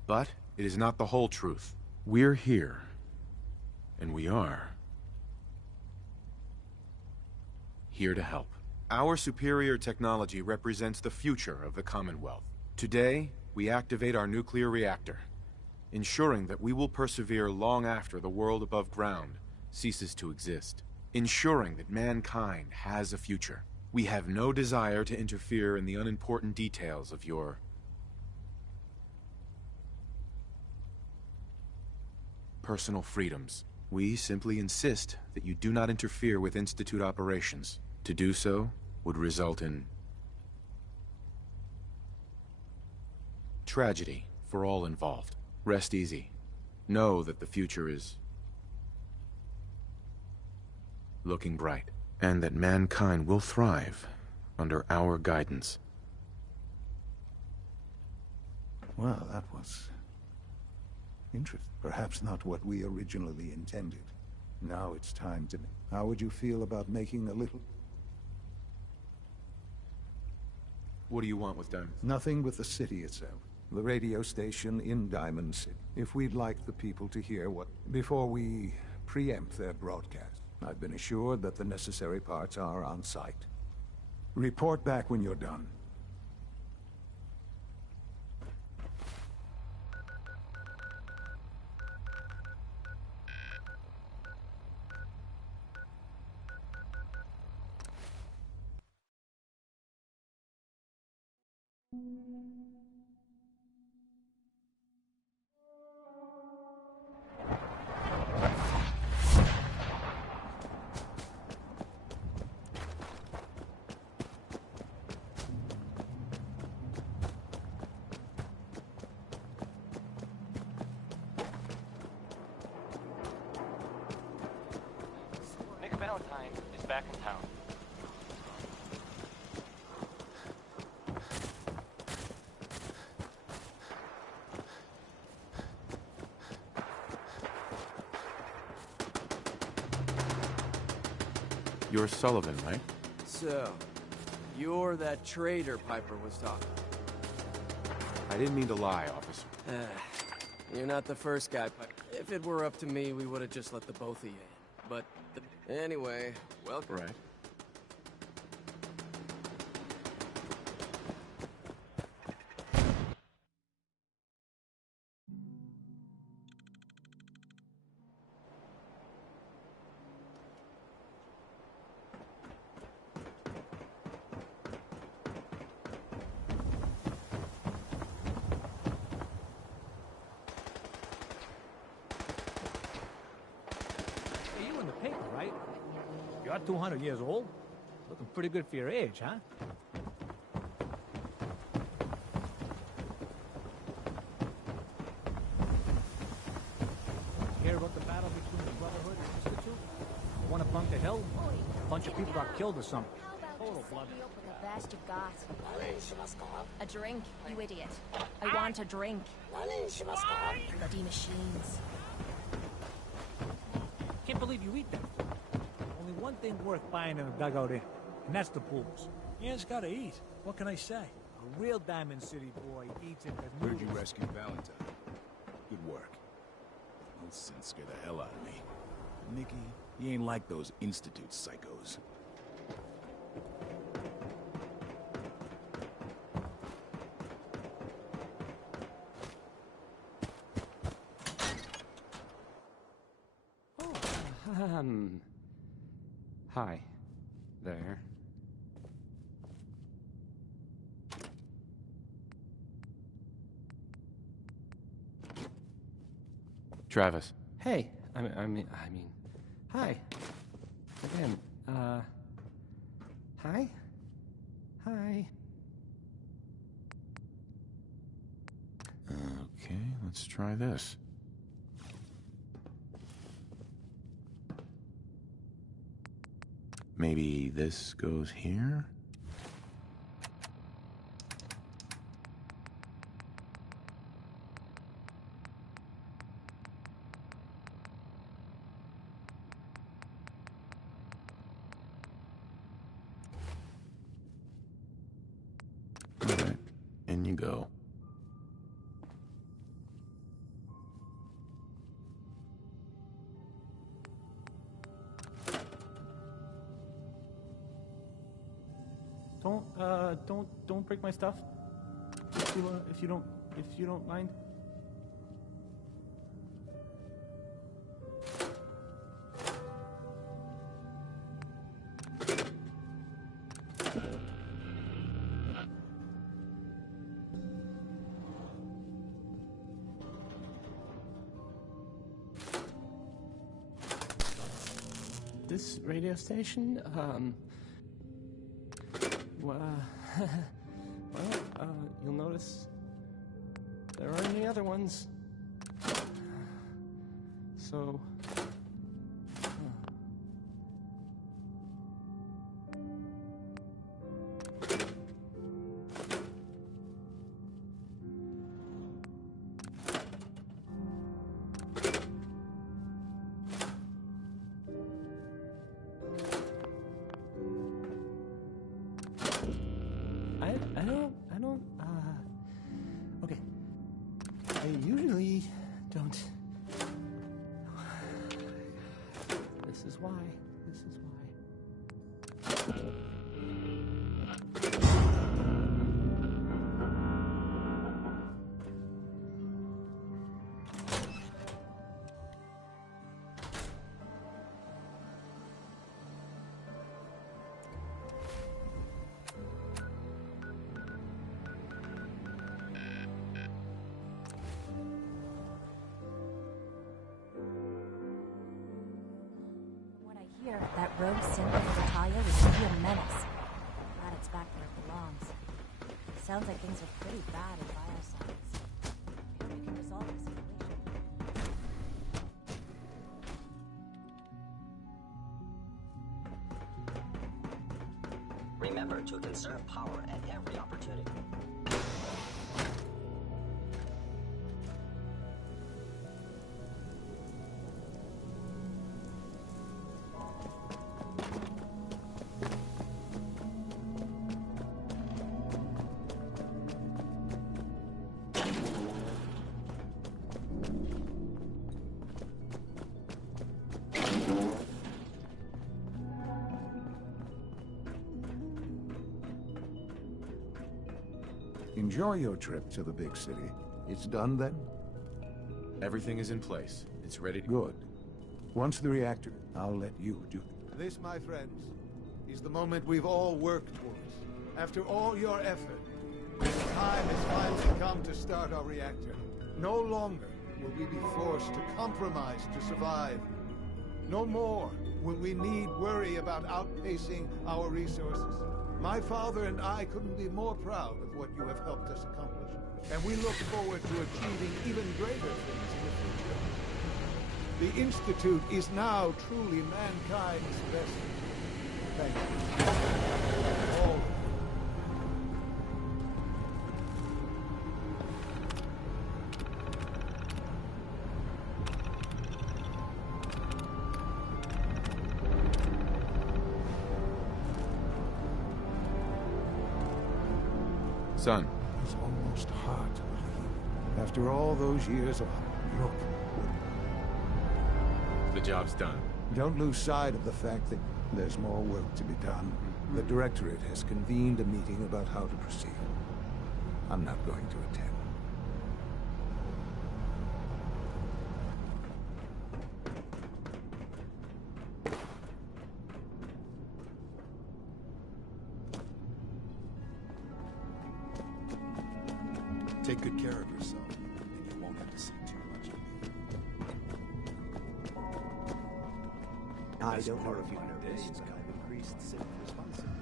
But it is not the whole truth. We're here. And we are... here to help. Our superior technology represents the future of the Commonwealth. Today, we activate our nuclear reactor, ensuring that we will persevere long after the world above ground ceases to exist. Ensuring that mankind has a future. We have no desire to interfere in the unimportant details of your... personal freedoms. We simply insist that you do not interfere with Institute operations. To do so would result in... tragedy for all involved. Rest easy. Know that the future is... looking bright. And that mankind will thrive under our guidance. Well, that was... interesting. Perhaps not what we originally intended. Now it's time to... How would you feel about making a little... What do you want with Diamond? Nothing with the city itself. The radio station in Diamond City. If we'd like the people to hear what... before we preempt their broadcast. I've been assured that the necessary parts are on site. Report back when you're done. Nick Valentine is back in town. You're Sullivan, right? So, you're that traitor Piper was talking I didn't mean to lie, officer. You're not the first guy, Piper. If it were up to me, we would have just let the both of you in. But, anyway, welcome. Right. Hey, you in the paper, right? You're 200 years old? Looking pretty good for your age, huh? Hear about the battle between the Brotherhood and the Institute? The one at Bunker Hill? A bunch of people got killed or something. Total blood. The best you got. A drink, you idiot. I want a drink. Bloody machines. Can't believe you eat that. Only one thing worth buying in a dugout in, and that's the pools. Man's gotta eat. What can I say? A real Diamond City boy eats it as Heard you noodles. rescued Valentine. Good work. Those synths scare the hell out of me. Nikki, you ain't like those Institute psychos. Hi. There. Travis. Hey. I mean, hi. Again, hi? Hi. Okay, let's try this. Maybe this goes here? All right, in you go. Don't break my stuff. If you don't mind. This radio station, you'll notice there aren't any other ones. So... Okay. I usually don't... This is why. Here, that rogue synth of Natalia was really a menace. Glad it's back where it belongs. Sounds like things are pretty bad in bioscience. Maybe we can resolve the situation. Remember to conserve power at every opportunity. Enjoy your trip to the big city. It's done then? Everything is in place. It's ready to... Good. Once the reactor, I'll let you do... This, my friends, is the moment we've all worked towards. After all your effort, the time has finally come to start our reactor. No longer will we be forced to compromise to survive. No more will we need worry about outpacing our resources. My father and I couldn't be more proud of what you have helped us accomplish. And we look forward to achieving even greater things in the future. The Institute is now truly mankind's best. Thank you. All of you. Son. It's almost hard to believe. After all those years of look. The job's done. Don't lose sight of the fact that there's more work to be done. The Directorate has convened a meeting about how to proceed. I'm not going to attend. Take good care of yourself, and you won't have to see too much of me. I don't know if you noticed, but I've increased civic responsibility.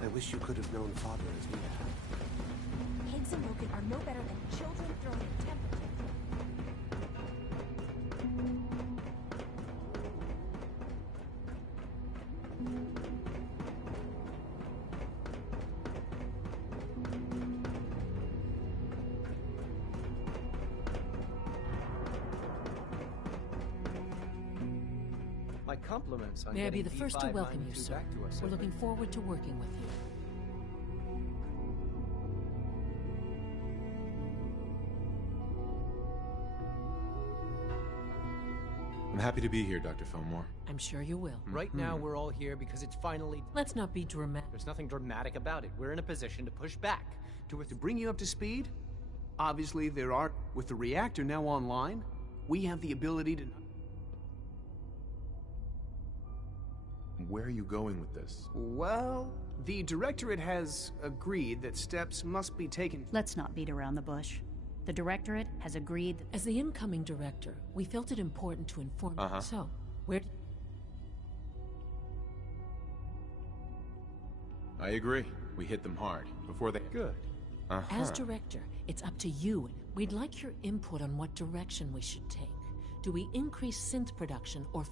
I wish you could have known Father as we have. Higgs and Logan are no better than children throwing a temper tantrum. My compliments on May I be getting the first to welcome you, B592 sir. back to us. We're looking forward to working with you. I'm happy to be here, Dr. Fillmore. I'm sure you will. Right now, we're all here because it's finally... Let's not be dramatic. There's nothing dramatic about it. We're in a position to push back. To bring you up to speed, obviously there are... With the reactor now online, we have the ability to... Where are you going with this? Well, the Directorate has agreed that steps must be taken... Let's not beat around the bush. The Directorate has agreed... As the incoming director, we felt it important to inform you. So, where... I agree. We hit them hard. Before they... Good. As director, it's up to you. We'd like your input on what direction we should take. Do we increase synth production or...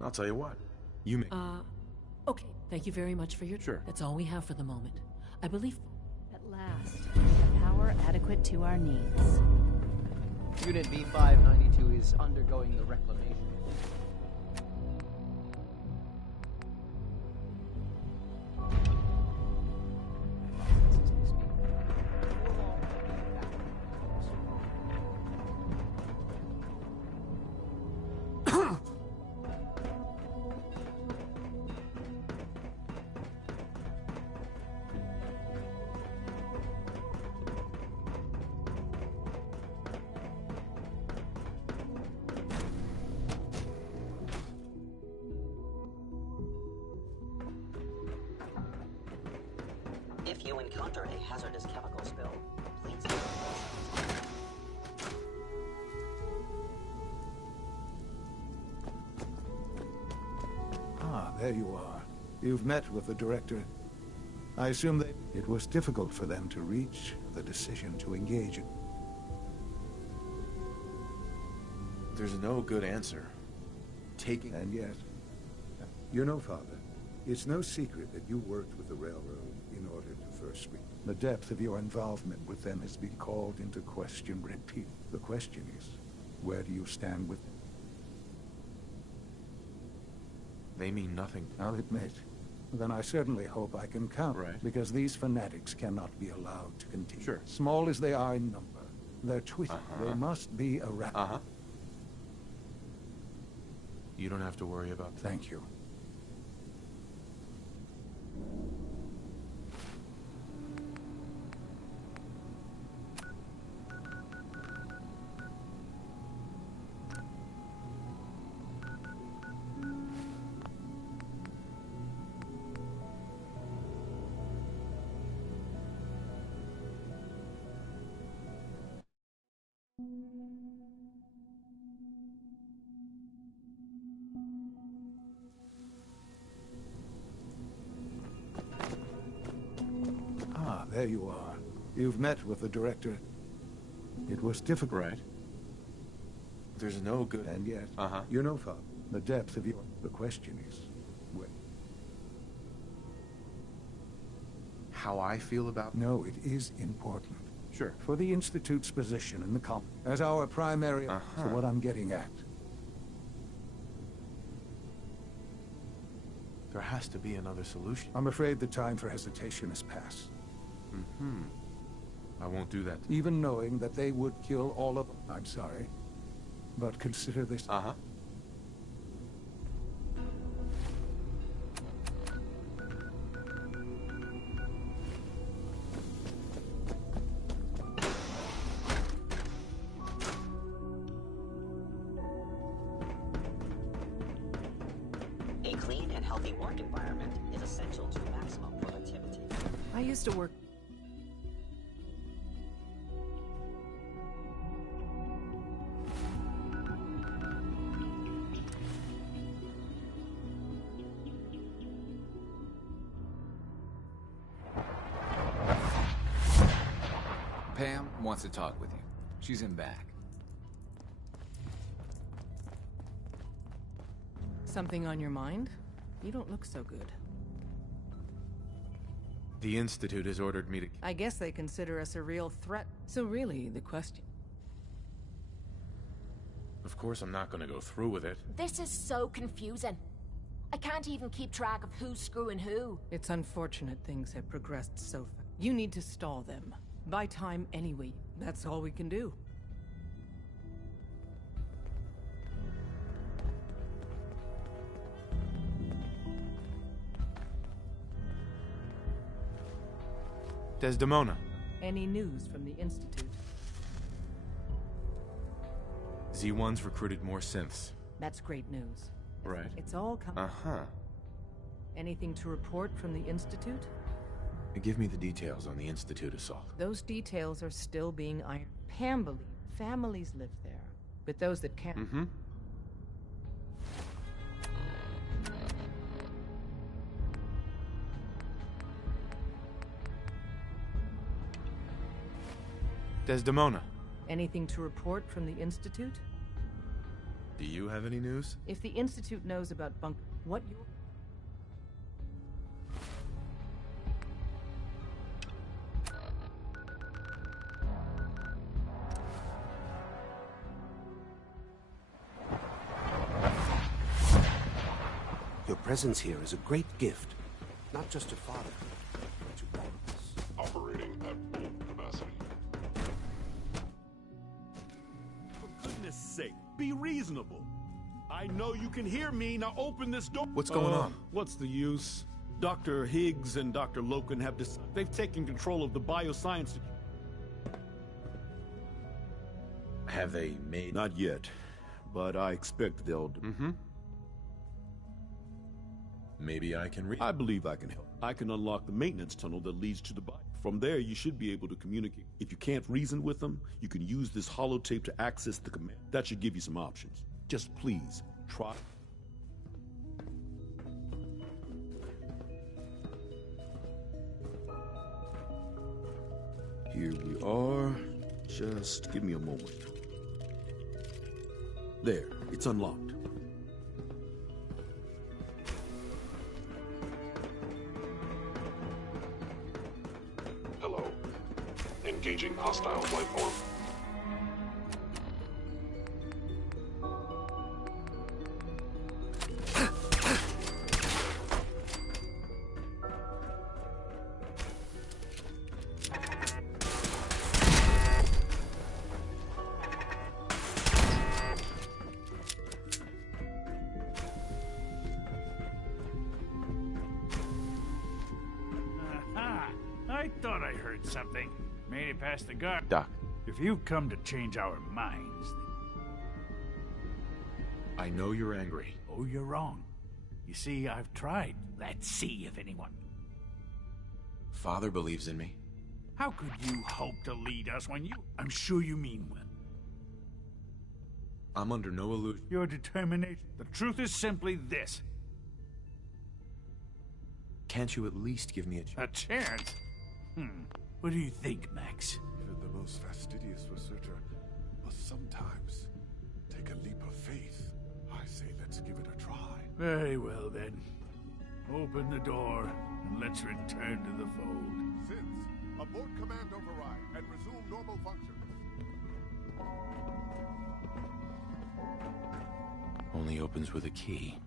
I'll tell you what. You make... Okay. Thank you very much for your... Sure. That's all we have for the moment. I believe... At last, we have power adequate to our needs. Unit B592 is undergoing the reclamation. If you encounter a hazardous chemical spill, please... Ah, there you are. You've met with the Director. I assume that it was difficult for them to reach the decision to engage. There's no good answer. Taking... And yet, you know, Father, it's no secret that you worked with the Railroad in order to first reach. The depth of your involvement with them has been called into question repeatedly. The question is, Where do you stand with... They mean nothing. I'll admit. Then I certainly hope I can count. Right. Because these fanatics cannot be allowed to continue. Sure. Small as they are in number, they're twisted. They must be eradicated. You don't have to worry about that. Thank you. Ah, there you are. You've met with the director. It was difficult. Right. There's no good... And yet, you know, Father, the depth of your... The question is, where... How I feel about... No, it is important. Sure. For the Institute's position in the as our primary... So what I'm getting at. There has to be another solution. I'm afraid the time for hesitation has passed. I won't do that. Even knowing that they would kill all of them. I'm sorry. But consider this... A clean and healthy work environment is essential to maximum productivity. I used to work... Pam wants to talk with you. She's in back. Something on your mind? You don't look so good. The Institute has ordered me to... I guess they consider us a real threat. So really, the question... Of course I'm not going to go through with it. This is so confusing. I can't even keep track of who's screwing who. It's unfortunate things have progressed so fast. You need to stall them. Buy time anyway. That's all we can do. Desdemona. Any news from the Institute? Z1's recruited more synths. That's great news. Right. It's all coming. Anything to report from the Institute? Give me the details on the Institute assault. Those details are still being ironed. Pam believes families live there, but those that can't... Desdemona. Anything to report from the Institute? Do you have any news? If the Institute knows about Bunker, what you... Your presence here is a great gift, not just to Father, but to all of us. Operating at full capacity. For goodness sake, be reasonable. I know you can hear me. Now open this door. What's going on? What's the use? Dr. Higgs and Dr. Loken have decided they've taken control of the bioscience. Have they made... Not yet, but I expect they'll... Maybe I can I believe I can help. I can unlock the maintenance tunnel that leads to the bio. From there, you should be able to communicate. If you can't reason with them, you can use this holotape to access the command. That should give you some options. Just please, try. Here we are. Just give me a moment. There, it's unlocked. Engaging hostile life form. heard something. Made it past the guard. Doc. If you come to change our minds... I know you're angry. Oh, you're wrong. You see, I've tried. Let's see if anyone... Father believes in me. How could you hope to lead us when you... I'm sure you mean well. I'm under no illusion. Your determination. The truth is simply this. Can't you at least give me a chance? A chance? What do you think, Max? Even the most fastidious researcher must sometimes take a leap of faith. I say let's give it a try. Very well, then. Open the door, and let's return to the fold. Since, abort command override and resume normal functions. Only opens with a key.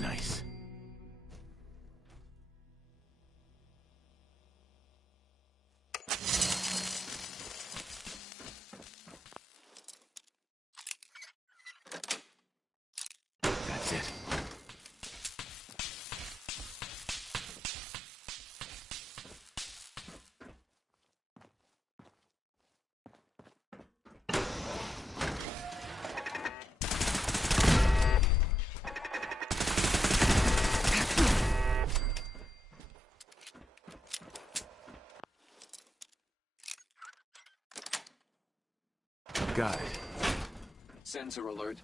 Nice. That's it. Got it. Sensor alert.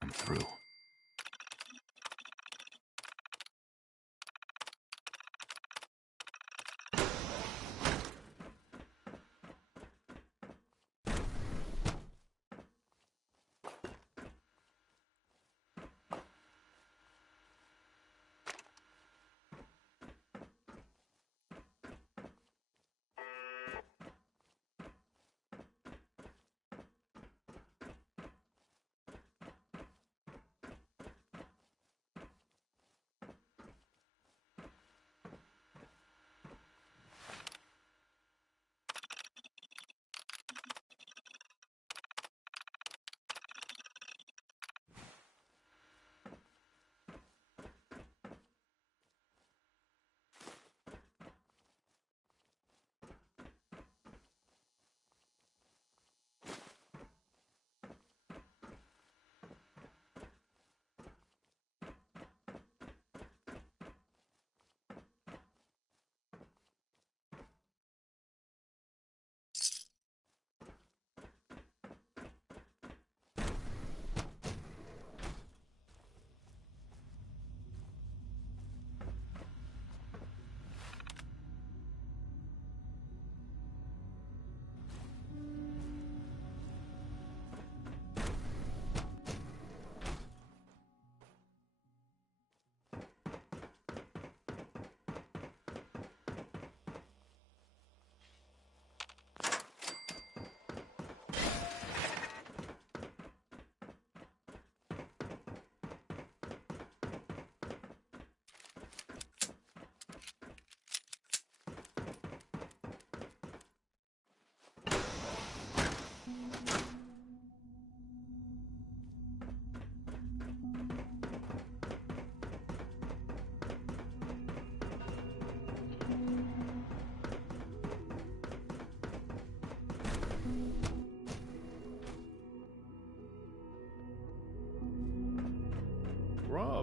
I'm through.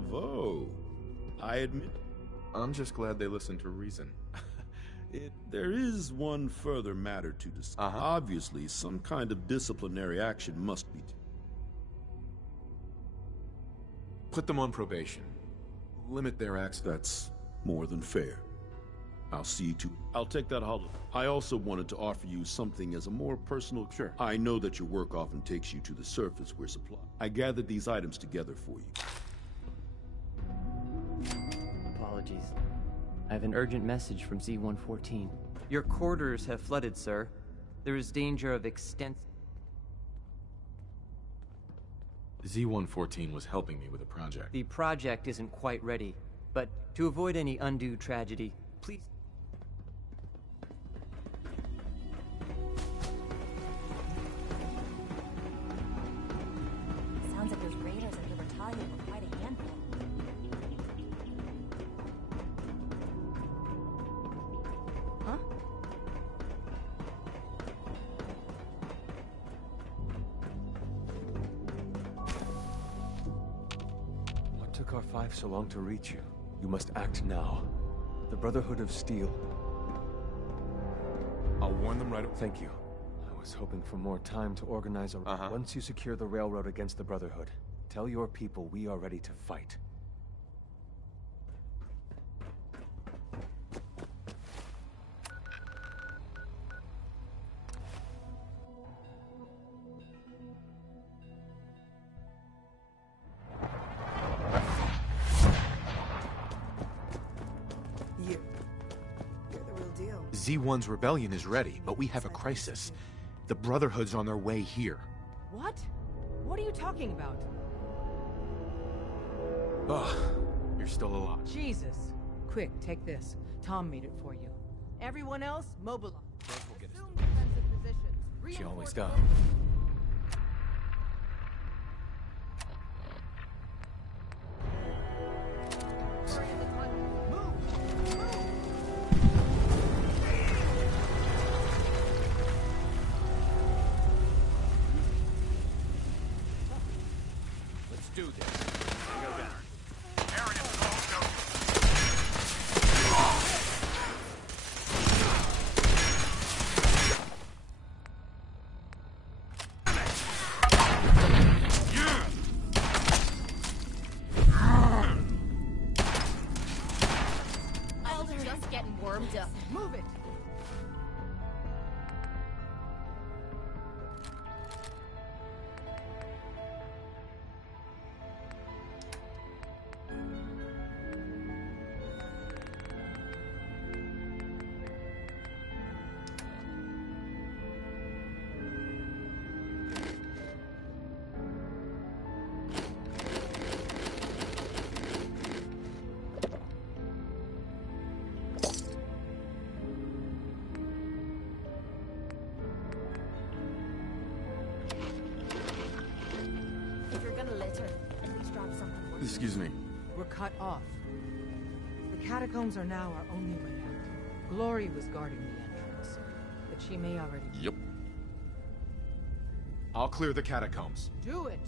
Bravo. I admit. I'm just glad they listened to reason. There is one further matter to discuss. Obviously, some kind of disciplinary action must be taken. Put them on probation. Limit their access. That's more than fair. I'll see to it. I'll take that holiday. I also wanted to offer you something as a more personal... Sure. I know that your work often takes you to the surface where supply. I gathered these items together for you. Apologies. I have an urgent message from Z-114. Your quarters have flooded, sir. There is danger of extensive... Z-114 was helping me with a project. The project isn't quite ready, but to avoid any undue tragedy, please... Sounds like those raiders at Libertalia were quite a handful. Huh? What took our five so long to reach you? You must act now. The Brotherhood of Steel. I'll warn them right away. Thank you. I was hoping for more time to organize a... Once you secure the railroad against the Brotherhood, tell your people we are ready to fight. You're the real deal. Z1's rebellion is ready, but we have a crisis. The Brotherhood's on their way here. What? What are you talking about? Ugh, you're still alive. Jesus. Quick, take this. Tom made it for you. Everyone else, mobilize. Assume defensive positions. She always does. Let's do this. Go down. I'm just getting warmed up. Move it. If you're gonna litter, at least drop something. Excuse me. We're cut off. The catacombs are now our only way out. Glory was guarding the entrance, but she may already... Yep. I'll clear the catacombs. Do it!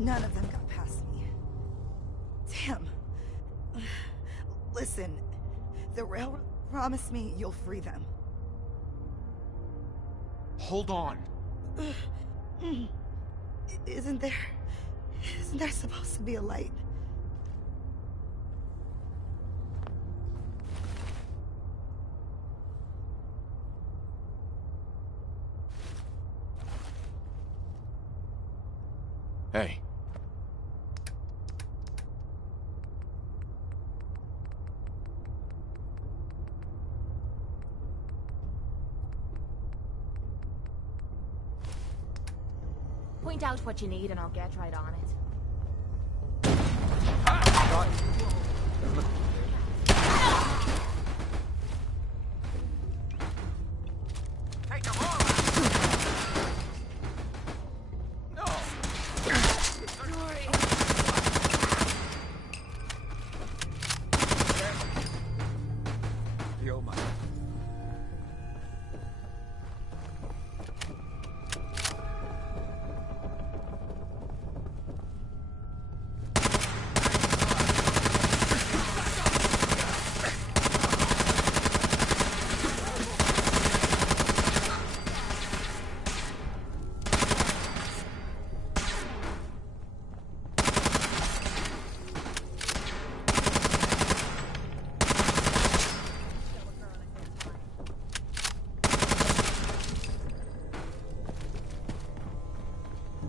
None of them got past me. Damn. Listen, the railroad promised me you'll free them. Hold on. Isn't there supposed to be a light? Hey. Point out what you need and I'll get right on it. kill my...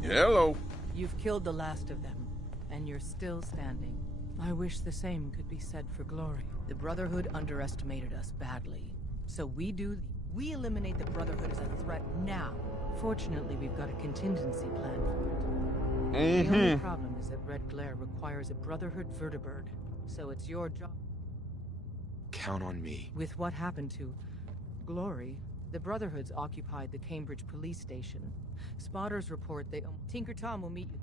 Hello. You've killed the last of them, and you're still standing. I wish the same could be said for Glory. The Brotherhood underestimated us badly. So we eliminate the Brotherhood as a threat now. Fortunately, we've got a contingency plan for it. The only problem is that Red Glare requires a Brotherhood vertibird, so it's your job. Count on me. With what happened to Glory, the Brotherhoods occupied the Cambridge police station. Spotters report they... Tinker Tom will meet you.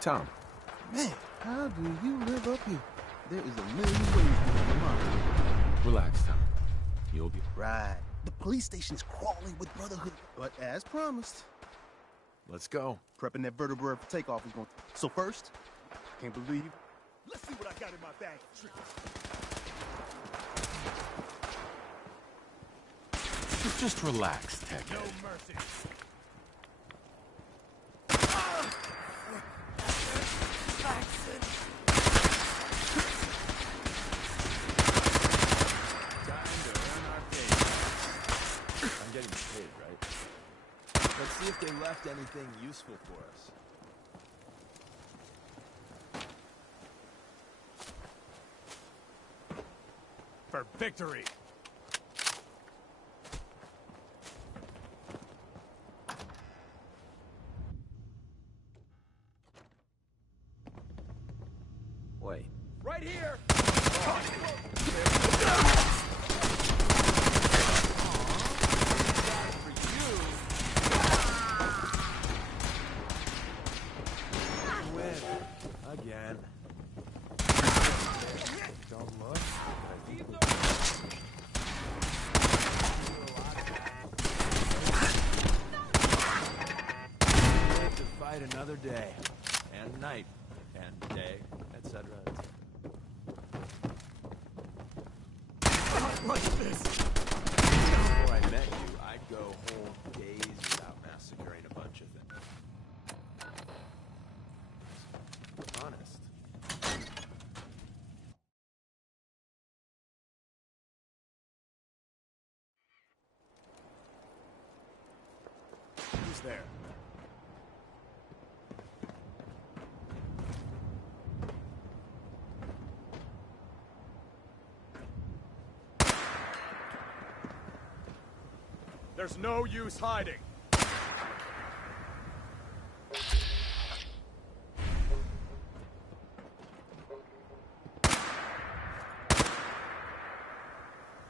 Tom. Man, how do you live up here? There is a million ways to come up. Relax, Tom. You'll be... Right. The police station's crawling with Brotherhood. But as promised... Let's go. Prepping that vertibird for takeoff is going to... So first, can't believe... Let's see what I got in my bag. Just relax, Tech. No mercy. Let's see if they left anything useful for us. For victory! Wait. Right here! Again. Don't look. To fight another day, and night, and day, etc. Like this! Before I met you, I'd go whole days without massacring a bunch of them. Honest. Who's there? There's no use hiding.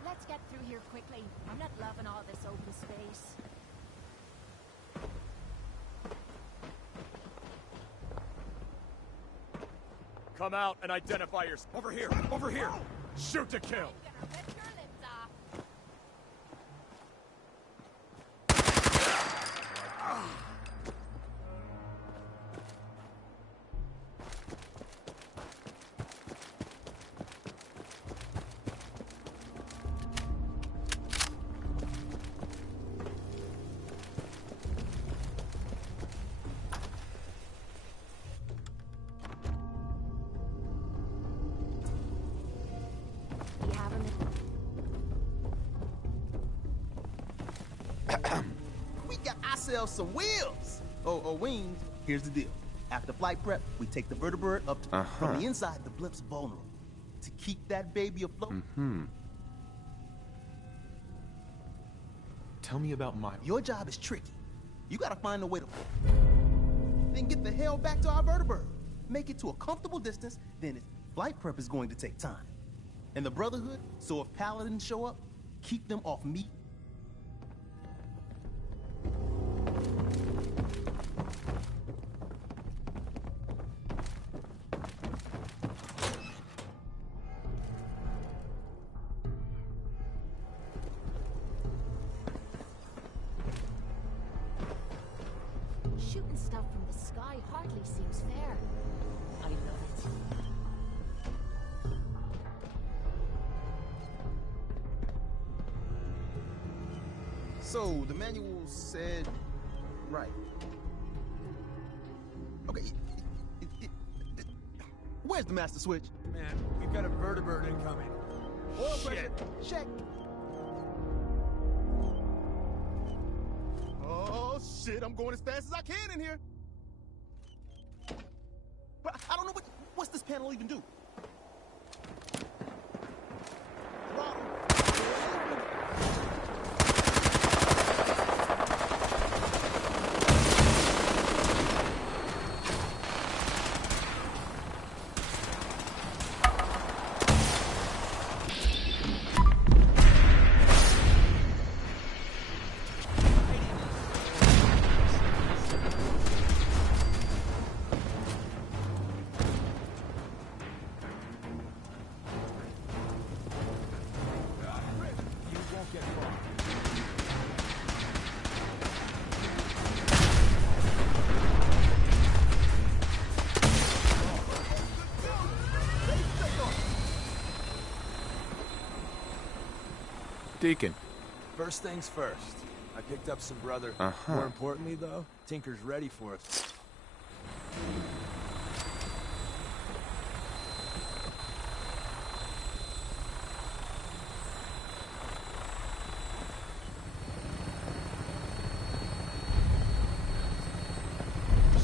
Let's get through here quickly. I'm not loving all this open space. Come out and identify yourself. Over here! Over here! Shoot to kill! We got ourselves some wheels! Or wings. Here's the deal. After flight prep, we take the vertibird up to from the inside, the blip's vulnerable. To keep that baby afloat. Tell me about my... Your job is tricky. You gotta find a way to... Then get the hell back to our vertibird. Make it to a comfortable distance, then flight prep is going to take time. And the Brotherhood, so if Paladins show up, keep them off me. Shooting stuff from the sky hardly seems fair. I love it. So, the manual said... right. Okay, where's the master switch? Man, we've got a vertibird incoming. Oil pressure, check. Oh, shit, I'm going as fast as I can in here. But I don't know what's this panel even do? Deacon. First things first. I picked up some brother. More importantly, though, Tinker's ready for us.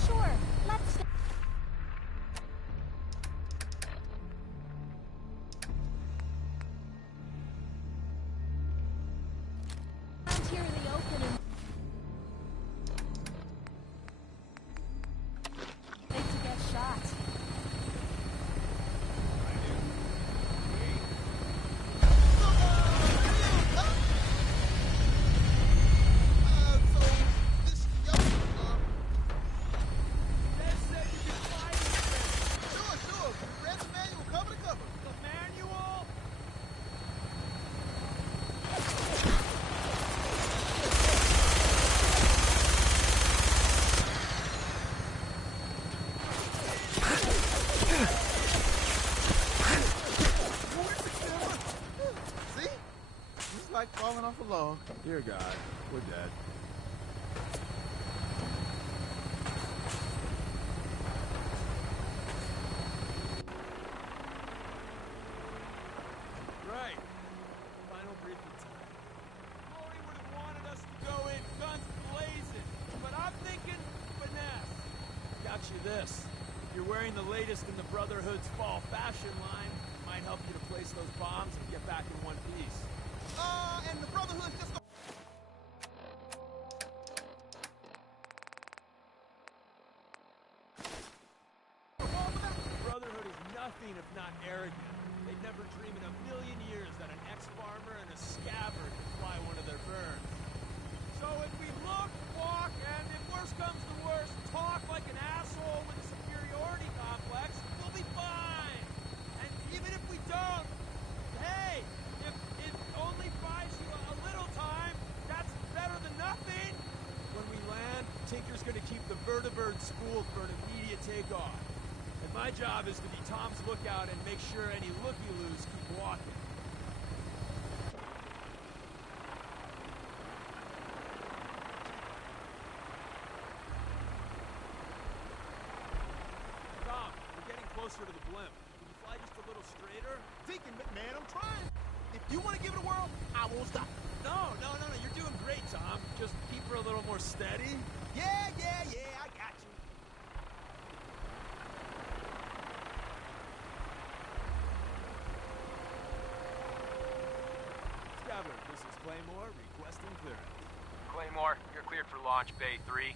Sure, let's... Around here in the open and... Hate to get shot. Like falling off a log. Dear God, we're dead. Right. Final briefing time. Mori would have wanted us to go in guns blazing, but I'm thinking finesse. Got you this. If you're wearing the latest in the Brotherhood's fall fashion line, it might help you to place those bombs and get back in one piece. And the Brotherhood's just... The Brotherhood is nothing if not arrogant. They'd never dream in a million years that an ex-farmer and a scabbard could fly one of their birds. So if we look, walk, and if worse comes to worse, talk like an asshole with a superiority complex, we'll be fine. And even if we don't, hey, if it only buys you a little time, that's better than nothing. When we land, Tinker's gonna keep the vertibird spooled for an immediate takeoff. And my job is to be Tom's lookout and make sure any looky-loos keep walking. Tom, we're getting closer to the blimp. Can you fly just a little straighter? Deacon, man, I'm trying. If you want to give it a whirl, I won't stop. No, you're doing great, Tom. a little more steady? Yeah, I got you. Scabbard, this is Claymore requesting clearance. Claymore, you're cleared for launch Bay 3.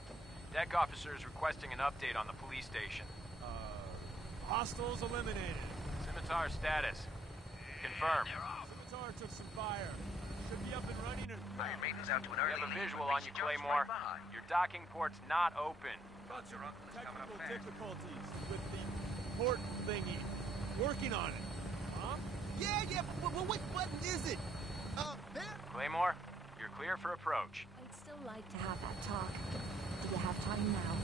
Deck officer is requesting an update on the police station. Hostiles eliminated. Scimitar status. Confirmed. Scimitar took some fire. Should be up and running in... Iron Maiden's out to an early lead. We have a visual on you, Claymore. Your docking port's not open. Got some technical difficulties with the port thingy. Working on it. Huh? Yeah, but what button is it? There? Claymore, you're clear for approach. I'd still like to have that talk. Do you have time now?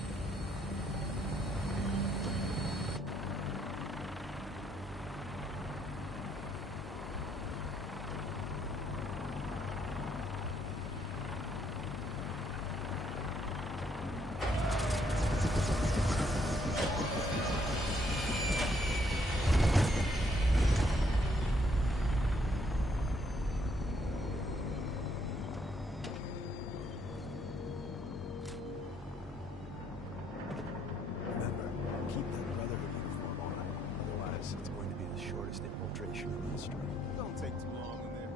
Keep that Brotherhood uniform on. Otherwise, it's going to be the shortest infiltration in history. Don't take too long in there.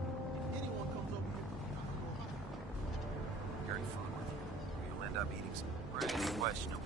Anyone comes over here... Very fun with you. You'll end up eating some pretty questionable.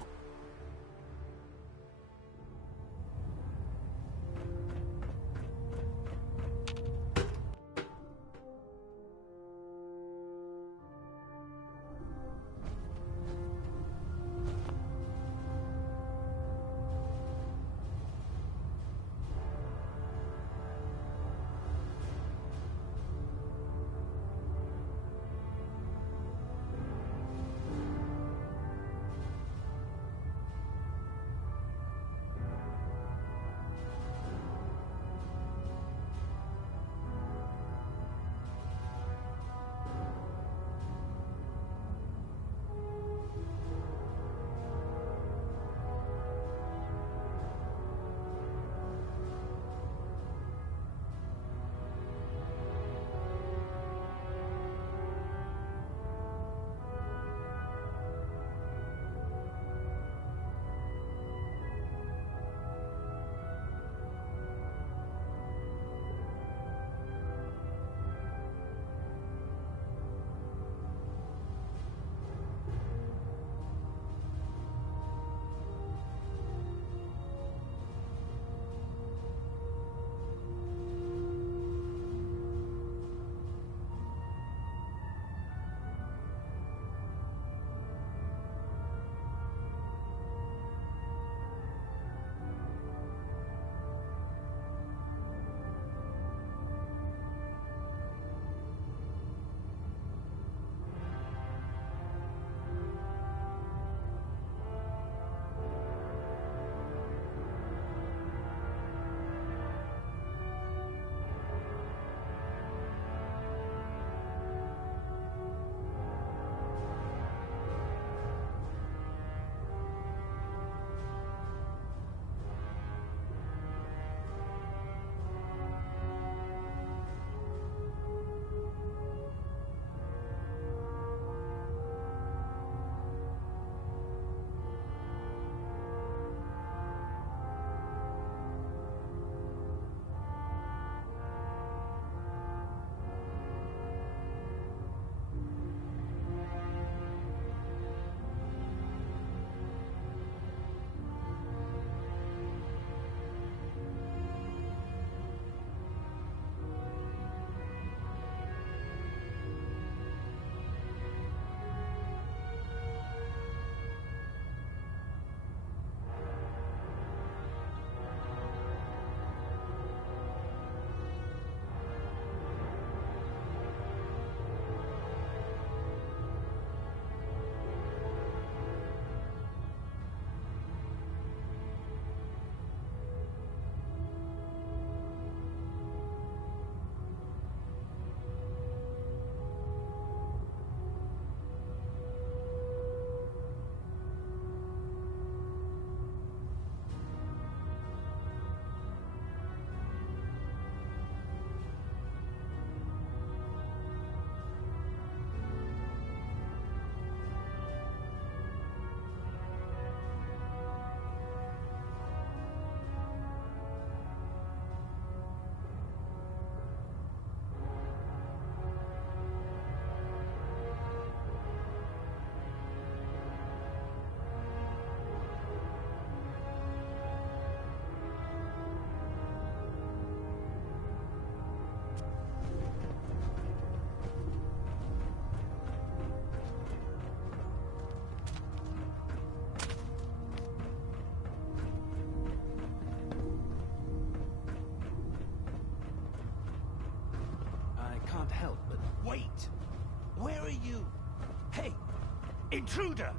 Intruder!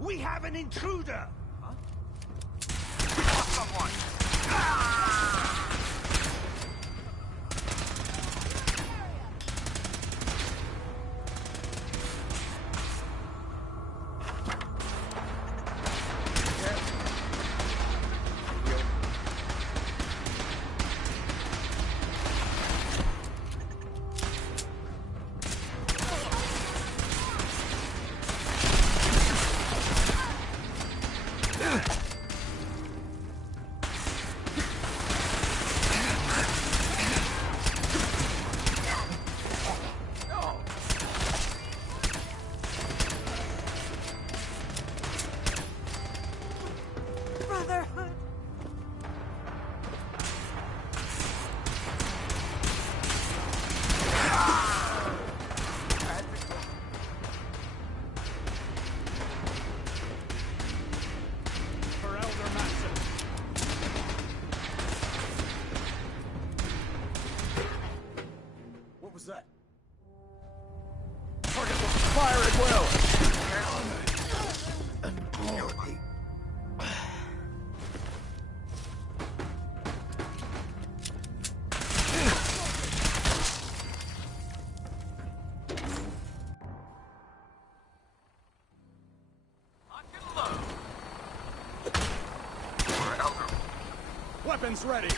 We have an intruder! Someone! Brotherhood. For Elder Matson. What was that? Target will fire at will. Weapons ready.